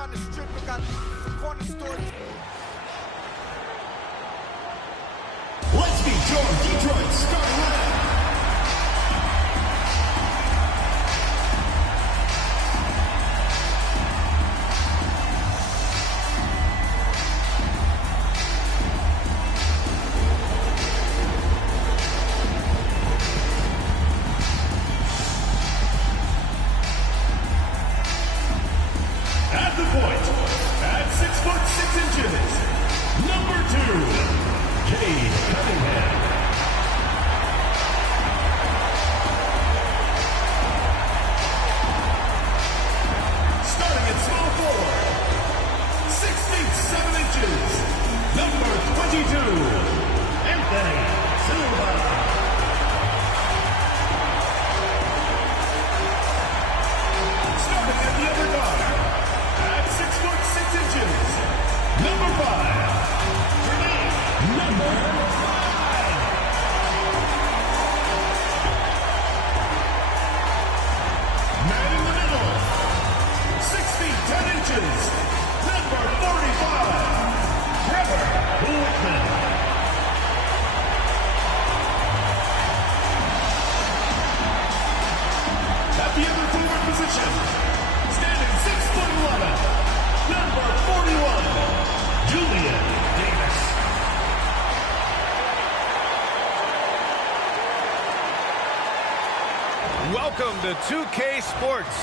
on the strip. We got some corner stores. Let's meet your Detroit starting lineup. At the point, at 6'6", number 2, Cade Cunningham. Starting at small forward, 6 feet 7 inches, number 22, Anthony Silva. Starting at the other guard, at 6'6", number 5, Jermaine, number 5. Man in the middle, 6 feet 10 inches, number 45, Trevor Whitman. At the other forward position, standing 6'11", number 41, Julian Davis. Welcome to 2K Sports.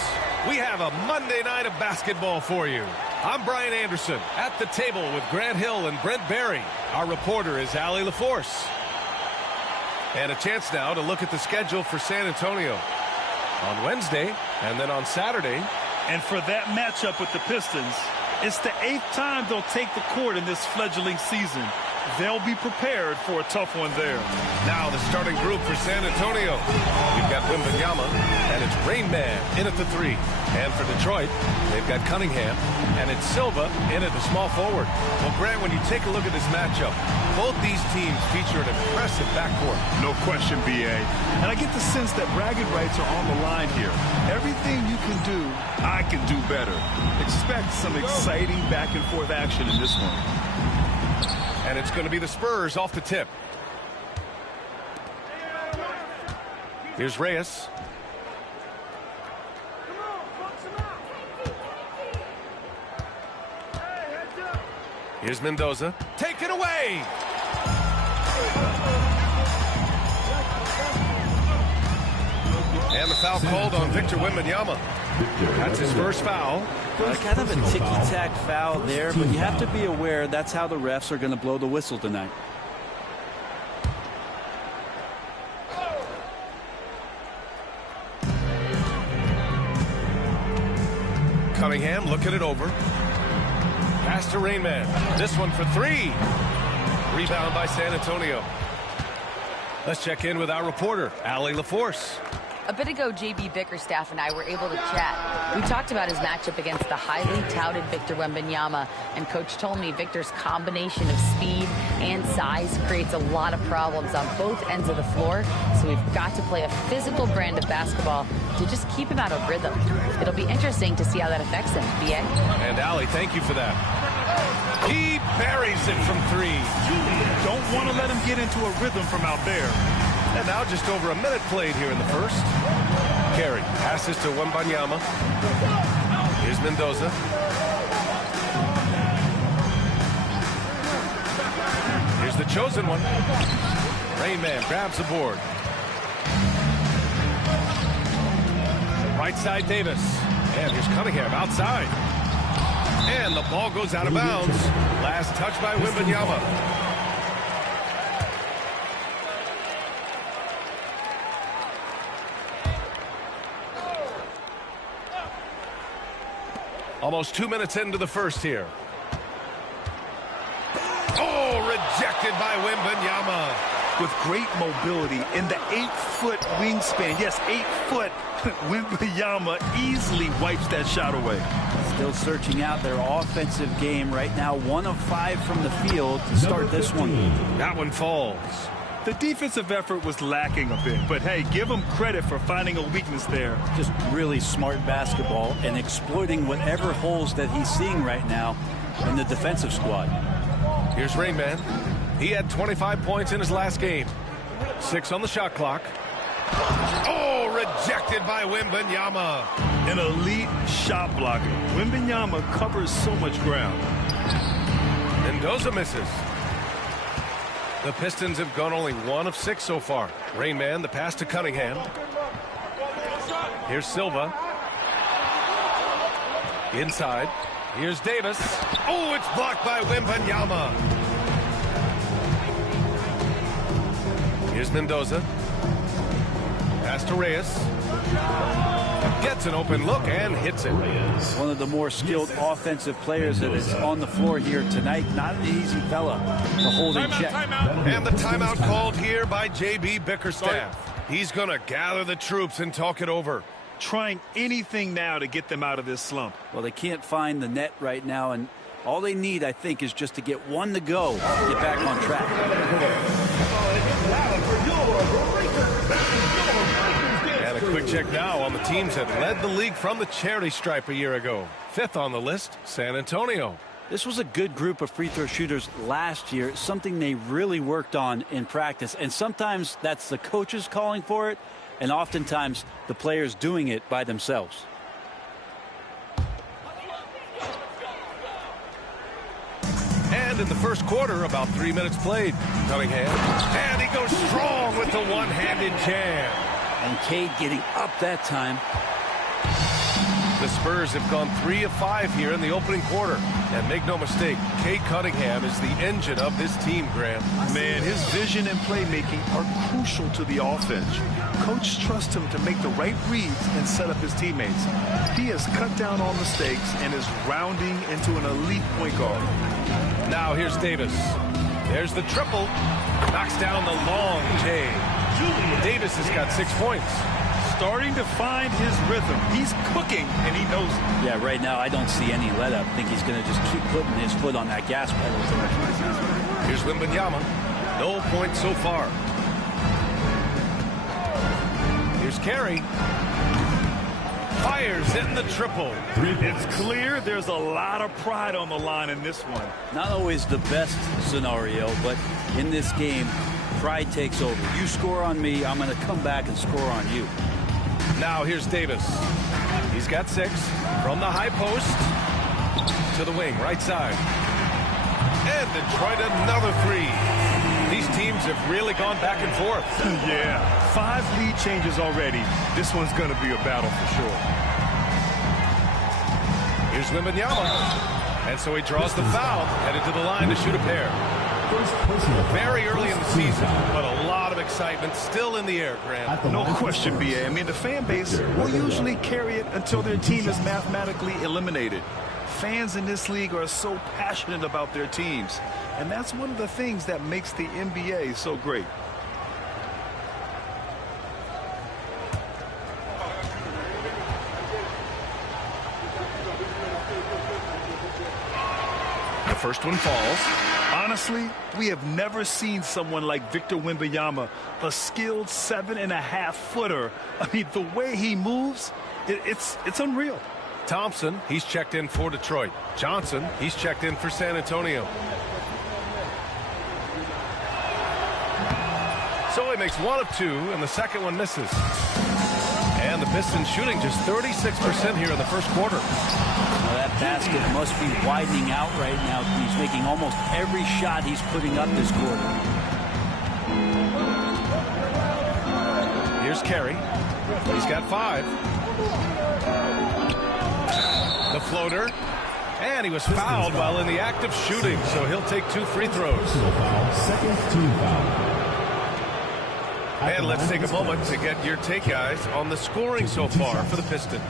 We have a Monday night of basketball for you. I'm Brian Anderson at the table with Grant Hill and Brent Barry. Our reporter is Allie LaForce. And a chance now to look at the schedule for San Antonio on Wednesday and then on Saturday. And for that matchup with the Pistons, it's the 8th time they'll take the court in this fledgling season. They'll be prepared for a tough one there. Now the starting group for San Antonio. We've got Wembanyama, and it's Rain Man in at the 3. And for Detroit, they've got Cunningham, and it's Silva in at the small forward. Well, Grant, when you take a look at this matchup, both these teams feature an impressive backcourt. No question, B.A. And I get the sense that bragging rights are on the line here. Everything you can do, I can do better. Expect some exciting back-and-forth action in this one. And it's going to be the Spurs off the tip. Here's Reyes. Here's Mendoza. Take it away! And the foul called on Victor Wembanyama. That's his first foul. It's kind of a ticky-tack foul there, but you have to be aware that's how the refs are going to blow the whistle tonight. Cunningham looking it over. Pass to Rain Man. This one for 3. Rebound by San Antonio. Let's check in with our reporter, Allie LaForce. A bit ago, J.B. Bickerstaff and I were able to chat. We talked about his matchup against the highly touted Victor Wembanyama, and Coach told me Victor's combination of speed and size creates a lot of problems on both ends of the floor, so we've got to play a physical brand of basketball to just keep him out of rhythm. It'll be interesting to see how that affects him, B.A. And Allie, thank you for that. He buries it from 3. Don't want to let him get into a rhythm from out there. And now just over a minute played here in the first. Carey passes to Wembanyama. Here's Mendoza. Here's the chosen one. Rain Man grabs the board. Right side Davis. And here's Cunningham outside. And the ball goes out of bounds. Last touch by Wembanyama. Almost 2 minutes into the first here. Oh, rejected by Wembanyama. With great mobility in the 8-foot wingspan. Yes, 8 foot. Wembanyama easily wipes that shot away. Still searching out their offensive game right now. 1 of 5 from the field to start this one. That one falls. The defensive effort was lacking a bit, but hey, give him credit for finding a weakness there. Just really smart basketball and exploiting whatever holes that he's seeing right now in the defensive squad. Here's Rain Man. He had 25 points in his last game. 6 on the shot clock. Oh, rejected by Wembanyama. An elite shot blocker. Wembanyama covers so much ground. Mendoza misses. The Pistons have gone only 1 of 6 so far. Rain Man, the pass to Cunningham. Here's Silva. Inside. Here's Davis. Oh, it's blocked by Wembanyama. Here's Mendoza. Pass to Reyes. Gets an open look and hits it. One of the more skilled offensive players that is on the floor here tonight. Not an easy fella to hold in check. And the timeout called here by J.B. Bickerstaff. He's going to gather the troops and talk it over. Trying anything now to get them out of this slump. Well, they can't find the net right now, and all they need, I think, is just to get one to go to get back on track. And a quick check now on the teams that led the league from the charity stripe a year ago. 5th on the list, San Antonio. This was a good group of free throw shooters last year, something they really worked on in practice. And sometimes that's the coaches calling for it, and oftentimes the players doing it by themselves. And in the first quarter, about 3 minutes played. Cunningham. And he goes strong with the one-handed jam. And Cade getting up that time. The Spurs have gone 3 of 5 here in the opening quarter. And make no mistake, Cade Cunningham is the engine of this team, Graham. Man, his vision and playmaking are crucial to the offense. Coach trusts him to make the right reads and set up his teammates. He has cut down on mistakes and is rounding into an elite point guard. Now here's Davis. There's the triple. Knocks down the long J. Davis has got 6 points. Starting to find his rhythm. He's cooking, and he knows it. Yeah, right now I don't see any let up. I think he's going to just keep putting his foot on that gas pedal. Here's Wembanyama. No points so far. Here's Carey. Fires in the triple. It's clear there's a lot of pride on the line in this one. Not always the best scenario, but in this game, pride takes over. You score on me, I'm going to come back and score on you. Now here's Davis. He's got 6 from the high post to the wing, right side. And Detroit another 3. These teams have really gone back and forth. Yeah, 5 lead changes already. This one's going to be a battle for sure. Here's Wembanyama. And so he draws the foul, headed to the line to shoot a pair. Very early in the season, but a lot of excitement still in the air, Grant. No question, B.A. I mean, the fan base will usually carry it until their team is mathematically eliminated. Fans in this league are so passionate about their teams, and that's one of the things that makes the NBA so great. The first one falls. Honestly, we have never seen someone like Victor Wembanyama, a skilled 7.5-footer. I mean, the way he moves, it's unreal. Thompson, he's checked in for Detroit. Johnson, he's checked in for San Antonio. So he makes 1 of 2, and the second one misses. And the Pistons shooting just 36% here in the first quarter. Now that basket must be widening out right now. He's making almost every shot he's putting up this quarter. Here's Carey. He's got 5. The floater. And he was fouled while in the act of shooting, so he'll take 2 free throws. Second team foul. And let's take a moment to get your take, guys, on the scoring so far for the Pistons.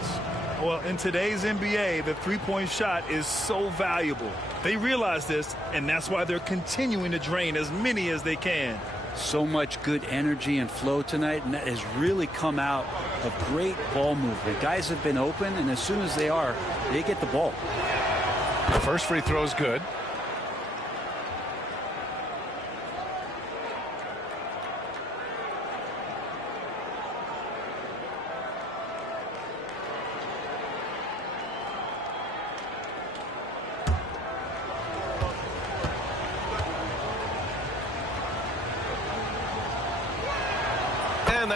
Well, in today's NBA, the three-point shot is so valuable. They realize this, and that's why they're continuing to drain as many as they can. So much good energy and flow tonight, and that has really come out of great ball movement. Guys have been open, and as soon as they are, they get the ball. The first free throw is good.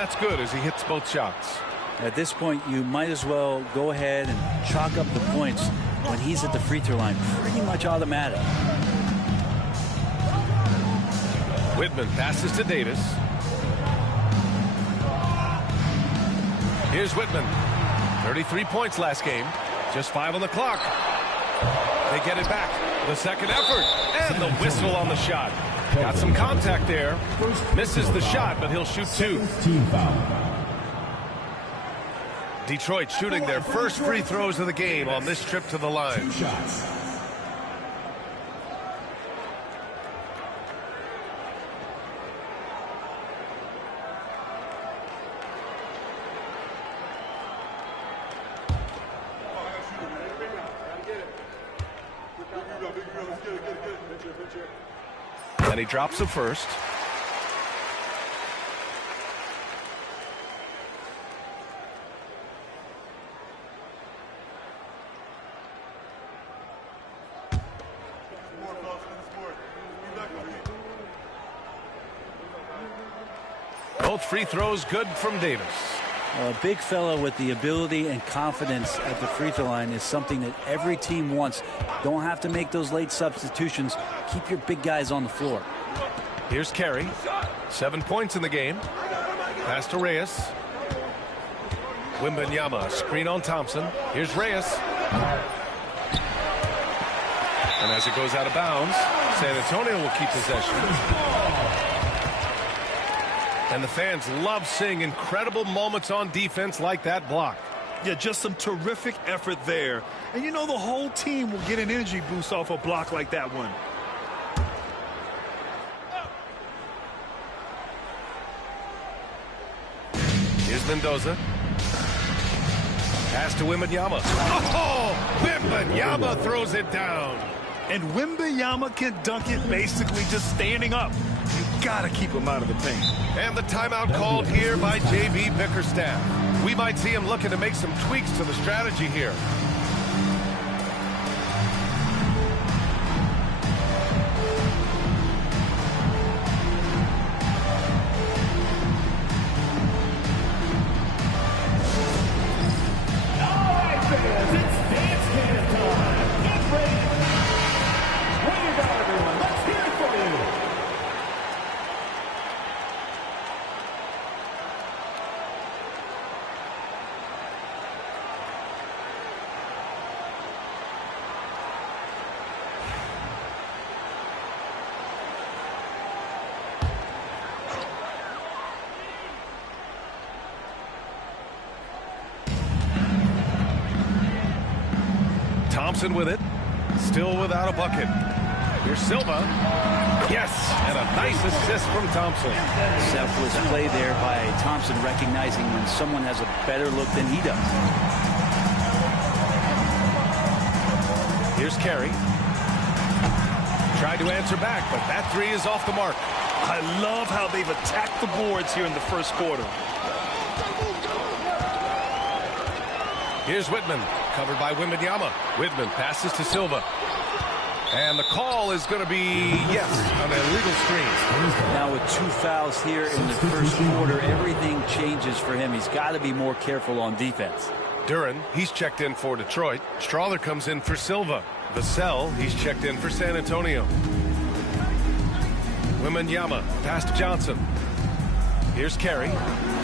that's good as he hits both shots. At this point, you might as well go ahead and chalk up the points when he's at the free throw line. Pretty much automatic. Whitman passes to Davis. Here's Whitman. 33 points last game. Just 5 on the clock. They get it back. The second effort. And the whistle on the shot. Got some contact there. Misses the shot, but he'll shoot 2. Team foul. Detroit shooting their first free throws of the game on this trip to the line. 2 shots. And he drops the first. Both free throws good from Davis. A big fella with the ability and confidence at the free throw line is something that every team wants. Don't have to make those late substitutions. Keep your big guys on the floor. Here's Carey. 7 points in the game. Pass to Reyes. Wembanyama, screen on Thompson. Here's Reyes. And as it goes out of bounds, San Antonio will keep possession. And the fans love seeing incredible moments on defense like that block. Yeah, just some terrific effort there. And you know the whole team will get an energy boost off a block like that one. Here's Mendoza. Pass to Wembanyama. Oh, Wembanyama throws it down. And Wembanyama can dunk it basically just standing up. You got to keep him out of the paint. And the timeout called here by J.B. Bickerstaff. We might see him looking to make some tweaks to the strategy here. Thompson with it. Still without a bucket. Here's Silva. Yes, and a nice assist from Thompson. Selfless play there by Thompson, recognizing when someone has a better look than he does. Here's Carey. Tried to answer back, but that three is off the mark. I love how they've attacked the boards here in the first quarter. Here's Whitman, covered by Wembanyama. Whitman passes to Silva. And the call is going to be, yes, an illegal screen. Now with 2 fouls here in the first quarter, everything changes for him. He's got to be more careful on defense. Duren, he's checked in for Detroit. Strawther comes in for Silva. Vassell, he's checked in for San Antonio. Wembanyama, pass to Johnson. Here's Carey.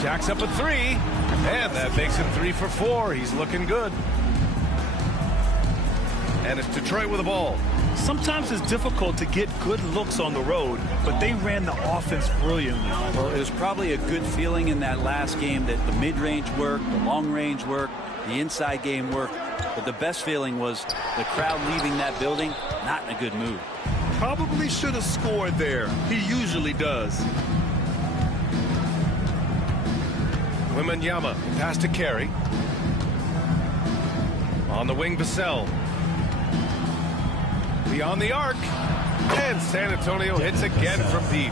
Jacks up a three. And that makes him 3 for 4. He's looking good. And it's Detroit with the ball. Sometimes it's difficult to get good looks on the road, but they ran the offense brilliantly. Well, it was probably a good feeling in that last game that the mid-range worked, the long-range worked, the inside game worked. But the best feeling was the crowd leaving that building not in a good mood. Probably should have scored there. He usually does. Wembanyama, pass to Carey. On the wing, Vassell. Beyond the arc. And San Antonio hits again from deep.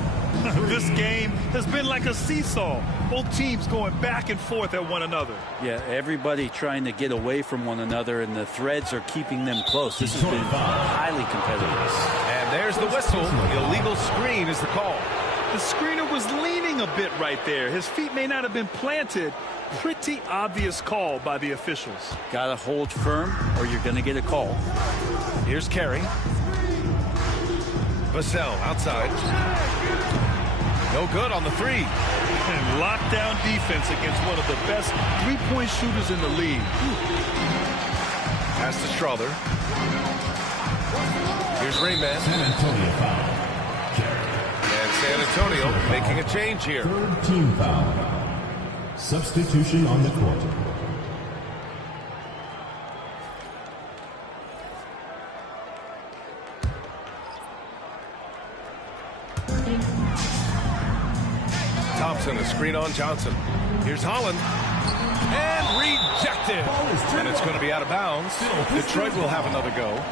This game has been like a seesaw. Both teams going back and forth at one another. Yeah, everybody trying to get away from one another, and the threads are keeping them close. This has been highly competitive. And there's the whistle. Illegal screen is the call. The screener was leaning a bit right there. His feet may not have been planted. Pretty obvious call by the officials. Got to hold firm or you're going to get a call. Here's Carey. Vassell outside. No good on the three. And lockdown defense against one of the best three-point shooters in the league. Pass to Strother. Here's Rayman. San Antonio foul. And San Antonio making a change here. Third team foul. Substitution on the court. Thompson, a screen on Johnson. Here's Holland. And rejected. And it's going to be out of bounds. Detroit will have another go.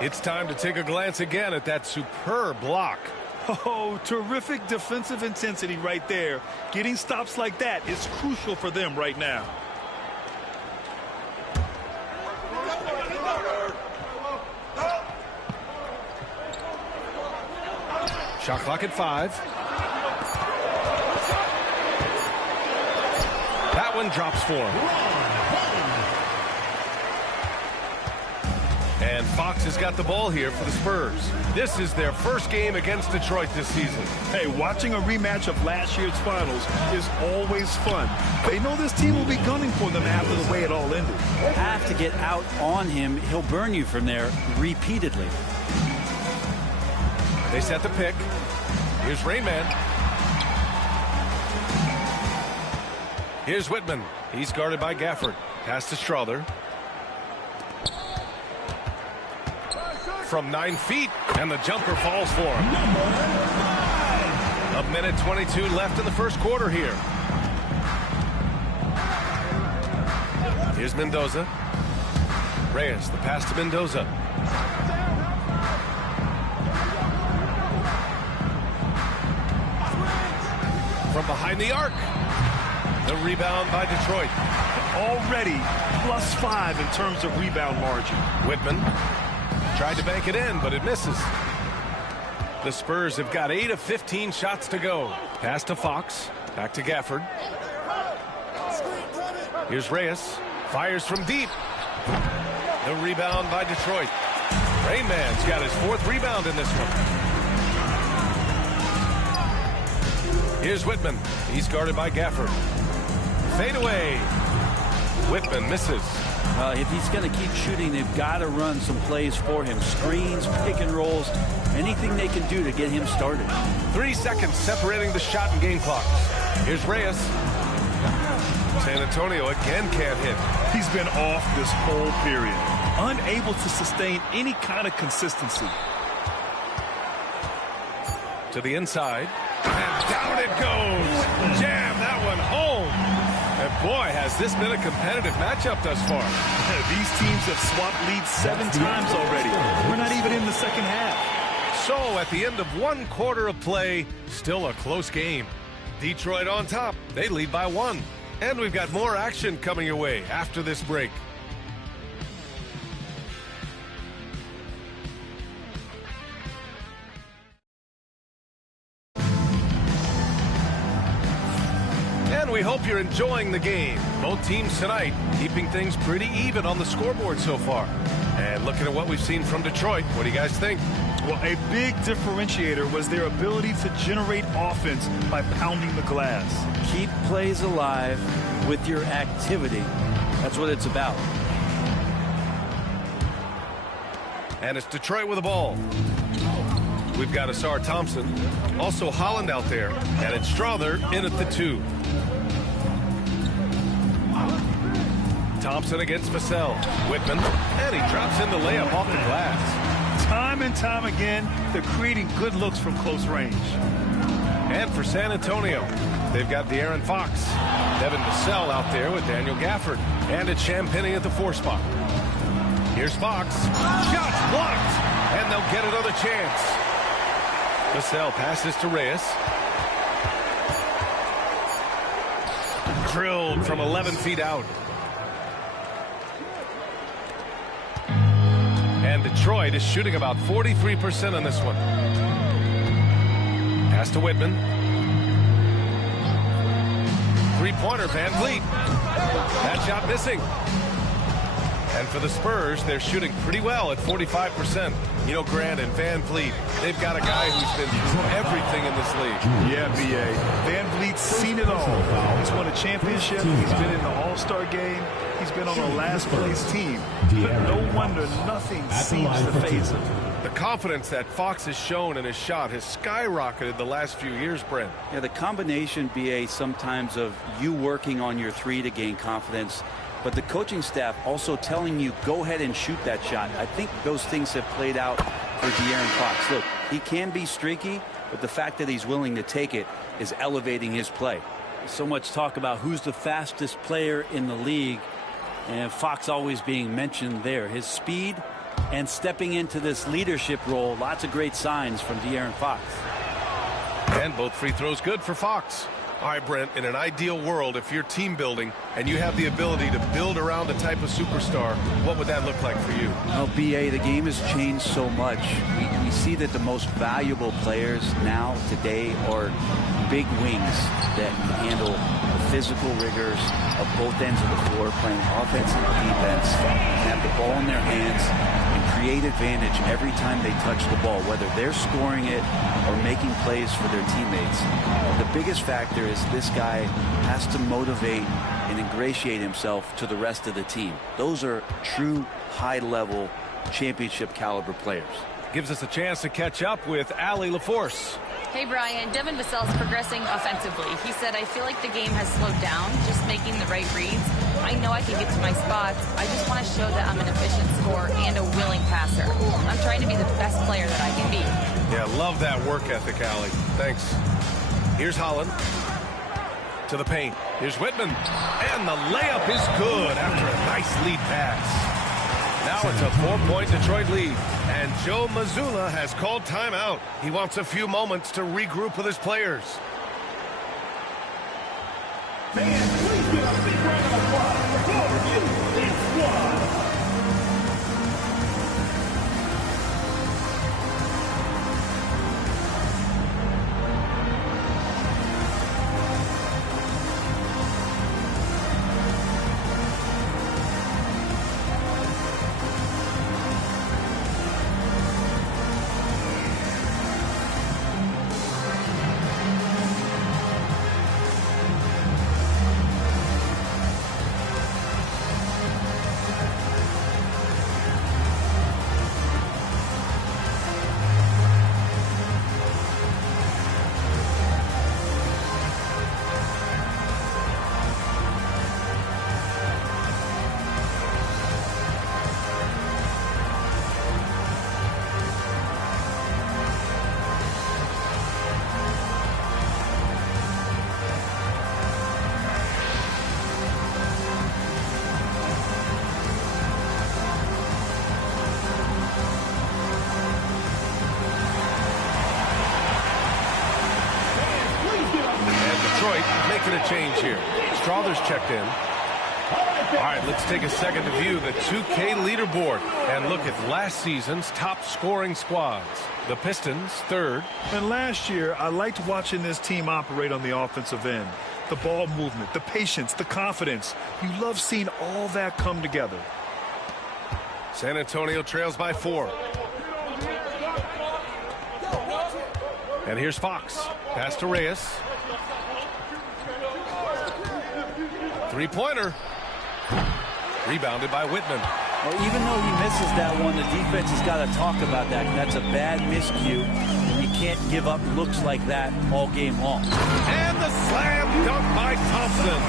It's time to take a glance again at that superb block. Oh, terrific defensive intensity right there. Getting stops like that is crucial for them right now. Shot clock at 5. That one drops for him. And Fox has got the ball here for the Spurs. This is their first game against Detroit this season. Hey, watching a rematch of last year's finals is always fun. They know this team will be gunning for them after the way it all ended. Have to get out on him. He'll burn you from there repeatedly. They set the pick. Here's Rayman. Here's Whitman. He's guarded by Gafford. Pass to Strother. From 9 feet, and the jumper falls for him. A minute 22 left in the first quarter here. Here's Mendoza. Reyes, the pass to Mendoza. From behind the arc. The rebound by Detroit. Already +5 in terms of rebound margin. Whitman tried to bank it in, but it misses. The Spurs have got 8 of 15 shots to go. Pass to Fox. Back to Gafford. Here's Reyes. Fires from deep. The rebound by Detroit. Rayman's got his 4th rebound in this one. Here's Whitman. He's guarded by Gafford. Fade away. Whitman misses. If he's going to keep shooting, they've got to run some plays for him. Screens, pick and rolls, anything they can do to get him started. 3 seconds separating the shot and game clocks. Here's Reyes. San Antonio again can't hit. He's been off this whole period. Unable to sustain any kind of consistency. To the inside. And down it goes. Jam that one home. And boy, has this been a competitive matchup thus far. These teams have swapped leads 7 times already. We're not even in the second half. So at the end of 1 quarter of play, still a close game. Detroit on top. They lead by 1. And we've got more action coming your way after this break. And we hope you're enjoying the game. Both teams tonight keeping things pretty even on the scoreboard so far. And looking at what we've seen from Detroit, what do you guys think? Well, a big differentiator was their ability to generate offense by pounding the glass. Keep plays alive with your activity. That's what it's about. And it's Detroit with the ball. We've got Asar Thompson. Also Holland out there. And it's Strother in at the 2. Thompson against Vassell. Whitman. And he drops in the layup off the glass. Time and time again, they're creating good looks from close range. And for San Antonio, they've got De'Aaron Fox. Devin Vassell out there with Daniel Gafford. And it's Champagnie at the 4 spot. Here's Fox. Shots blocked. And they'll get another chance. Vassell passes to Reyes. Drilled from 11 feet out. And Detroit is shooting about 43% on this one. Pass to Whitman. Three-pointer, Van Vliet. That shot missing. And for the Spurs, they're shooting pretty well at 45%. You know, Grant and Van Vliet, they've got a guy who's been through everything in this league. Yeah, B.A. Van Vliet's seen it all. He's won a championship. He's been in the All-Star game. He's been on a last-place team. But no wonder nothing seems to faze him. The confidence that Fox has shown in his shot has skyrocketed the last few years, Brent. Yeah, the combination, B.A., sometimes of you working on your three to gain confidence, but the coaching staff also telling you, go ahead and shoot that shot. I think those things have played out for De'Aaron Fox. Look, he can be streaky, but the fact that he's willing to take it is elevating his play. So much talk about who's the fastest player in the league, and Fox always being mentioned there. His speed and stepping into this leadership role, lots of great signs from De'Aaron Fox. And both free throws good for Fox. All right, Brent, in an ideal world, if you're team building and you have the ability to build around a type of superstar, what would that look like for you? Well, B.A., the game has changed so much. We see that the most valuable players now, today, are big wings that can handle the physical rigors of both ends of the floor, playing offense and defense, and have the ball in their hands and create advantage every time they touch the ball, whether they're scoring it or making plays for their teammates. The biggest factor is this guy has to motivate and ingratiate himself to the rest of the team. Those are true high-level championship caliber players. Gives us a chance to catch up with Allie LaForce. Hey, Brian. Devin Vassell is progressing offensively. He said, I feel like the game has slowed down, just making the right reads. I know I can get to my spots. I just want to show that I'm an efficient scorer and a willing passer. I'm trying to be the best player that I can be. Yeah, love that work ethic, Allie. Thanks. Here's Holland. To the paint. Here's Whitman. And the layup is good after a nice lead pass. Now it's a 4-point Detroit lead. And Joe Mazzulla has called timeout. He wants a few moments to regroup with his players. Man, please give a big round of applause for you, this squad. A change here. Strother's checked in. All right, let's take a second to view the 2K leaderboard and look at last season's top scoring squads. The Pistons, third. And last year, I liked watching this team operate on the offensive end. The ball movement, the patience, the confidence. You love seeing all that come together. San Antonio trails by 4. And here's Fox. Pass to Reyes. Three-pointer. Rebounded by Whitman. Well, even though he misses that one, the defense has got to talk about that. That's a bad miscue. You can't give up looks like that all game long. And the slam dunk by Thompson.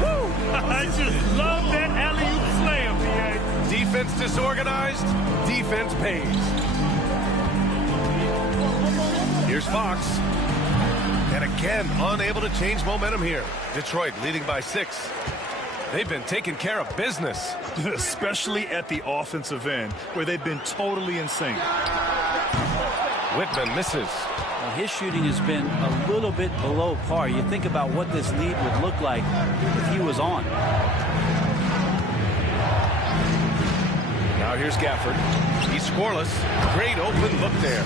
Woo! I just love that alley-oop slam, man. Defense disorganized. Defense pays. Here's Fox. And again, unable to change momentum here. Detroit leading by 6. They've been taking care of business. Especially at the offensive end, where they've been totally in sync. Whitman misses. Well, his shooting has been a little bit below par. You think about what this lead would look like if he was on. Now here's Gafford. He's scoreless. Great open look there.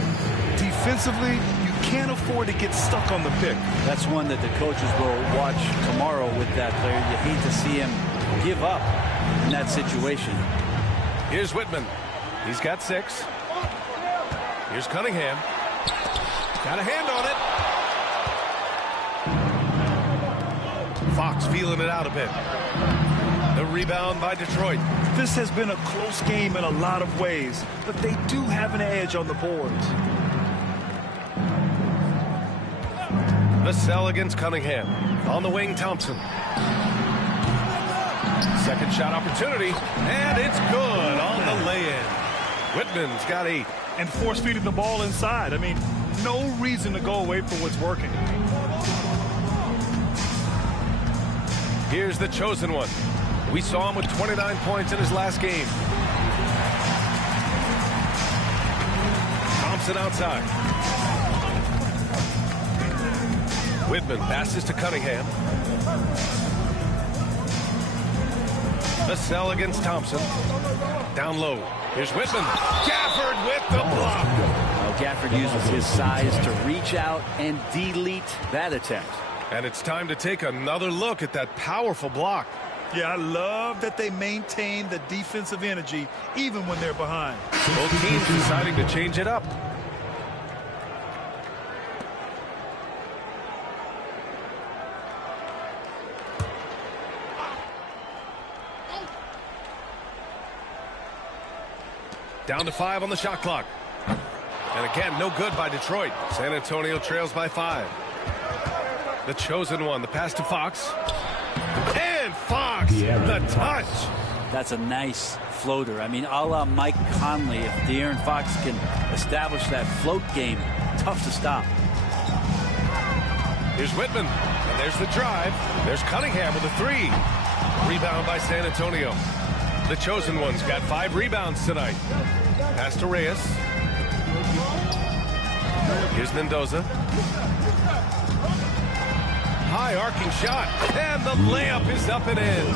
Defensively, you can't afford to get stuck on the pick. That's one that the coaches will watch tomorrow with that player. You hate to see him give up in that situation. Here's Whitman. He's got 6. Here's Cunningham. Got a hand on it. Fox feeling it out a bit. The rebound by Detroit. This has been a close game in a lot of ways, but they do have an edge on the boards. Vassell against Cunningham. On the wing, Thompson. Second shot opportunity, and it's good on the lay-in. Whitman's got 8. And force feeding the ball inside. I mean, no reason to go away from what's working. Here's the chosen one. We saw him with 29 points in his last game. Thompson outside. Whitman passes to Cunningham. Vassell against Thompson. Down low. Here's Whitman. Gafford with the block. Well, Gafford uses his size to reach out and delete that attempt. And it's time to take another look at that powerful block. Yeah, I love that they maintain the defensive energy even when they're behind. Both teams deciding to change it up. Down to 5 on the shot clock. And again, no good by Detroit. San Antonio trails by 5. The chosen one, the pass to Fox. And Fox, the touch. That's a nice floater. I mean, a la Mike Conley, if De'Aaron Fox can establish that float game, tough to stop. Here's Whitman, and there's the drive. There's Cunningham with a 3. Rebound by San Antonio. The chosen one's got 5 rebounds tonight. Pass to Reyes. Here's Mendoza. High arcing shot, and the layup is up and in.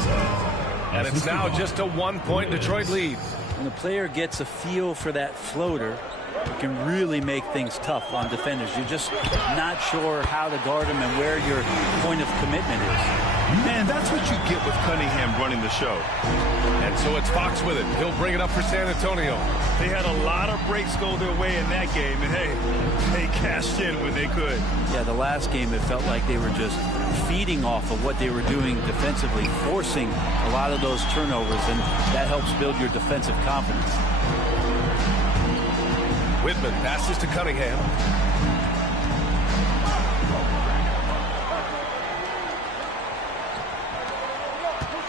And it's now just a 1-point Detroit lead. When a player gets a feel for that floater, it can really make things tough on defenders. You're just not sure how to guard them and where your point of commitment is. Man, that's what you get with Cunningham running the show. And so it's Fox with it. He'll bring it up for San Antonio. They had a lot of breaks go their way in that game, and hey, they cashed in when they could. Yeah, the last game it felt like they were just feeding off of what they were doing defensively, forcing a lot of those turnovers, and that helps build your defensive confidence. Whitman passes to Cunningham.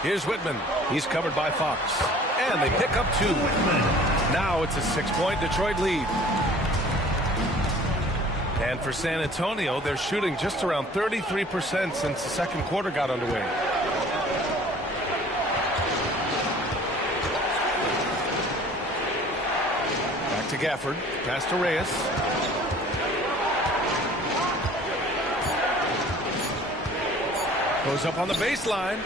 Here's Whitman. He's covered by Fox. And they pick up 2. Now it's a 6-point Detroit lead. And for San Antonio, they're shooting just around 33% since the second quarter got underway. Back to Gafford. Pass to Reyes. Goes up on the baseline.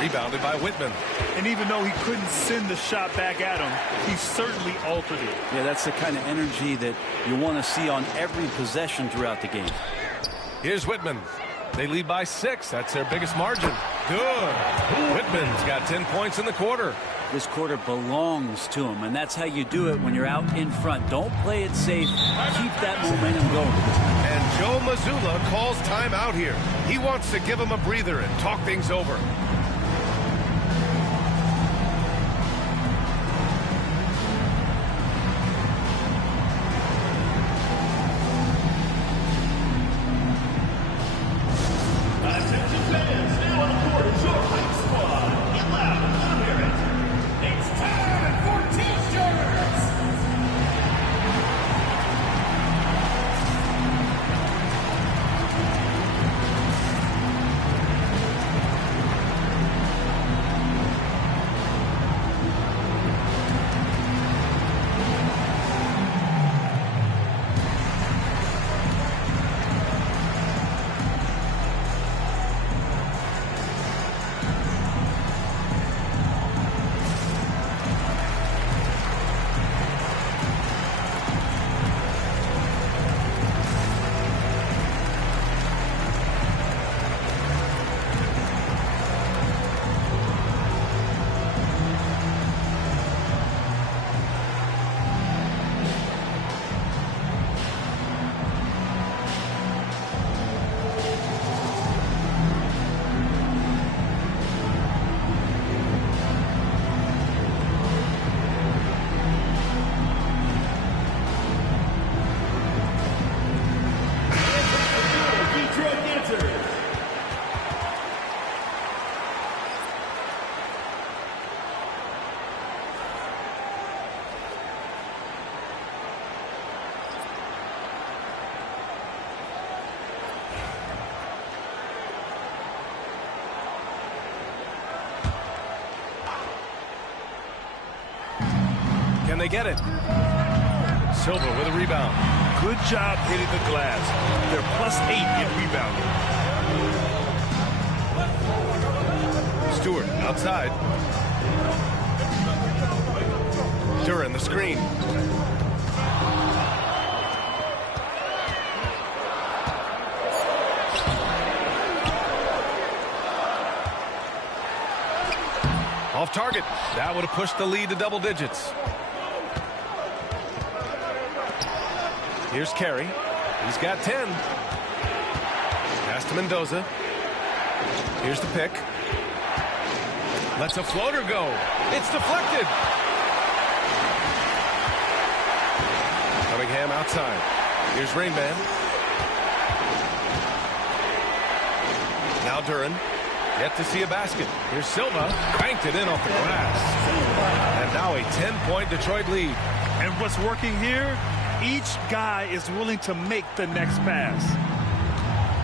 Rebounded by Whitman. And even though he couldn't send the shot back at him, he certainly altered it. Yeah, that's the kind of energy that you want to see on every possession throughout the game. Here's Whitman. They lead by 6. That's their biggest margin. Good. Whitman's got 10 points in the quarter. This quarter belongs to him, and that's how you do it when you're out in front. Don't play it safe. Keep that momentum going. And Joe Mazzulla calls time out here. He wants to give him a breather and talk things over. Can they get it? Silva with a rebound. Good job hitting the glass. They're +8 in rebounding. Stewart outside. Duren the screen. Off target. That would have pushed the lead to double digits. Here's Carey. He's got 10. Pass to Mendoza. Here's the pick. Lets a floater go. It's deflected. Cunningham outside. Here's Rainman. Now Duren. Yet to see a basket. Here's Silva. Banked it in off the glass. And now a 10-point Detroit lead. And what's working here? Each guy is willing to make the next pass.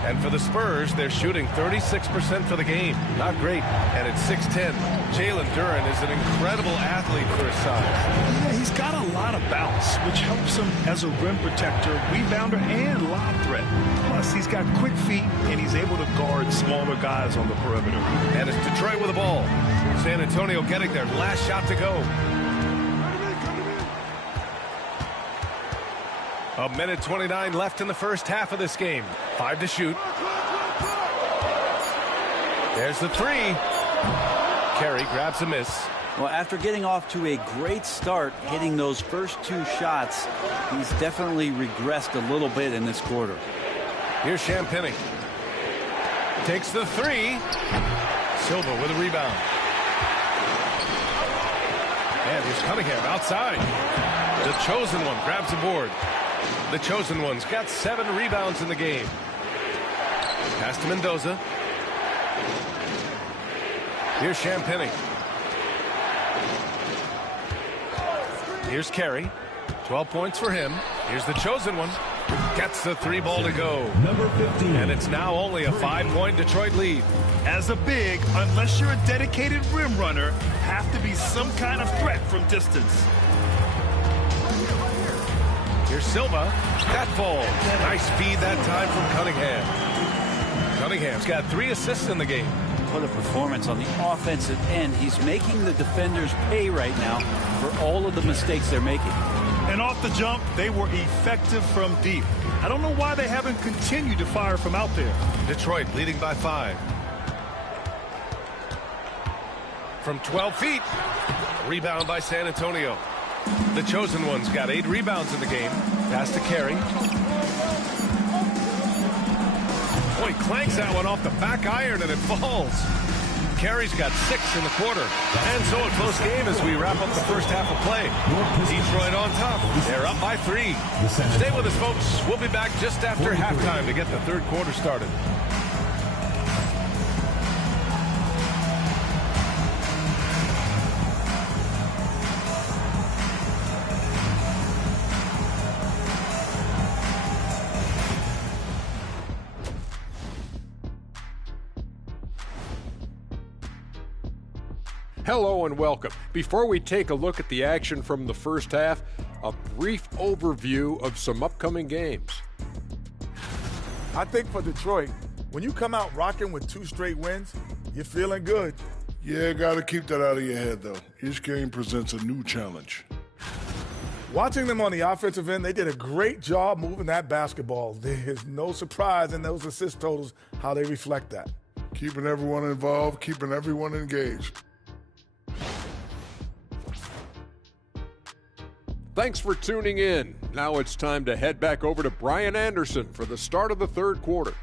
And for the Spurs, they're shooting 36% for the game. Not great. And it's 6-10. Jalen Duren is an incredible athlete for his size. Yeah, he's got a lot of bounce, which helps him as a rim protector, rebounder, and lob threat. Plus, he's got quick feet, and he's able to guard smaller guys on the perimeter. And it's Detroit with the ball. San Antonio getting their last shot to go. A minute 29 left in the first half of this game. 5 to shoot. There's the three. Carey grabs a miss. Well, after getting off to a great start, hitting those first 2 shots, he's definitely regressed a little bit in this quarter. Here's Champagnie. Takes the three. Silva with a rebound. And here's Cunningham outside. The chosen one grabs a board. The chosen one's got 7 rebounds in the game. Pass to Mendoza. Here's Champagnie. Here's Carey. 12 points for him. Here's the chosen one. Gets the 3 ball to go. Number 15. And it's now only a 5-point Detroit lead. As a big, unless you're a dedicated rim runner, have to be some kind of threat from distance. Here's Silva. That falls. Nice feed that time from Cunningham. Cunningham's got 3 assists in the game. What a performance on the offensive end. He's making the defenders pay right now for all of the mistakes they're making. And off the jump, they were effective from deep. I don't know why they haven't continued to fire from out there. Detroit leading by 5. From 12 feet. Rebound by San Antonio. The chosen one's got 8 rebounds in the game. Pass to Carey. Boy, he clanks that one off the back iron and it falls. Carey's got 6 in the quarter. And so a close game as we wrap up the first half of play. Detroit on top. They're up by 3. Stay with us, folks. We'll be back just after halftime to get the third quarter started. Hello and welcome. Before we take a look at the action from the first half, a brief overview of some upcoming games. I think for Detroit, when you come out rocking with 2 straight wins, you're feeling good. Yeah, got to keep that out of your head, though. Each game presents a new challenge. Watching them on the offensive end, they did a great job moving that basketball. There's no surprise in those assist totals how they reflect that. Keeping everyone involved, keeping everyone engaged. Thanks for tuning in. Now it's time to head back over to Brian Anderson for the start of the third quarter.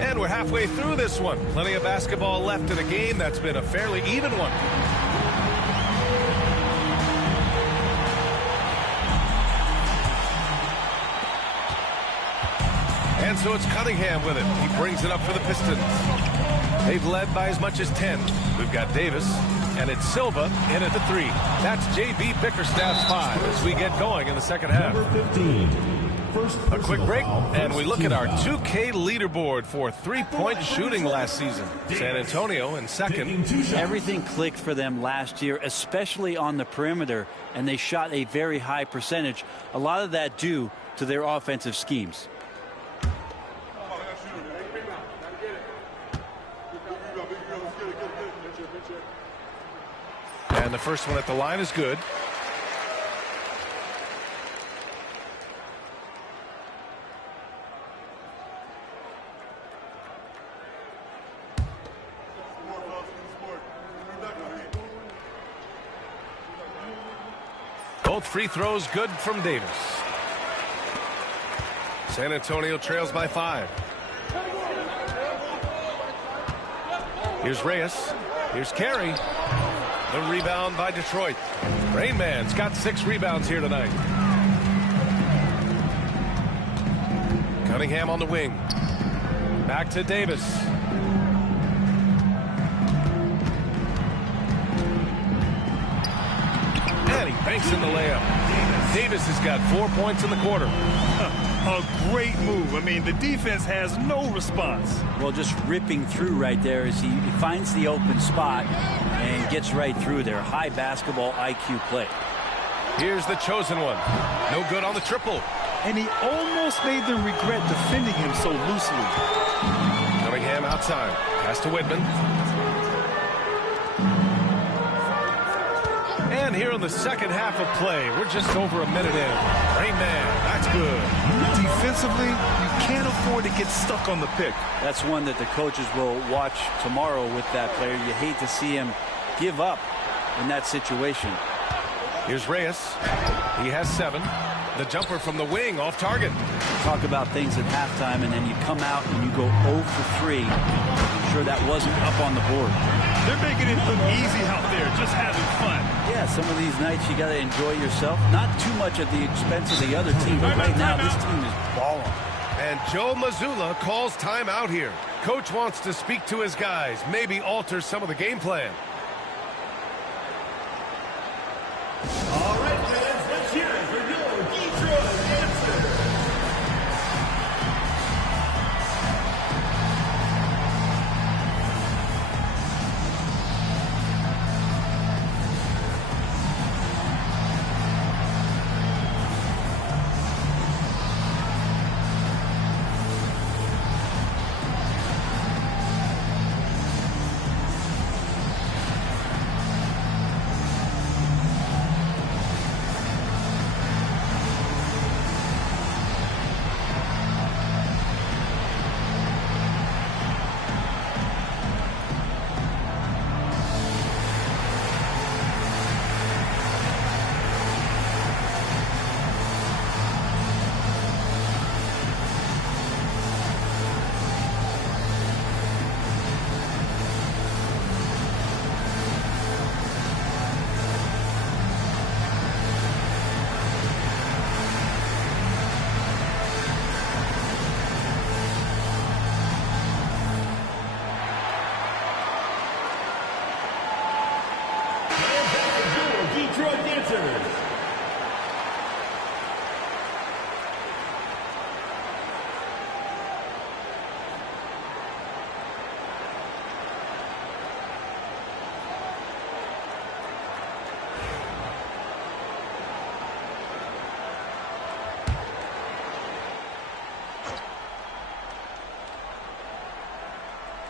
And we're halfway through this one. Plenty of basketball left in a game that's been a fairly even one. And so it's Cunningham with it. He brings it up for the Pistons. They've led by as much as 10. We've got Davis And it's Silva in at the 3. That's J.B. Bickerstaff's 5 as we get going in the second half. A quick break, and we look at our 2K leaderboard for three-point shooting last season. San Antonio in second. Everything clicked for them last year, especially on the perimeter, and they shot a very high percentage. A lot of that due to their offensive schemes. And the first one at the line is good. Both free throws good from Davis. San Antonio trails by 5. Here's Reyes. Here's Carey. The rebound by Detroit. Rain Man's got 6 rebounds here tonight. Cunningham on the wing. Back to Davis. And he banks in the layup. Davis has got 4 points in the quarter. A great move. I mean, the defense has no response. Well, just ripping through right there as he finds the open spot and gets right through there. High basketball IQ play. Here's the chosen one. No good on the triple. And he almost made them regret defending him so loosely. Cunningham outside. Pass to Whitman. And here in the second half of play, we're just over a minute in. Rain Man, that's good. Defensively, you can't afford to get stuck on the pick. That's one that the coaches will watch tomorrow with that player. You hate to see him give up in that situation. Here's Reyes. He has 7. The jumper from the wing off target. Talk about things at halftime, and then you come out and you go 0 for 3. I'm sure that wasn't up on the board. They're making it look easy out there, just having fun. Yeah, some of these nights you got to enjoy yourself. Not too much at the expense of the other team, but right now this team is balling. And Joe Mazzulla calls timeout here. Coach wants to speak to his guys, maybe alter some of the game plan. All right, fans, let's hear it for your Detroit Lancers.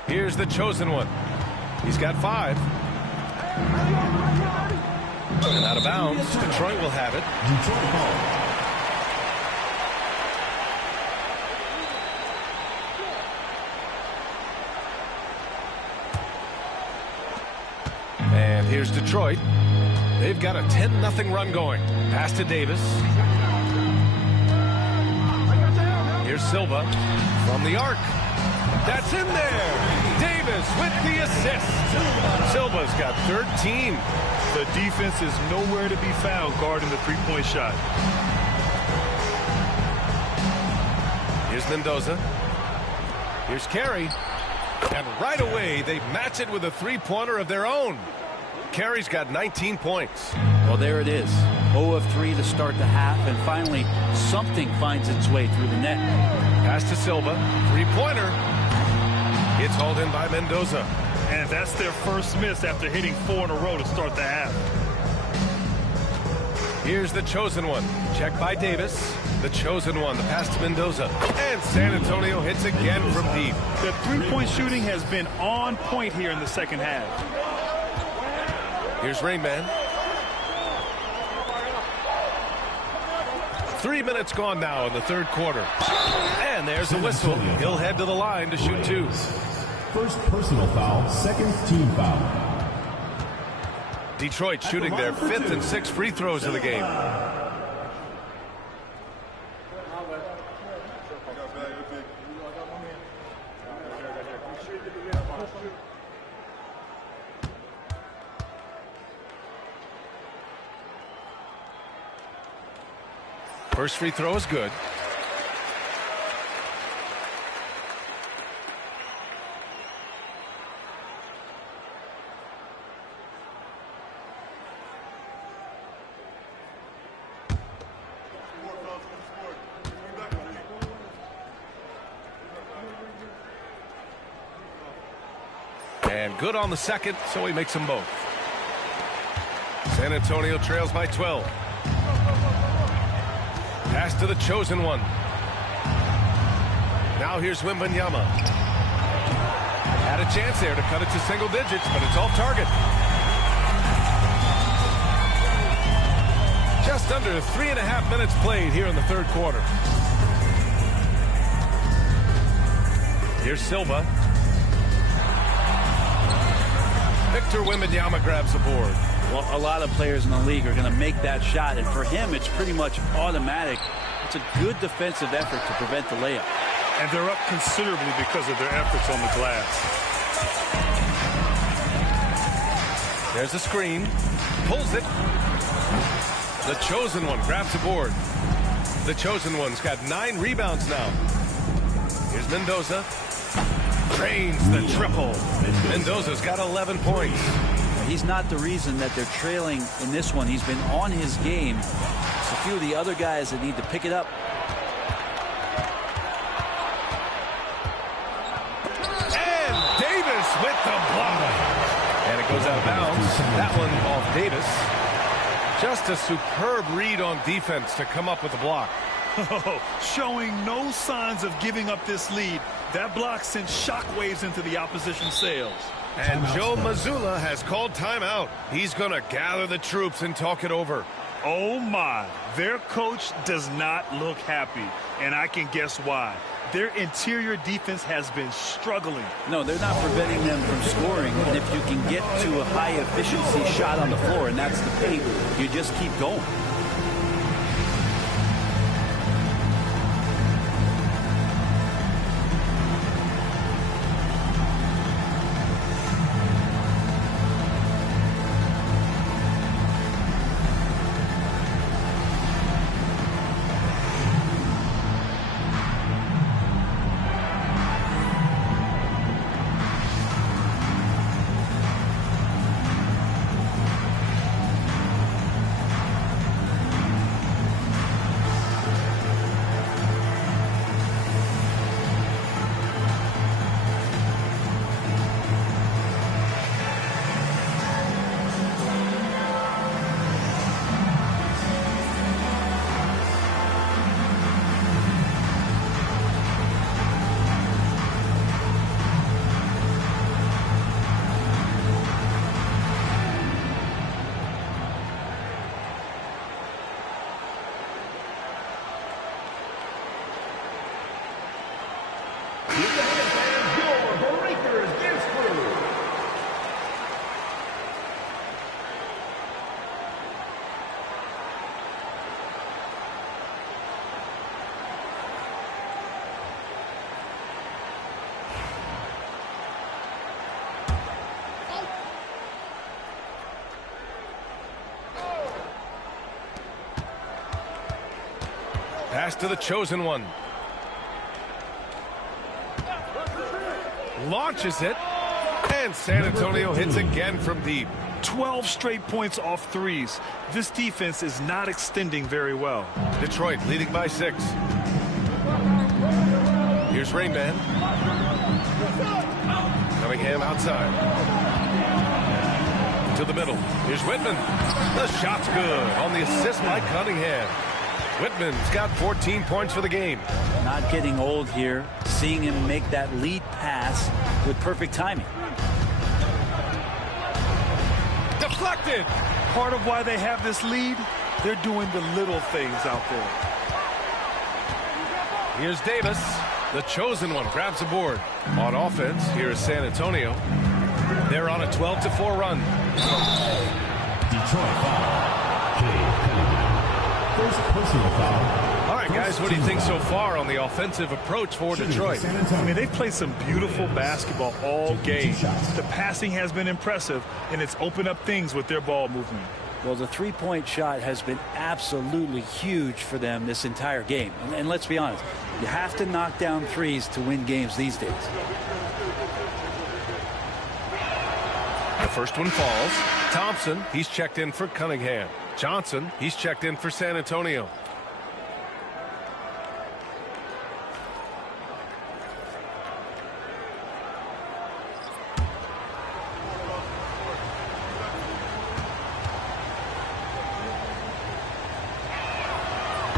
Here's the chosen one. He's got 5. And out of bounds. Detroit will have it. Detroit ball. And here's Detroit. They've got a 10-0 run going. Pass to Davis. Here's Silva from the arc. That's in there. Davis with the assist. Silva's got 13. The defense is nowhere to be found guarding the three-point shot. Here's Mendoza. Here's Carey. And right away, they match it with a three-pointer of their own. carries, got 19 points. Well, there it is. 0 of 3 to start the half, and finally something finds its way through the net. Pass to Silva. Three-pointer. It's hauled in by Mendoza. And that's their first miss after hitting 4 in a row to start the half. Here's the chosen one. Check by Davis. The chosen one. The pass to Mendoza. And San Antonio hits again from deep. The three-point shooting has been on point here in the second half. Here's Rain Man. 3 minutes gone now in the third quarter. And there's a whistle. He'll head to the line to shoot 2. First personal foul, second team foul. Detroit shooting their 5th and 6th free throws of the game. First free throw is good. And good on the second, so he makes them both. San Antonio trails by 12. Pass to the chosen one. Now here's Wembanyama. Had a chance there to cut it to single digits, but it's off target. Just under 3.5 minutes played here in the third quarter. Here's Silva. Victor Wembanyama grabs the board. Well, a lot of players in the league are going to make that shot, and for him, it's pretty much automatic. It's a good defensive effort to prevent the layup. And they're up considerably because of their efforts on the glass. There's a screen. Pulls it. The chosen one grabs the board. The chosen one's got 9 rebounds now. Here's Mendoza. Drains the triple. Mendoza's got 11 points. He's not the reason that they're trailing in this one. He's been on his game. It's a few of the other guys that need to pick it up. And Davis with the block. And it goes out of bounds. That one off Davis. Just a superb read on defense to come up with the block. Showing no signs of giving up this lead. That block sent shockwaves into the opposition sails. And Joe Mazzulla has called timeout. He's going to gather the troops and talk it over. Oh my, their coach does not look happy, and I can guess why. Their interior defense has been struggling. No, they're not preventing them from scoring, and if you can get to a high efficiency shot on the floor, and that's the paint, you just keep going. Pass to the chosen one. Launches it. And San Antonio hits again from deep. 12 straight points off threes. This defense is not extending very well. Detroit leading by 6. Here's Rainman. Cunningham outside. To the middle. Here's Whitman. The shot's good on the assist by Cunningham. Whitman's got 14 points for the game. Not getting old here. Seeing him make that lead pass with perfect timing. Deflected. Part of why they have this lead, they're doing the little things out there. Here's Davis. The chosen one grabs a board. On offense, here is San Antonio. They're on a 12-4 run. Detroit foul. Cade Cunningham. First personal foul. All right, guys, what do you think so far on the offensive approach for Detroit? I mean, they've played some beautiful basketball all game. The passing has been impressive, and it's opened up things with their ball movement. Well, the three-point shot has been absolutely huge for them this entire game. And let's be honest, you have to knock down threes to win games these days. The first one falls. Thompson, he's checked in for Cunningham. Johnson, he's checked in for San Antonio.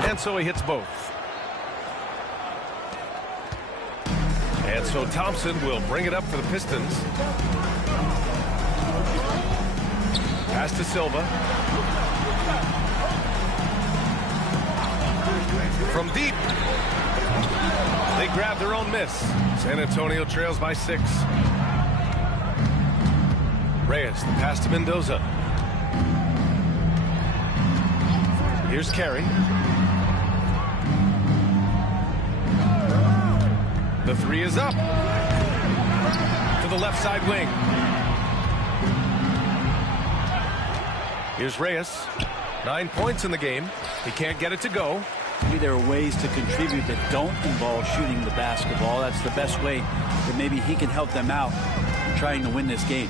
And so he hits both. And so Thompson will bring it up for the Pistons. Pass to Silva. From deep. They grab their own miss. San Antonio trails by 6. Reyes, the pass to Mendoza. Here's Carey. The three is up. To the left side wing. Here's Reyes. 9 points in the game. He can't get it to go. Maybe there are ways to contribute that don't involve shooting the basketball. That's the best way that maybe he can help them out trying to win this game.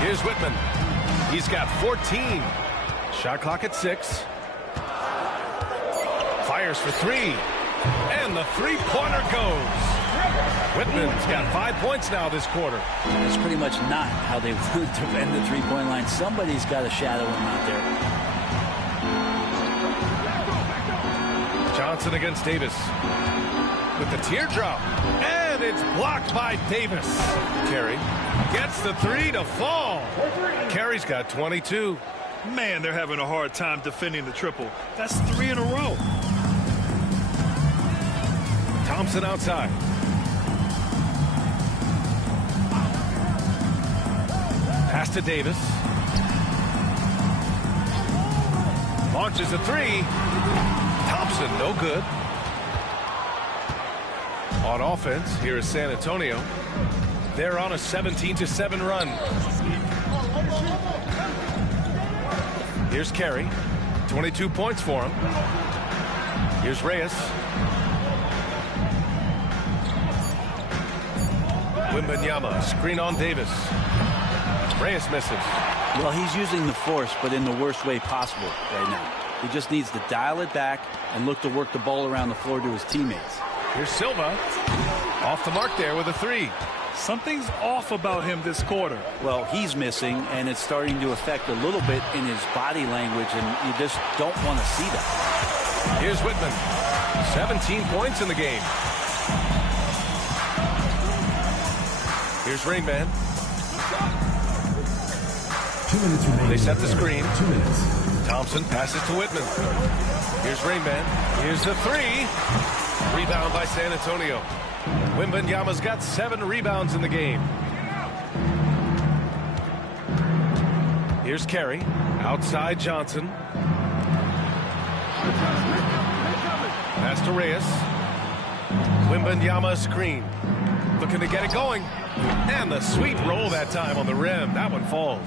Here's Whitman. He's got 14. Shot clock at 6. Fires for 3. And the three-pointer goes. Whitman's got 5 points now this quarter. That's pretty much not how they want to defend the three-point line. Somebody's got to shadow him out there. Johnson against Davis. With the teardrop. And it's blocked by Davis. Carey gets the 3 to fall. Carey's got 22. Man, they're having a hard time defending the triple. That's 3 in a row. Thompson outside. Pass to Davis. Launches a 3. Thompson, no good. On offense, here is San Antonio. They're on a 17-7 run. Here's Carey. 22 points for him. Here's Reyes. Wembanyama, screen on Davis. Reyes misses. Well, he's using the force, but in the worst way possible right now. He just needs to dial it back and look to work the ball around the floor to his teammates. Here's Silva. Off the mark there with a 3. Something's off about him this quarter. Well, he's missing, and it's starting to affect a little bit in his body language, and you just don't want to see that. Here's Whitman. 17 points in the game. Here's Rainman. 2 minutes remaining. They set the screen. 2 minutes. Thompson passes to Whitman. Here's Rainman. Here's the 3. Rebound by San Antonio. Wembanyama's got 7 rebounds in the game. Here's Carey. Outside Johnson. Pass to Reyes. Wembanyama screen. Looking to get it going. And the sweet roll that time on the rim. That one falls.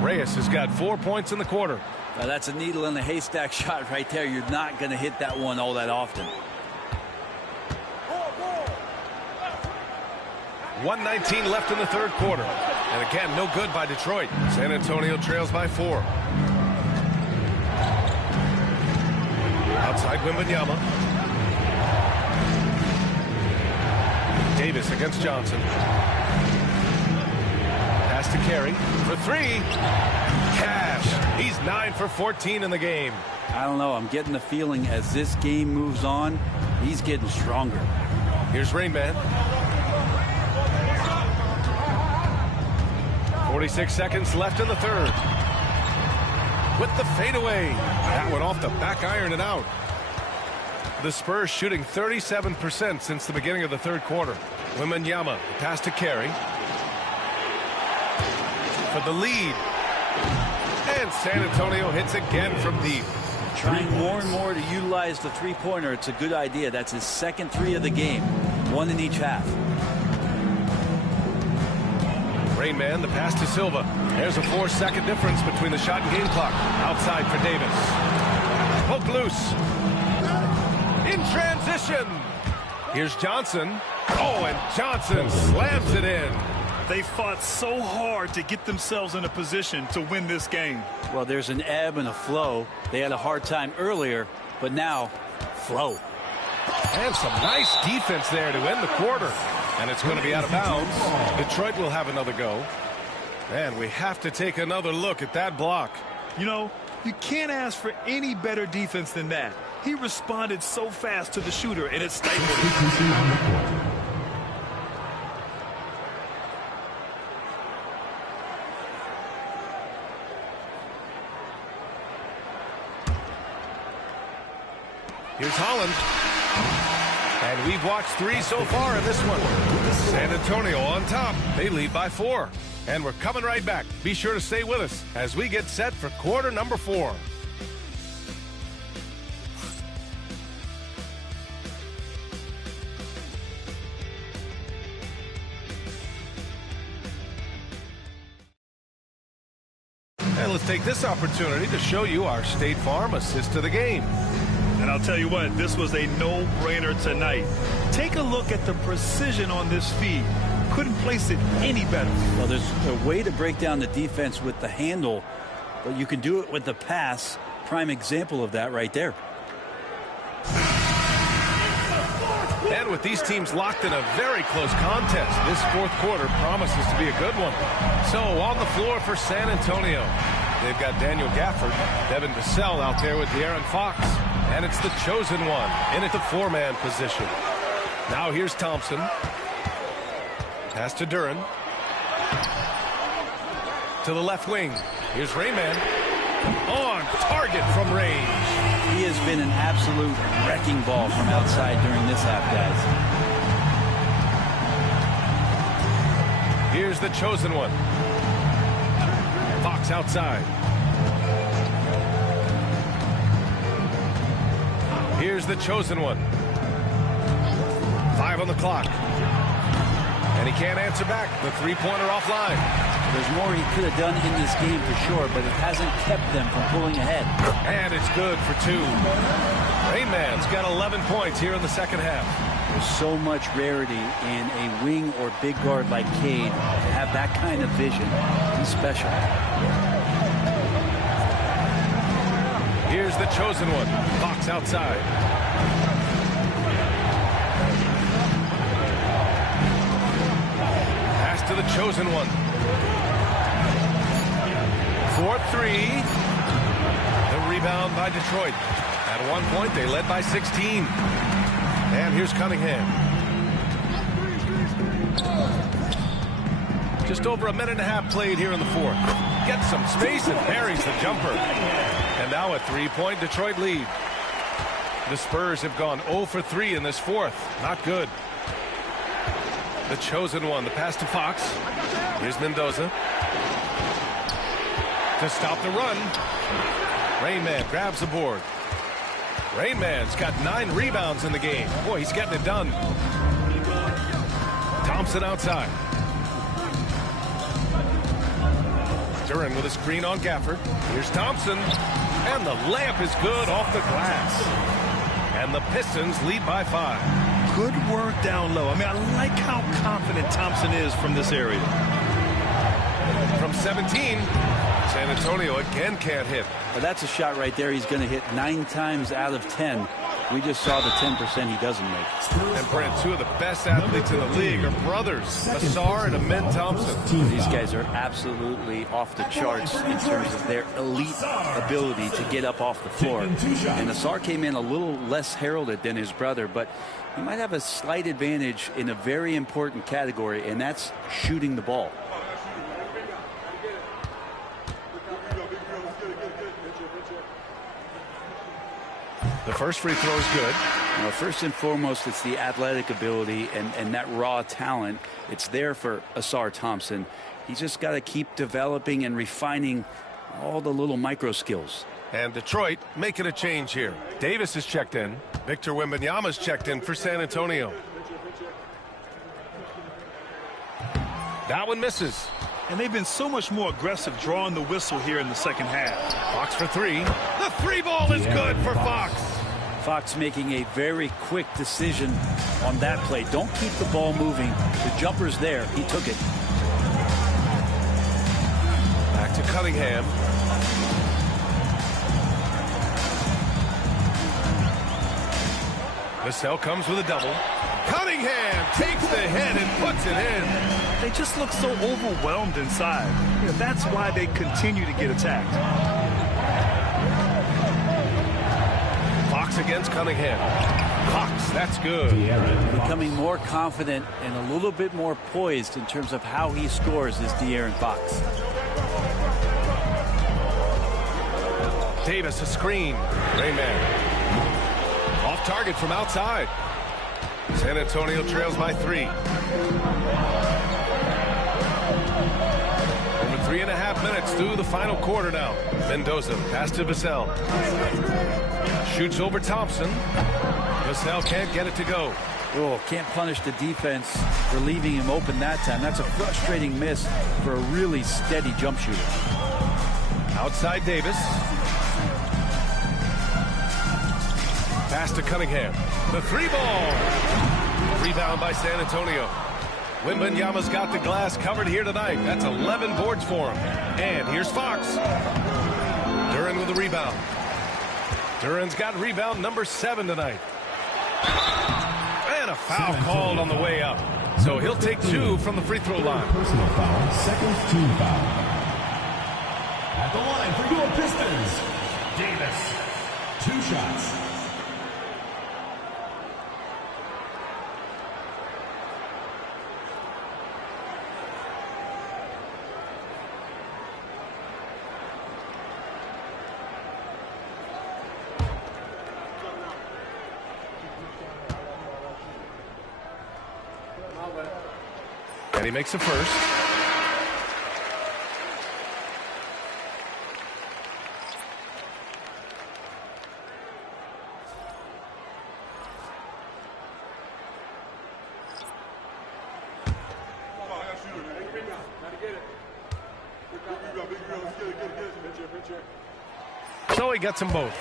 Reyes has got 4 points in the quarter. Now, that's a needle in the haystack shot right there. You're not going to hit that one all that often. 1:19 left in the third quarter. And again, no good by Detroit. San Antonio trails by 4. Outside Wembanyama. Davis against Johnson. Pass to Carey for 3. Cash. He's 9 for 14 in the game. I don't know. I'm getting the feeling as this game moves on, he's getting stronger. Here's Rain Man. 46 seconds left in the third. With the fadeaway. That one off the back iron and out. The Spurs shooting 37% since the beginning of the third quarter. Wembanyama, pass to Carey. For the lead. And San Antonio hits again from deep. Trying more and more to utilize the three-pointer. It's a good idea. That's his second 3 of the game. 1 in each half. Rain Man, the pass to Silva. There's a 4-second difference between the shot and game clock. Outside for Davis. Poke loose. In transition. Here's Johnson. Oh, and Johnson slams it in. They fought so hard to get themselves in a position to win this game. Well, there's an ebb and a flow. They had a hard time earlier, but now, flow. And some nice defense there to end the quarter. And it's going to be out of bounds. Detroit will have another go. And we have to take another look at that block. You know, you can't ask for any better defense than that. He responded so fast to the shooter, and it stifled him. Here's Holland. And we've watched 3 so far in this one. San Antonio on top. They lead by 4. And we're coming right back. Be sure to stay with us as we get set for quarter number 4. And let's take this opportunity to show you our State Farm assist to the game. And I'll tell you what, this was a no-brainer tonight. Take a look at the precision on this feed. Couldn't place it any better. Well, there's a way to break down the defense with the handle, but you can do it with the pass. Prime example of that right there. And with these teams locked in a very close contest, this fourth quarter promises to be a good one. So on the floor for San Antonio, they've got Daniel Gafford, Devin Vassell out there with De'Aaron Fox. And it's the chosen one in at the 4-man position. Now here's Thompson. Pass to Duren. To the left wing. Here's Rayman. On target from range. He has been an absolute wrecking ball from outside during this half, guys. Here's the chosen one. Fox outside. Here's the chosen one. 5 on the clock. And he can't answer back. The three-pointer offline. There's more he could have done in this game for sure, but it hasn't kept them from pulling ahead. And it's good for 2. Rayman's got 11 points here in the second half. There's so much rarity in a wing or big guard like Cade to have that kind of vision. He's special. Here's the chosen one. Fox outside. Pass to the chosen one. 4-3. The rebound by Detroit. At one point, they led by 16. And here's Cunningham. Just over a minute and a half played here in the fourth. Gets some space and buries the jumper. And now a three-point Detroit lead. The Spurs have gone 0 for 3 in this fourth. Not good. The chosen one. The pass to Fox. Here's Mendoza. To stop the run. Rain Man grabs the board. Rain Man's got 9 rebounds in the game. Boy, he's getting it done. Thompson outside. Duren with a screen on Gafford. Here's Thompson. And the layup is good off the glass. And the Pistons lead by 5. Good work down low. I mean, I like how confident Thompson is from this area. From 17, San Antonio again can't hit. Well, that's a shot right there he's going to hit 9 times out of 10. We just saw the 10% he doesn't make. And Brent, two of the best athletes in the league are brothers, Ausar and Amen Thompson. These guys are absolutely off the charts in terms of their elite ability to get up off the floor. And Ausar came in a little less heralded than his brother, but he might have a slight advantage in a very important category, and that's shooting the ball. The first free throw is good. Well, first and foremost, it's the athletic ability and that raw talent. It's there for Ausar Thompson. He's just got to keep developing and refining all the little micro skills. And Detroit making a change here. Davis is checked in. Victor Wembanyama's checked in for San Antonio. That one misses. And they've been so much more aggressive drawing the whistle here in the second half. Fox for three. The three ball is good for Fox. Fox making a very quick decision on that play. Don't keep the ball moving. The jumper's there. He took it. Back to Cunningham. Vassell comes with a double. Cunningham takes the head and puts it in. They just look so overwhelmed inside. You know, that's why they continue to get attacked. Fox against Cunningham. Fox, that's good. Becoming more confident and a little bit more poised in terms of how he scores is De'Aaron Fox. Davis a screen. Rayman. Off target from outside. San Antonio trails by 3. Over 3.5 minutes through the final quarter now. Mendoza pass to Vassell. Shoots over Thompson. Vassell can't get it to go. Oh, can't punish the defense for leaving him open that time. That's a frustrating miss for a really steady jump shooter. Outside Davis. Pass to Cunningham. The three ball. Rebound by San Antonio. Wembanyama's got the glass covered here tonight. That's 11 boards for him. And here's Fox. Duren with the rebound. Duren's got rebound number 7 tonight. And a foul called on the way up. So he'll take 2 from the free throw line. Personal foul, second team foul. At the line for your Pistons, Davis. 2 shots. And he makes the first. So he gets them both.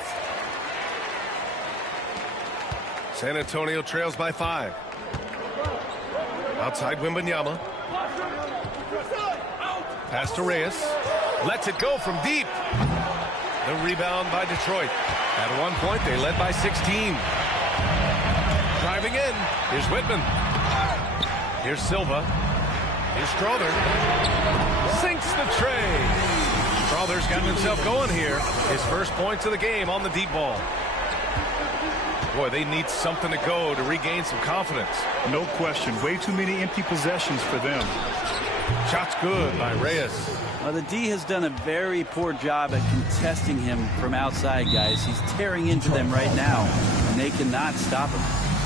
San Antonio trails by 5. Outside Wembanyama. Pass to Reyes. Lets it go from deep. The rebound by Detroit. At one point, they led by 16. Driving in. Here's Whitman. Here's Silva. Here's Strother. Sinks the tray. Strother's gotten himself going here. His first points of the game on the deep ball. Boy, they need something to go to regain some confidence. No question. Way too many empty possessions for them. Shot's good by Reyes. The D has done a very poor job at contesting him from outside, guys. He's tearing into them right now, and they cannot stop him.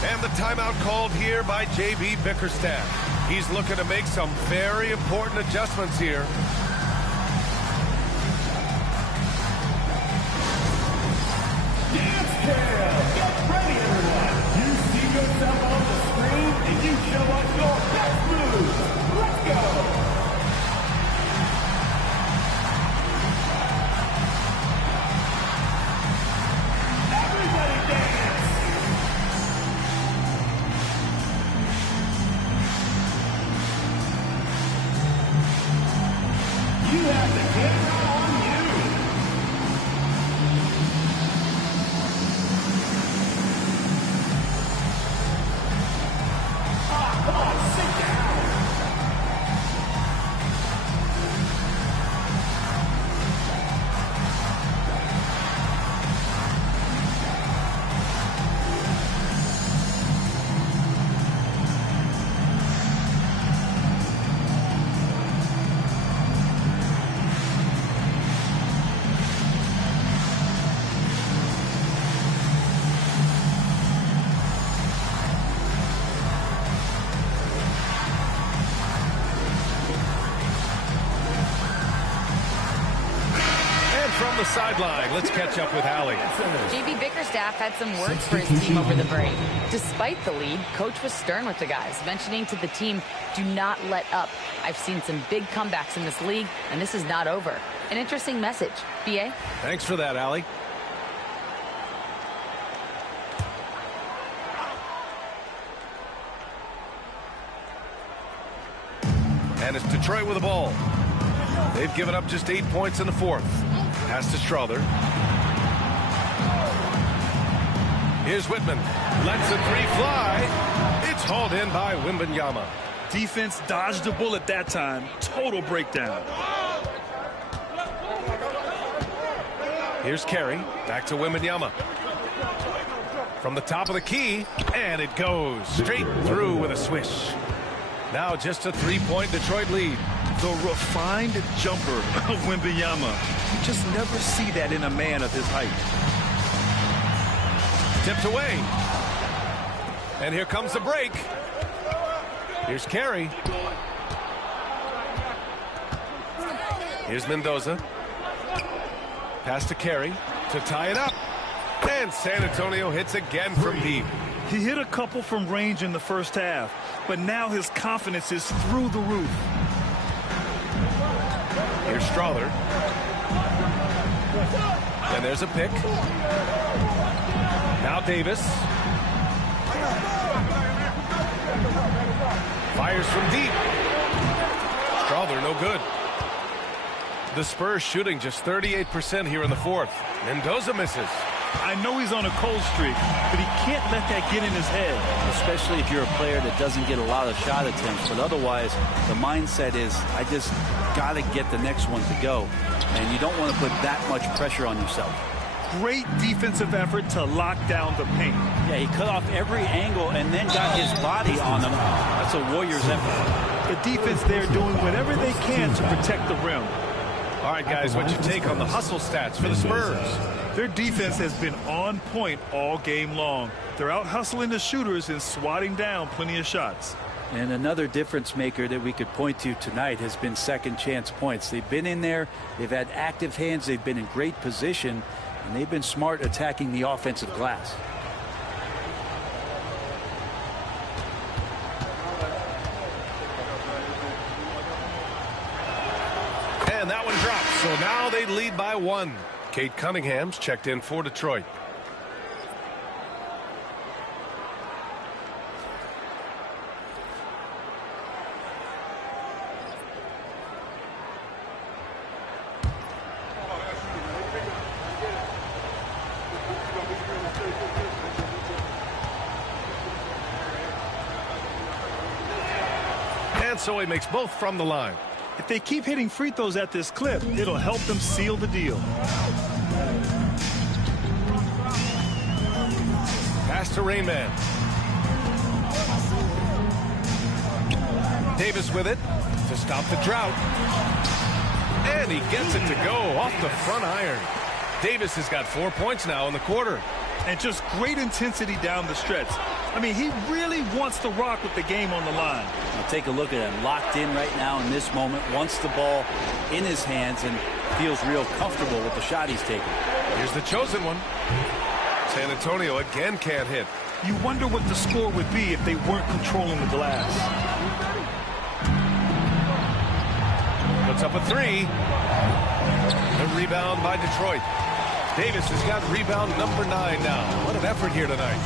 And the timeout called here by J.B. Bickerstaff. He's looking to make some very important adjustments here. Dance Cam! Get ready, everyone! You see yourself on the screen, and you show us your best moves. Let's go! Everybody dance! from the sideline. Let's catch up with Allie. JB Bickerstaff had some words for his team over the break. Despite the lead, coach was stern with the guys, mentioning to the team, do not let up. I've seen some big comebacks in this league, and this is not over. An interesting message. B.A.? Thanks for that, Allie. And it's Detroit with the ball. They've given up just 8 points in the fourth. Pass to Strother. Here's Whitman. Lets the three fly. It's hauled in by Wembanyama. Defense dodged the bullet that time. Total breakdown. Here's Carey. Back to Wembanyama. From the top of the key. And it goes straight through with a swish. Now just a three-point Detroit lead. The refined jumper of Wembanyama. You just never see that in a man of his height. Tipped away. And here comes the break. Here's Carey. Here's Mendoza. Pass to Carey to tie it up. And San Antonio hits again from deep. He hit a couple from range in the first half, but now his confidence is through the roof. Here's Strother. And there's a pick. Now Davis. Fires from deep. Strother, no good. The Spurs shooting just 38% here in the fourth. Mendoza misses. I know he's on a cold streak, but he can't let that get in his head. Especially if you're a player that doesn't get a lot of shot attempts. But otherwise, the mindset is, I just got to get the next one to go. And you don't want to put that much pressure on yourself. Great defensive effort to lock down the paint. Yeah, he cut off every angle and then got his body on them. That's a Warriors effort. The defense there doing whatever they can to protect the rim. All right, guys, what's your take on the hustle stats for the Spurs? Their defense has been on point all game long. They're out hustling the shooters and swatting down plenty of shots. And another difference maker that we could point to tonight has been second chance points. They've been in there, they've had active hands, they've been in great position, and they've been smart attacking the offensive glass. And that one drops, so now they lead by one. Kate Cunningham's checked in for Detroit. And so he makes both from the line. If they keep hitting free throws at this clip, it'll help them seal the deal. Pass to Rainman. Davis with it to stop the drought. And he gets it to go off the front iron. Davis has got 4 points now in the quarter. And just great intensity down the stretch. I mean, he really wants to rock with the game on the line. Now take a look at him, locked in right now in this moment, wants the ball in his hands and feels real comfortable with the shot he's taking. Here's the chosen one. San Antonio again can't hit. You wonder what the score would be if they weren't controlling the glass. Puts up a three. The rebound by Detroit. Davis has got rebound number 9 now. What an effort here tonight.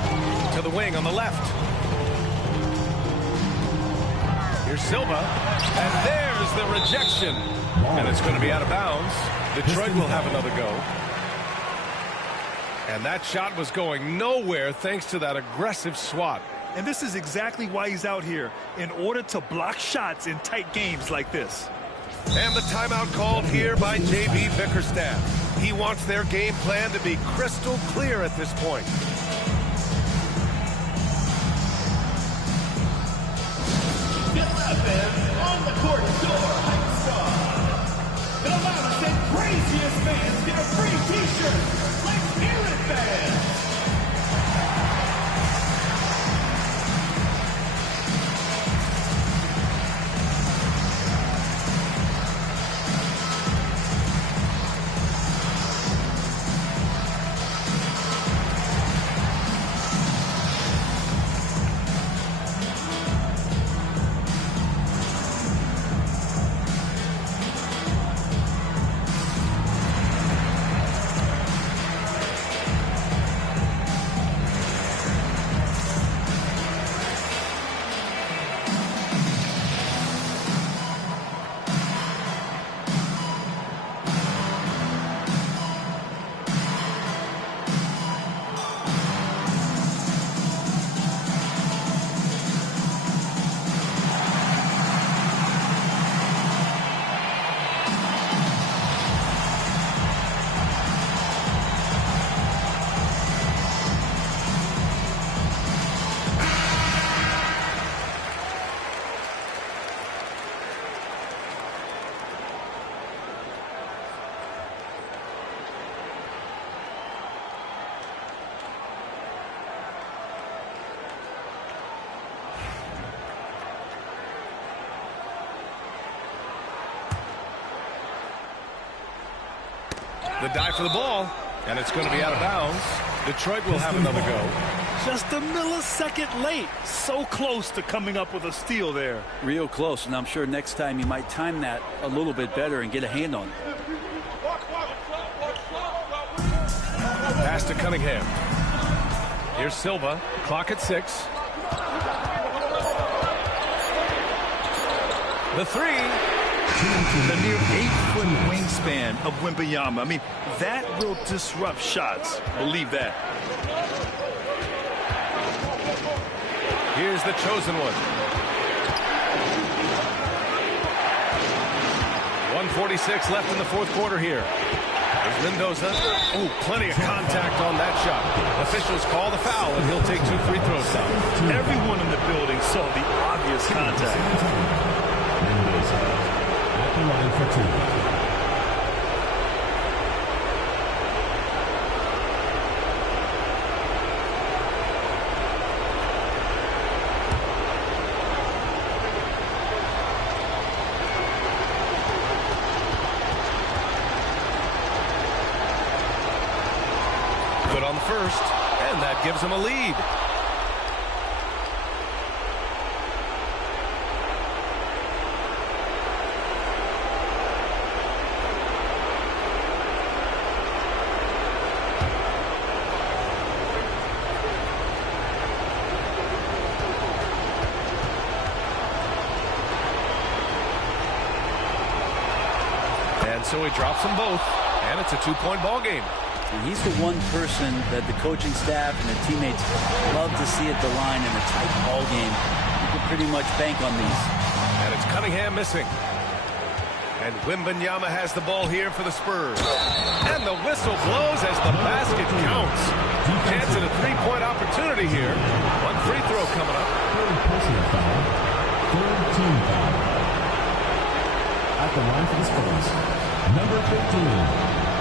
To the wing on the left. Here's Silva. And there's the rejection. And it's going to be out of bounds. Detroit will have another go. And that shot was going nowhere thanks to that aggressive swat. And this is exactly why he's out here, in order to block shots in tight games like this. And the timeout called here by JB Bickerstaff. He wants their game plan to be crystal clear at this point. On the court, Door Heights Star. The loudest and craziest fans get a free t-shirt. Let's hear it, fans. The dive for the ball, and it's going to be out of bounds. Detroit will have another go. Just a millisecond late. So close to coming up with a steal there. Real close, and I'm sure next time he might time that a little bit better and get a hand on it. Pass to Cunningham. Here's Silva. Clock at 6. The three. The near 8-foot wingspan of Wembanyama. I mean, that will disrupt shots. Believe that. Here's the chosen one. 1:46 left in the fourth quarter here. There's Mendoza. Oh, plenty of contact on that shot. Officials call the foul, and he'll take 2 free throws down. Everyone in the building saw the obvious contact. Mendoza at the line for 2. Good on the first, and that gives him a lead. And so he drops them both, and it's a 2-point ball game. And he's the one person that the coaching staff and the teammates love to see at the line in a tight ball game. You can pretty much bank on these. And it's Cunningham missing. And Wembanyama has the ball here for the Spurs. And the whistle blows as the basket counts. Chance at a 3-point opportunity here. 1 free throw coming up. Third personal foul. Third team foul. At the line for the Spurs, number 15.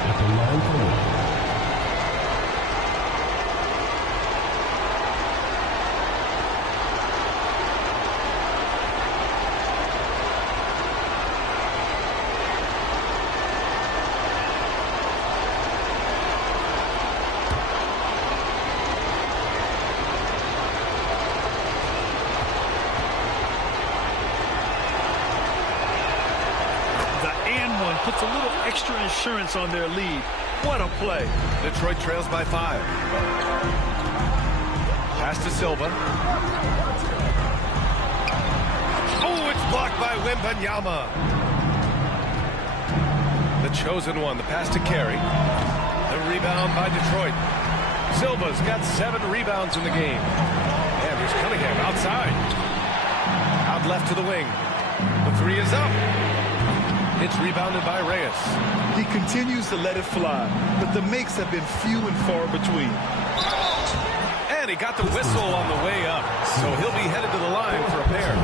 At the line for 1. Puts a little extra insurance on their lead. What a play. Detroit trails by 5. Pass to Silva. Oh, it's blocked by Wembanyama. The chosen one. The pass to Carey. The rebound by Detroit. Silva's got 7 rebounds in the game. And here's Cunningham outside. Out left to the wing. The 3 is up. It's rebounded by Reyes. He continues to let it fly, but the makes have been few and far between. And he got the whistle on the way up, so he'll be headed to the line for a pair.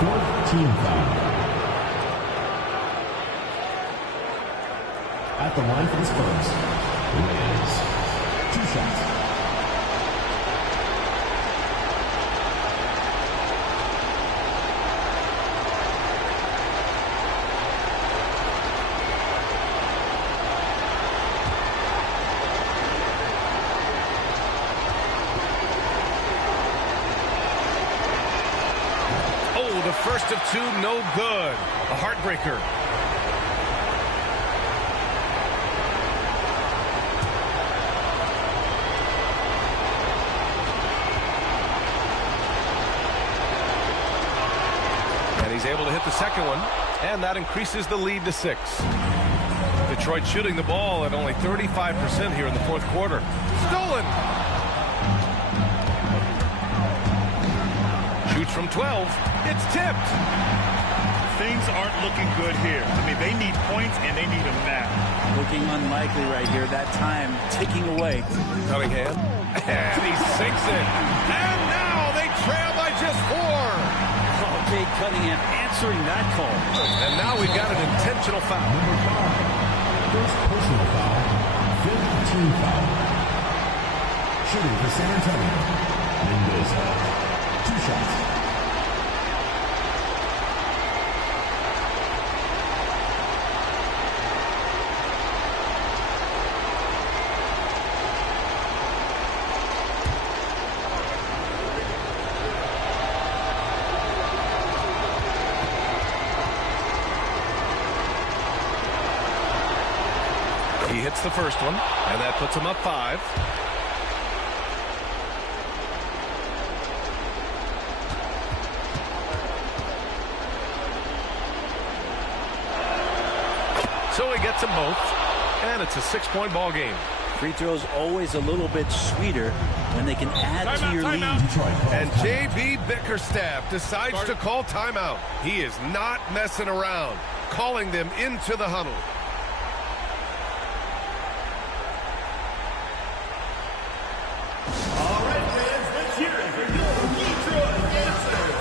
Fourth team foul. At the line for the Spurs, Reyes. 2 shots. First of 2, no good. A heartbreaker. And he's able to hit the second one, and that increases the lead to 6. Detroit shooting the ball at only 35% here in the fourth quarter. Stolen. Shoots from 12. It's tipped. Things aren't looking good here. I mean, they need points and they need them now. Looking unlikely right here. That time ticking away. Cunningham. And he sinks it. And now they trail by just 4. Oh, Jake Cunningham answering that call. And now we've got an intentional foul. Number 5. First personal foul. Fifth team foul. Shooting for San Antonio. Mendoza. 2 shots. He hits the first one, and that puts him up 5. So he gets them both, and it's a 6-point ball game. Free throws always a little bit sweeter when they can add to your lead. And J.B. Bickerstaff decides to call timeout. He is not messing around, calling them into the huddle. All right, fans, let's hear it for your Detroit Dancers.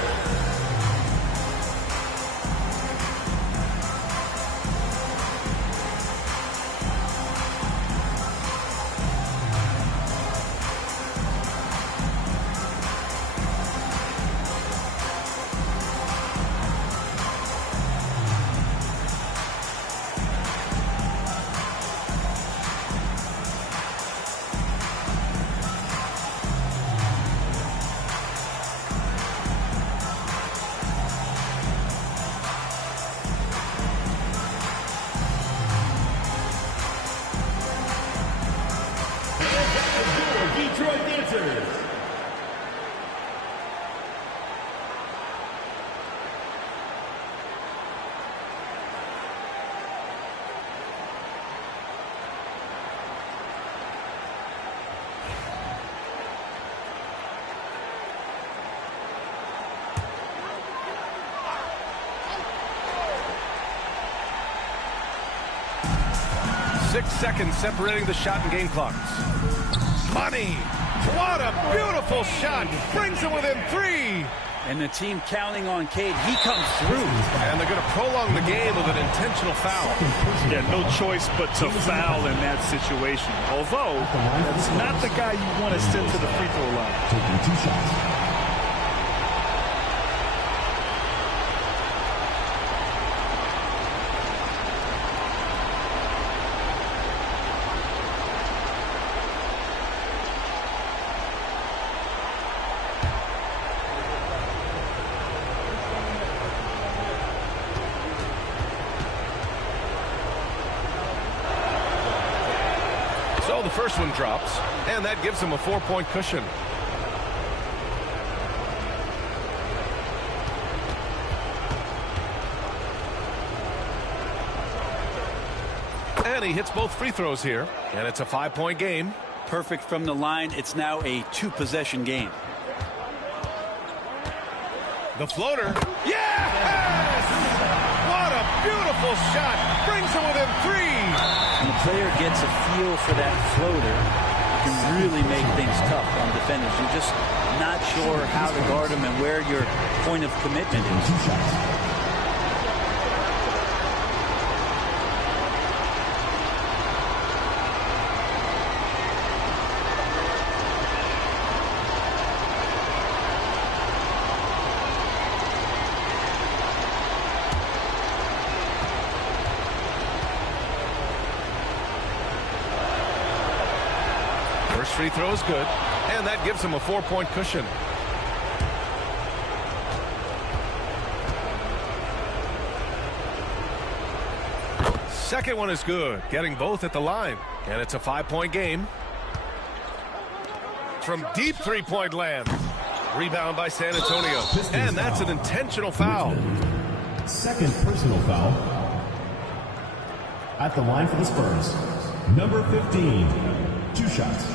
Detroit Dancers. Six seconds separating the shot and game clocks. Money! What a beautiful shot! Brings him within 3! And the team counting on Cade. He comes through. And they're going to prolong the game with an intentional foul. Yeah, no choice but to foul in that situation. Although, that's not the guy you want to send to the free throw line. Taking 2 shots. So the first one drops, and that gives him a 4-point cushion. And he hits both free throws here, and it's a 5-point game. Perfect from the line. It's now a 2-possession game. The floater. Yes! What a beautiful shot. Brings him within 3. When the player gets a feel for that floater, it can really make things tough on defenders. You're just not sure how to guard them and where your point of commitment is. 2 shots. First free throw is good, and that gives him a 4-point cushion. Second one is good, getting both at the line, and it's a 5-point game. From deep 3-point land. Rebound by San Antonio, and that's an intentional foul. Second personal foul. At the line for the Spurs, number 15. 2 shots.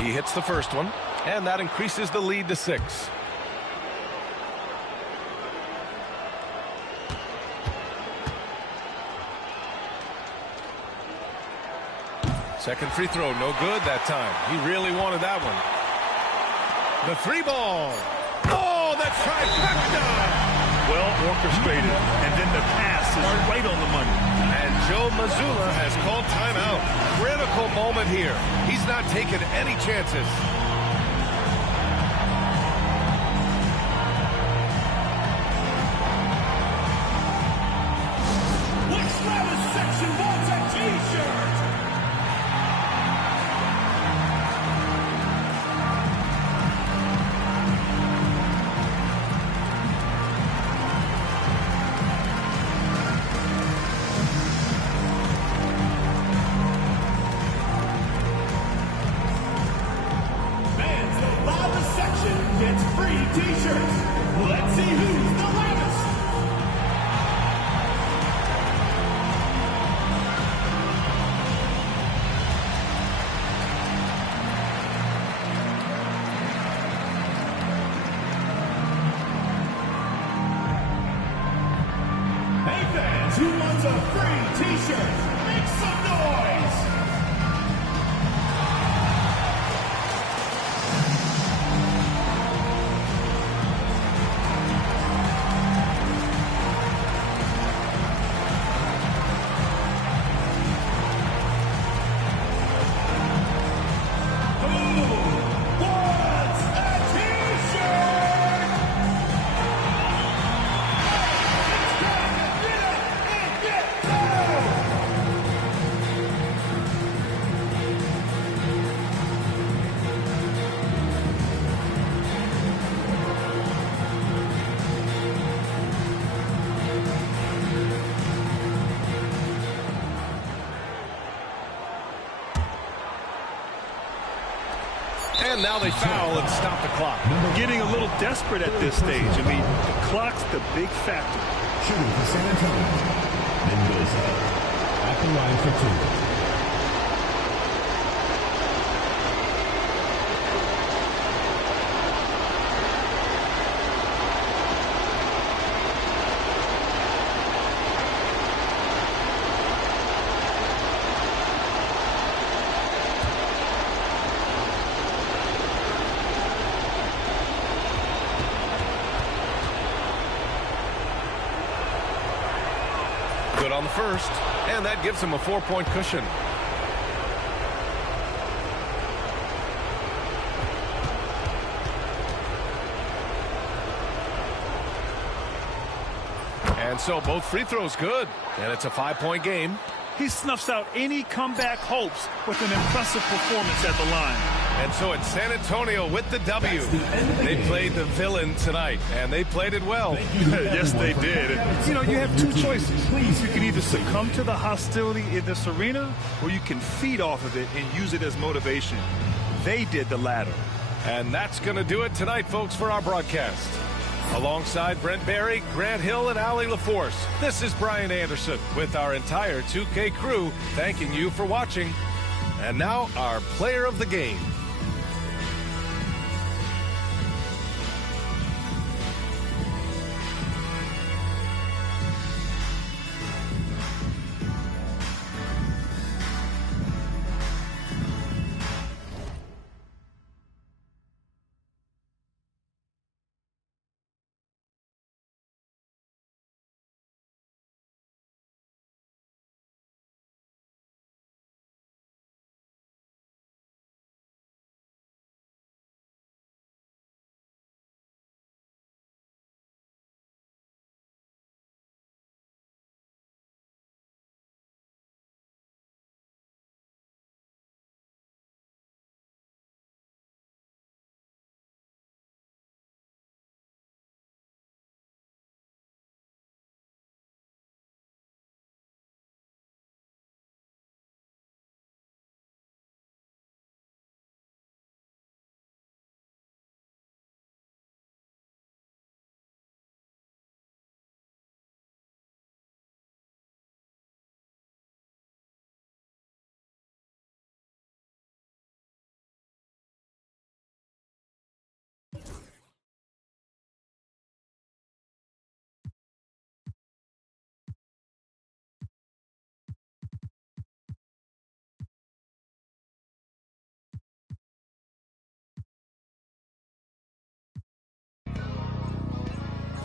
He hits the first one, and that increases the lead to 6. Second free throw, no good that time. He really wanted that one. The 3 ball. Oh, that trifecta! Well orchestrated, and then the pass is right on the money. And Joe Mazzulla has called timeout. Critical moment here. He's not taking any chances. T-shirt. Fans of Lava section gets free T-shirts. Let's see who's the loudest. Hey fans, who wants a free T-shirt? Make some noise! Who wants a T-shirt? It's time to get up and get down! And now they foul and stop the clock. Getting a little desperate at this stage. I mean, the clock's the big factor. Shooting for San Antonio. Mendoza. At the line for two. Good on the first, and that gives him a 4-point cushion. And so both free throws good, and it's a 5-point game. He snuffs out any comeback hopes with an impressive performance at the line. And so it's San Antonio with the W. They played the villain tonight, and they played it well. Yes, they did. You know, you have two choices. You can either succumb to the hostility in this arena, or you can feed off of it and use it as motivation. They did the latter. And that's going to do it tonight, folks, for our broadcast. Alongside Brent Barry, Grant Hill, and Allie LaForce, this is Brian Anderson with our entire 2K crew thanking you for watching. And now, our player of the game.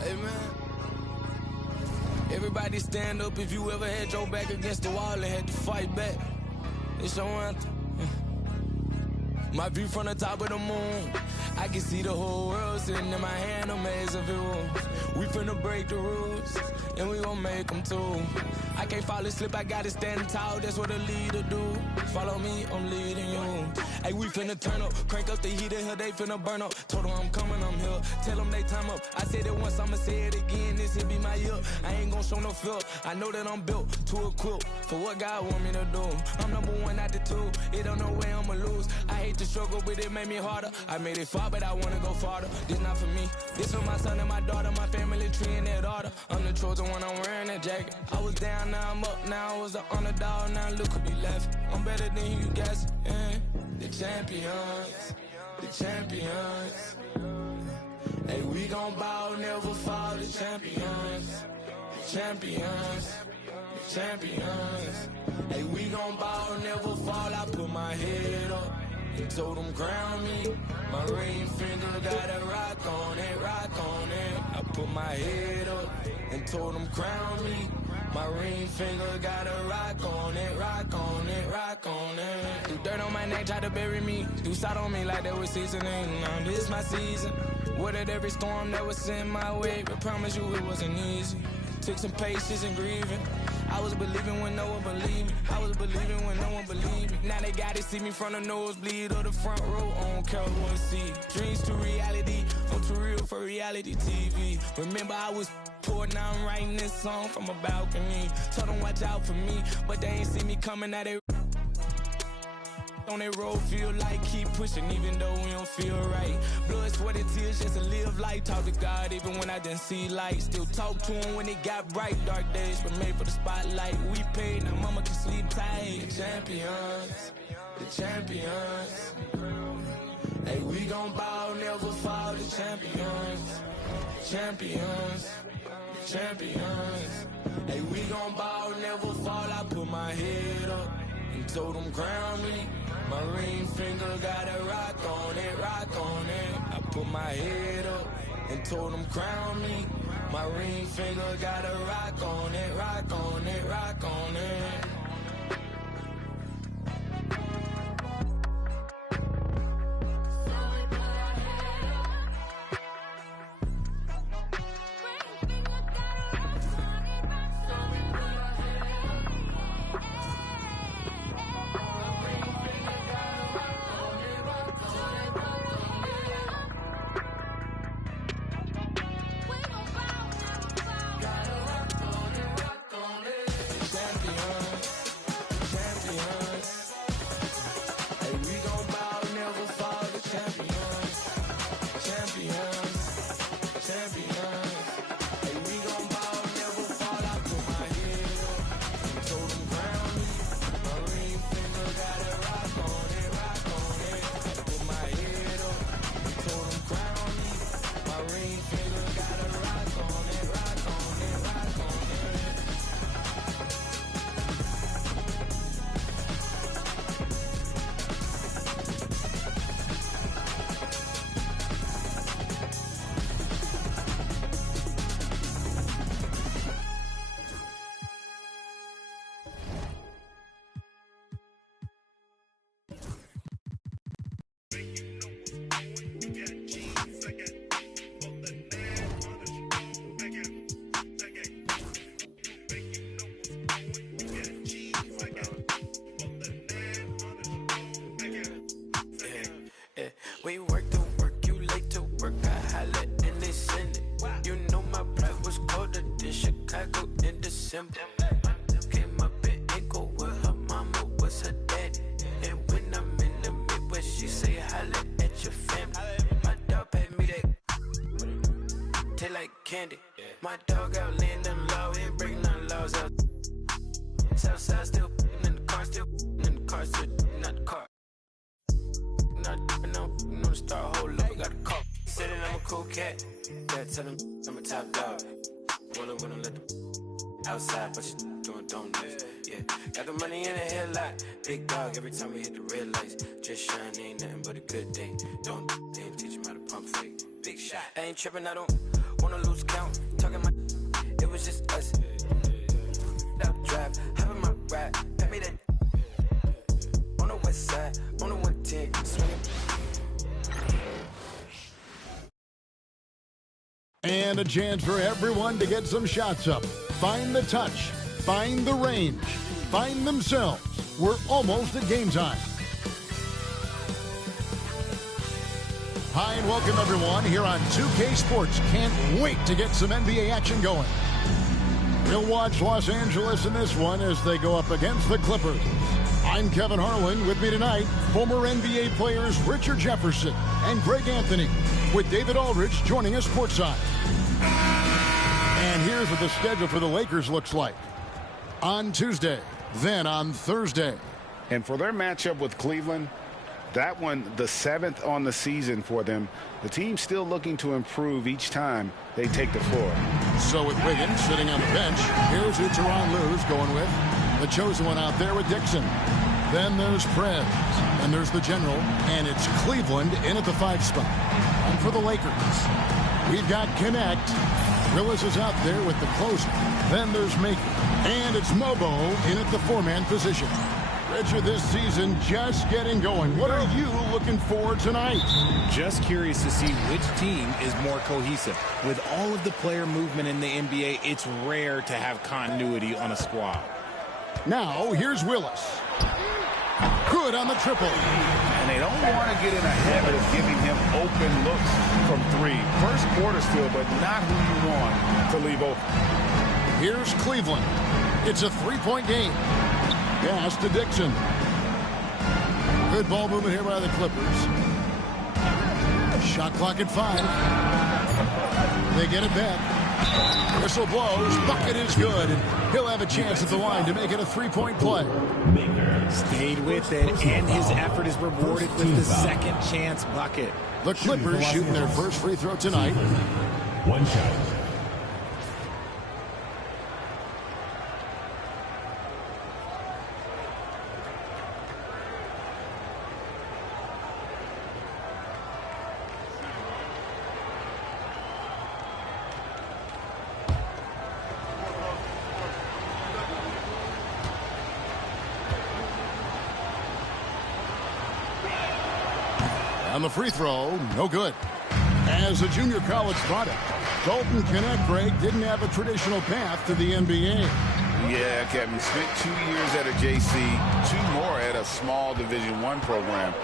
Hey man, everybody stand up if you ever had your back against the wall and had to fight back. It's your anthem. My view from the top of the moon. I can see the whole world sitting in my hand, a maze of rules. We finna break the rules, and we gon' make them too. I can't fall asleep, I gotta stand tall, that's what a leader do. Follow me, I'm leading you. Hey, we finna turn up, crank up the heat in here, they finna burn up. Told them I'm coming, I'm here, tell them they time up. I said it once, I'ma say it again, this here be my year. I ain't gon' show no fear, I know that I'm built to equip for what God want me to do. I'm number one out the two, it don't know where I'ma lose. I hate the struggle, but it made me harder. I made it far, but I wanna go farther. This not for me, this for my son and my daughter, my family tree and their daughter. I'm the chosen one, I'm wearing that jacket. I was down, now I'm up, now I was the underdog, now look who be left. I'm better than you guys, yeah. The champions, the champions. Hey, we gon' bow, never fall, the champions, the champions, the champions. Hey, we gon' bow, never fall, I put my head up and told them crown me. My ring finger got a rock on it, rock on it. I put my head up and told them crown me. My ring finger got a rock on it, rock on it, rock on it. Do dirt on my neck, try to bury me. Do side on me like that was seasoning. Now this my season. Weathered every storm that was sent my way, but promise you it wasn't easy. Took some patience and grieving. I was believing when no one believed me. I was believing when no one believed me. Now they gotta see me from the nosebleed or the front row. I don't care who I see. Dreams to reality, I'm too real for reality TV. Remember I was poor, now I'm writing this song from a balcony. Told them watch out for me, but they ain't see me coming at it. On that road, feel like keep pushing even though we don't feel right. Blood, sweat, and tears just to live life. Talk to God even when I didn't see light. Still talk to him when it got bright. Dark days but made for the spotlight. We paid, now mama can sleep tight. The champions, the champions. Hey, we gon' bow, never fall. The champions, champions, champions. Hey, we gon' bow, never fall. I put my head up and told them crown me. My ring finger got a rock on it, rock on it. I put my head up and told them crown me. My ring finger got a rock on it, rock on it, rock on it. We work to work, you late to work, I holla and they send it. You know my blood was colder than Chicago in December. Came up in Inglewood with her mama was her daddy. And when I'm in the Midwest, she say holla at your family. My dog paid me that taste like candy. My dog out laying them law, ain't breaking none laws out. Southside still in the car, still in the car, still not the car. No star, hold up, I got a call. Said that I'm a cool cat. Yeah, tell him I'm a top dog. Wanna let the outside, but you doing donuts. Yeah, got the money in the headlight. Big dog every time we hit the red lights. Just shine, ain't nothing but a good day. Don't damn teach him how to pump fake. Big shot. I ain't tripping, I don't wanna lose count. Talking my, it was just us. Up drive, hop in my ride, pat me that. On the west side, on the 110, swinging. And a chance for everyone to get some shots up. Find the touch. Find the range. Find themselves. We're almost at game time. Hi, and welcome everyone here on 2K Sports. Can't wait to get some NBA action going. We'll watch Los Angeles in this one as they go up against the Clippers. I'm Kevin Harlan. With me tonight, former NBA players Richard Jefferson and Greg Anthony, with David Aldridge joining us courtside. And here's what the schedule for the Lakers looks like. On Tuesday, then on Thursday. And for their matchup with Cleveland, that one, the 7th on the season for them. The team's still looking to improve each time they take the floor. So with Wiggins sitting on the bench, here's who Tyronn Lue's going with. The chosen one out there with Dixon. Then there's Prez. And there's the general. And it's Cleveland in at the 5 spot. And for the Lakers, we've got Connect. Willis is out there with the closer. Then there's Maker. And it's Mobo in at the 4-man position. Richard, this season just getting going. What are you looking for tonight? Just curious to see which team is more cohesive. With all of the player movement in the NBA, it's rare to have continuity on a squad. Now, here's Willis. Good on the triple. And they don't want to get in a habit of giving him open looks from 3. First quarter still, but not who you want to leave open. Here's Cleveland. It's a 3-point game. Pass to Dixon. Good ball movement here by the Clippers. Shot clock at 5. They get it back. Whistle blows. Bucket is good. And he'll have a chance at the line to make it a 3-point play. Stayed with it, and his effort is rewarded with the second chance bucket. The Clippers shooting their first free throw tonight. One shot. On the free throw, no good. As a junior college product, Dalton Connect, Greg, didn't have a traditional path to the NBA. Yeah, Kevin, spent 2 years at a JC, 2 more at a small Division I program,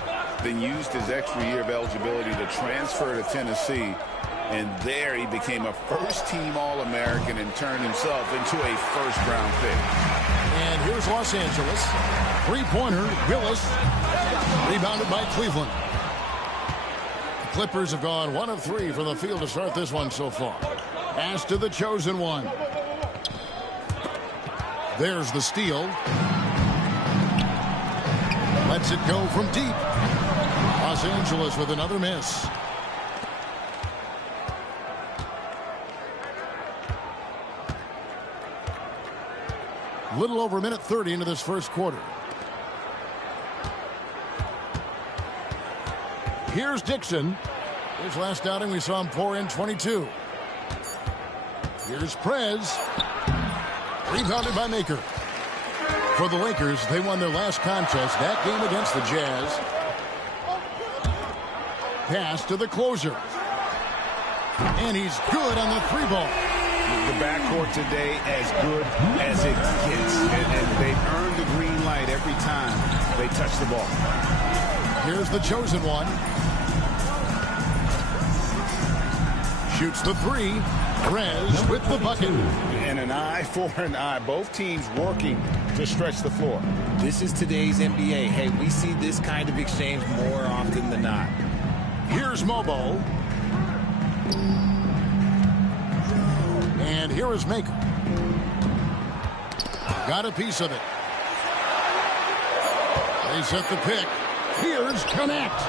then used his extra year of eligibility to transfer to Tennessee. And there he became a first-team All-American and turned himself into a first-round pick. And here's Los Angeles. 3-pointer, Willis. Rebounded by Cleveland. Clippers have gone 1 of 3 from the field to start this one so far. Pass to the chosen one. There's the steal. Lets it go from deep. Los Angeles with another miss. Little over a minute 30 into this first quarter. Here's Dixon. His last outing, we saw him pour in 22. Here's Prez. Rebounded by Maker. For the Lakers, they won their last contest, that game against the Jazz. Pass to the closer. And he's good on the 3-ball. The backcourt today as good as it gets. And they've earned the green light every time they touch the ball. Here's the chosen one. Shoots the 3. Prez with the bucket. And an eye for an eye. Both teams working to stretch the floor. This is today's NBA. Hey, we see this kind of exchange more often than not. Here's Mobo. And here is Maker. Got a piece of it. They set the pick. Here's Connect.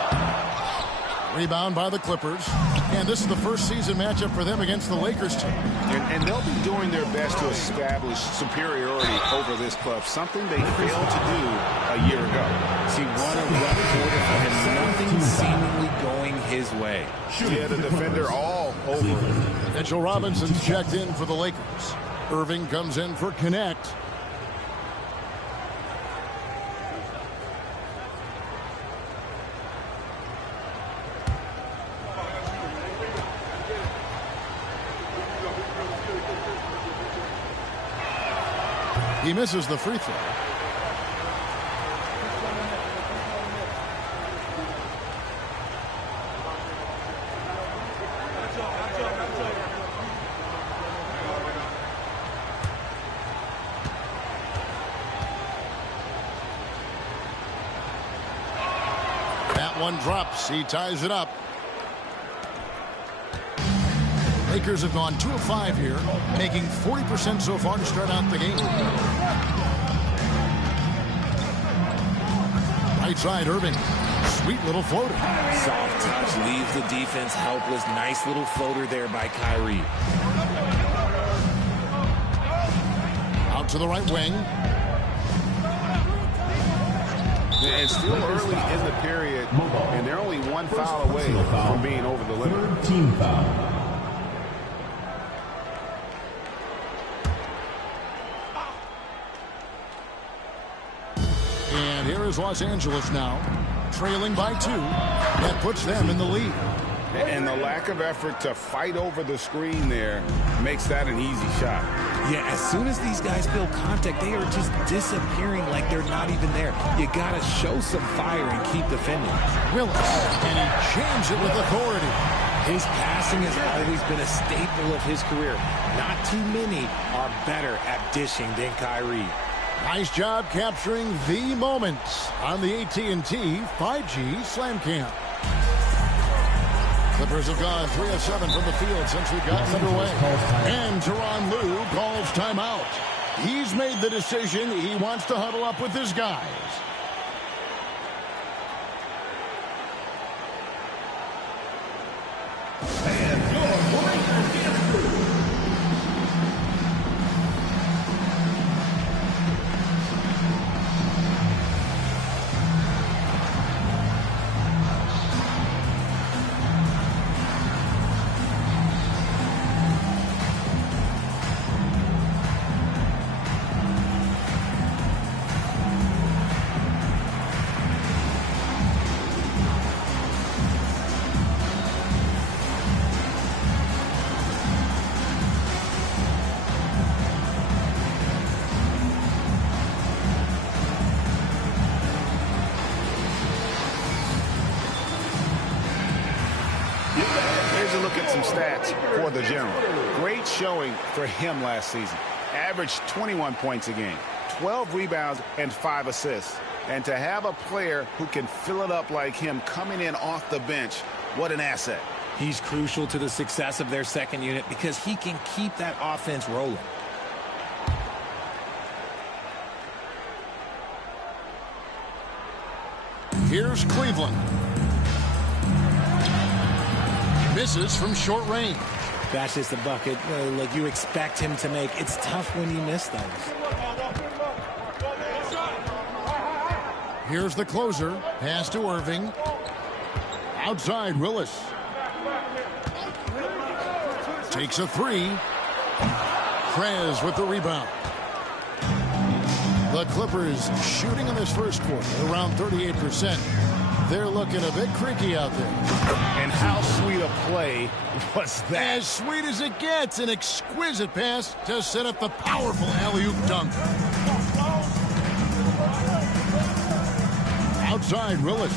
Rebound by the Clippers. And this is the first season matchup for them against the Lakers team. And they'll be doing their best to establish superiority over this club, something they failed to do a year ago. See, what a rough quarter for him. Nothing seemingly going his way. Yeah, the defender all over. Mitchell Robinson's checked in for the Lakers. Irving comes in for Connect. He misses the free throw. That one drops. He ties it up. Lakers have gone 2 of 5 here, making 40% so far to start out the game. Right side, Irving. Sweet little floater. Soft touch leaves the defense helpless. Nice little floater there by Kyrie. Out to the right wing. And still early in the period, and they're only 1 foul away from being over the limit. Team foul. And here is Los Angeles now, trailing by 2. That puts them in the lead. And the lack of effort to fight over the screen there makes that an easy shot. Yeah, as soon as these guys feel contact, they are just disappearing like they're not even there. You got to show some fire and keep defending. Willis, and he jams it with authority. His passing has always been a staple of his career. Not too many are better at dishing than Kyrie. Nice job capturing the moments on the AT&T 5G Slam Camp. Clippers have gone 3 of 7 from the field since we've gotten underway. And Tyronn Lue calls timeout. He's made the decision. He wants to huddle up with his guys. For the General. Great showing for him last season. Averaged 21 points a game, 12 rebounds, and 5 assists. And to have a player who can fill it up like him coming in off the bench, what an asset. He's crucial to the success of their second unit because he can keep that offense rolling. Here's Cleveland. Misses from short range. That's just a bucket like you expect him to make. It's tough when you miss those. Here's the closer. Pass to Irving. Outside, Willis. Takes a 3. Krez with the rebound. The Clippers shooting in this first quarter around 38%. They're looking a bit creaky out there. And how sweet a play was that? As sweet as it gets. An exquisite pass to set up the powerful alley-oop dunk. Outside, Willis.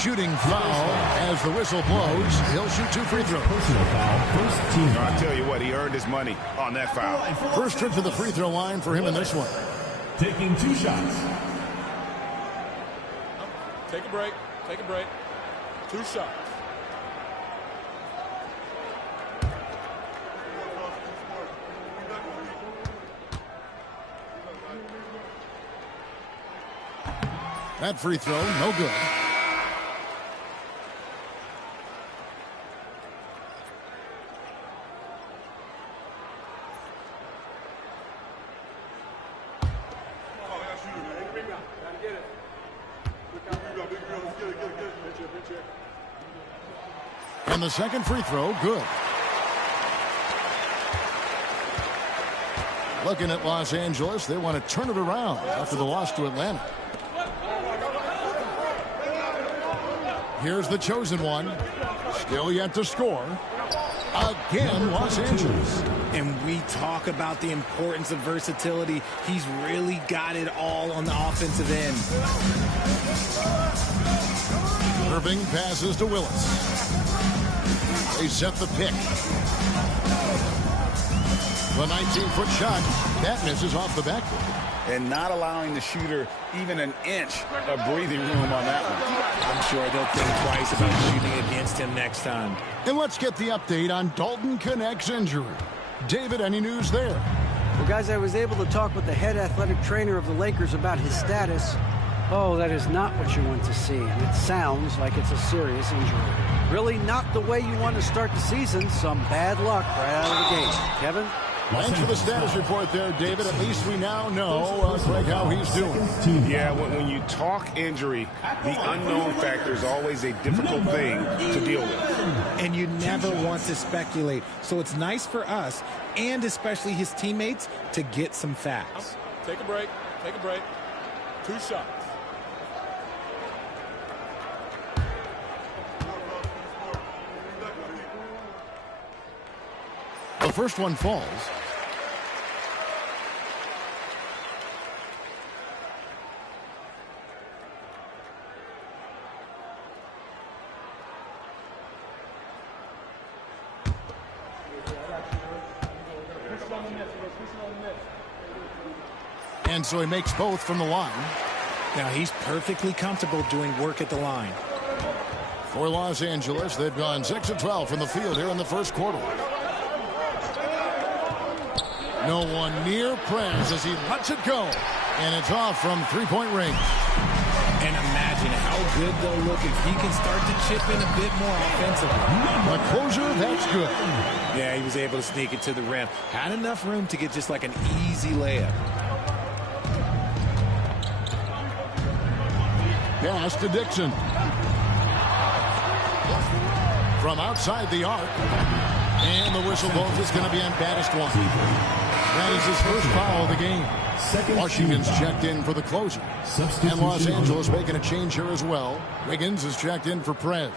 Shooting foul as the whistle blows. He'll shoot 2 free throws. Personal foul. First team foul. I'll tell you what, he earned his money on that foul. First trip to the free throw line for him in this one. Taking 2 shots. Take a break. Take a break. 2 shots. That free throw, no good. And the second free throw, good. Looking at Los Angeles, they want to turn it around after the loss to Atlanta. Here's the chosen one. Still yet to score. again, Los Angeles. And we talk about the importance of versatility. He's really got it all on the offensive end. Irving passes to Willis. They set the pick. The 19-foot shot, that misses off the backboard. And not allowing the shooter even an inch of breathing room on that one. I'm sure they'll think twice about shooting against him next time. And let's get the update on Dalton Knecht's injury. David, any news there? Well, guys, I was able to talk with the head athletic trainer of the Lakers about his status. Oh, that is not what you want to see, and it sounds like it's a serious injury. Really not the way you want to start the season. Some bad luck right out of the gate. Kevin? Thanks for the status report there, David. At least we now know, Greg, how he's doing. Yeah, when you talk injury, the unknown factor is always a difficult thing to deal with. And you never want to speculate. So it's nice for us, and especially his teammates, to get some facts. Take a break. Take a break. 2 shots. The first one falls. And so he makes both from the line. Now he's perfectly comfortable doing work at the line. For Los Angeles, they've gone 6 of 12 from the field here in the first quarter. No one near Prez as he lets it go. And it's off from three-point range. And imagine how good they'll look if he can start to chip in a bit more offensively. A closer, that's good. Yeah, he was able to sneak it to the rim. Had enough room to get just like an easy layup. Pass to Dixon. From outside the arc. And the whistle blows. It's going to be on baddest one. That is his first foul of the game. Washington's checked in for the closer. And Los Angeles making a change here as well. Wiggins is checked in for Prez.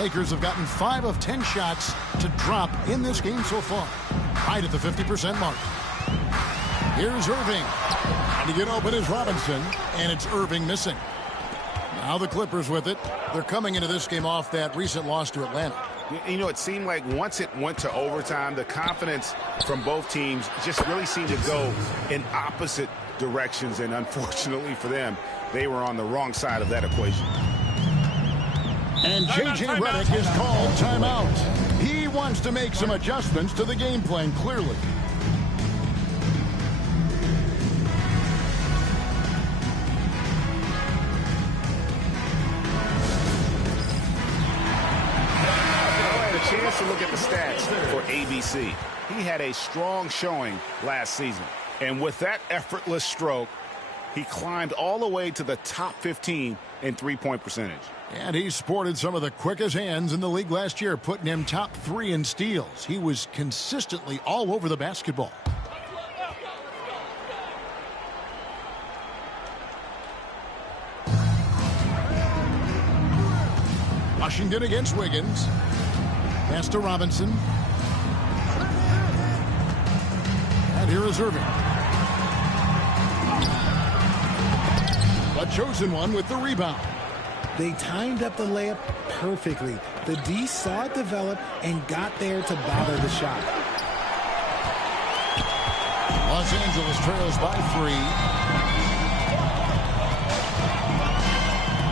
Lakers have gotten 5 of 10 shots to drop in this game so far. Right at the 50% mark. Here's Irving. And to get open is Robinson. And it's Irving missing. Now the Clippers with it. They're coming into this game off that recent loss to Atlanta. You know, it seemed like once it went to overtime, the confidence from both teams just really seemed to go in opposite directions. And unfortunately for them, they were on the wrong side of that equation. And J.J. Redick is called timeout. He wants to make some adjustments to the game plan, clearly. Chance to look at the stats for ABC. He had a strong showing last season. And with that effortless stroke, he climbed all the way to the top 15 in three-point percentage. And he sported some of the quickest hands in the league last year, putting him top 3 in steals. He was consistently all over the basketball. Washington against Wiggins. Pass to Robinson. And here is Irving. The chosen one with the rebound. They timed up the layup perfectly. The D saw it develop and got there to bother the shot. Los Angeles trails by 3.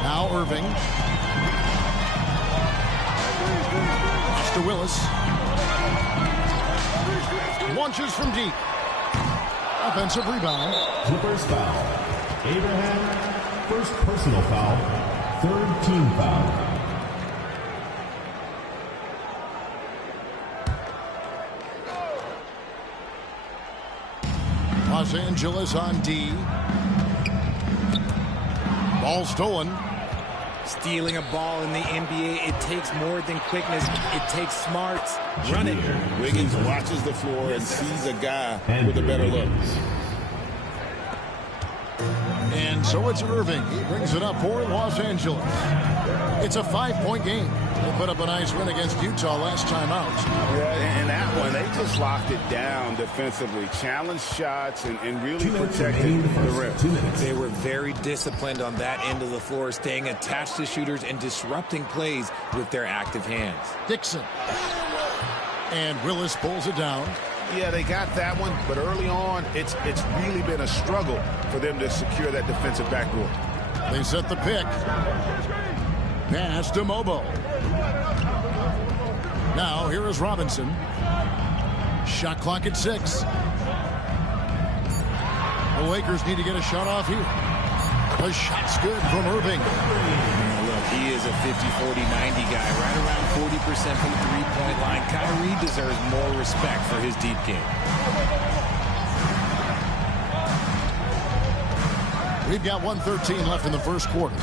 Now Irving. To Willis. Launches from deep. Offensive rebound. Clippers foul. Abraham, first personal foul. Third team foul. Los Angeles on D. Ball stolen. Stealing a ball in the NBA, it takes more than quickness. It takes smarts. Run it. Wiggins watches the floor and sees a guy with a better look. And so it's Irving. He brings it up for Los Angeles. It's a 5-point game. They put up a nice win against Utah last time out. Yeah, and that one, they just locked it down defensively. Challenged shots and really protected the rim. They were very disciplined on that end of the floor, staying attached to shooters and disrupting plays with their active hands. Dixon. And Willis pulls it down. Yeah, they got that one, but early on, it's really been a struggle for them to secure that defensive backboard. They set the pick. Pass to Mobo. Now, here is Robinson. Shot clock at 6. The Lakers need to get a shot off here. The shot's good from Irving. Look, he is a 50-40-90 guy, right around 40% from the three-point line. Kyrie deserves more respect for his deep game. We've got 1:13 left in the first quarter.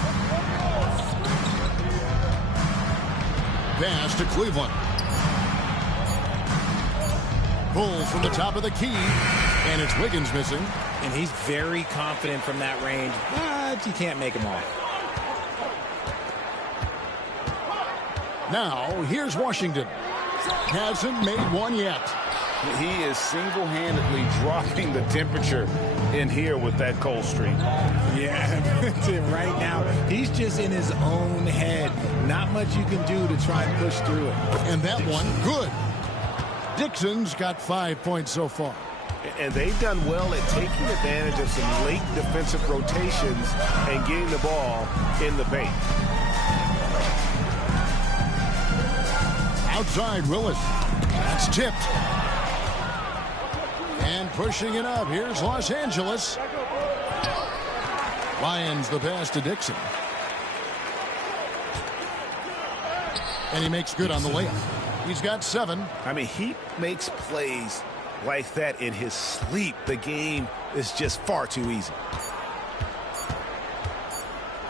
Pass to Cleveland. Pull from the top of the key, and it's Wiggins missing. And he's very confident from that range, but you can't make him off. Now, here's Washington. Hasn't made one yet. He is single-handedly dropping the temperature in here with that cold streak. Yeah, right now, he's just in his own head. Not much you can do to try and push through it. And that one, good. Dixon's got 5 points so far. And they've done well at taking advantage of some late defensive rotations and getting the ball in the paint. Outside, Willis. That's tipped. And pushing it up. Here's Los Angeles. Lions the pass to Dixon. And he makes good on the layup. He's got 7. I mean, he makes plays like that in his sleep. The game is just far too easy.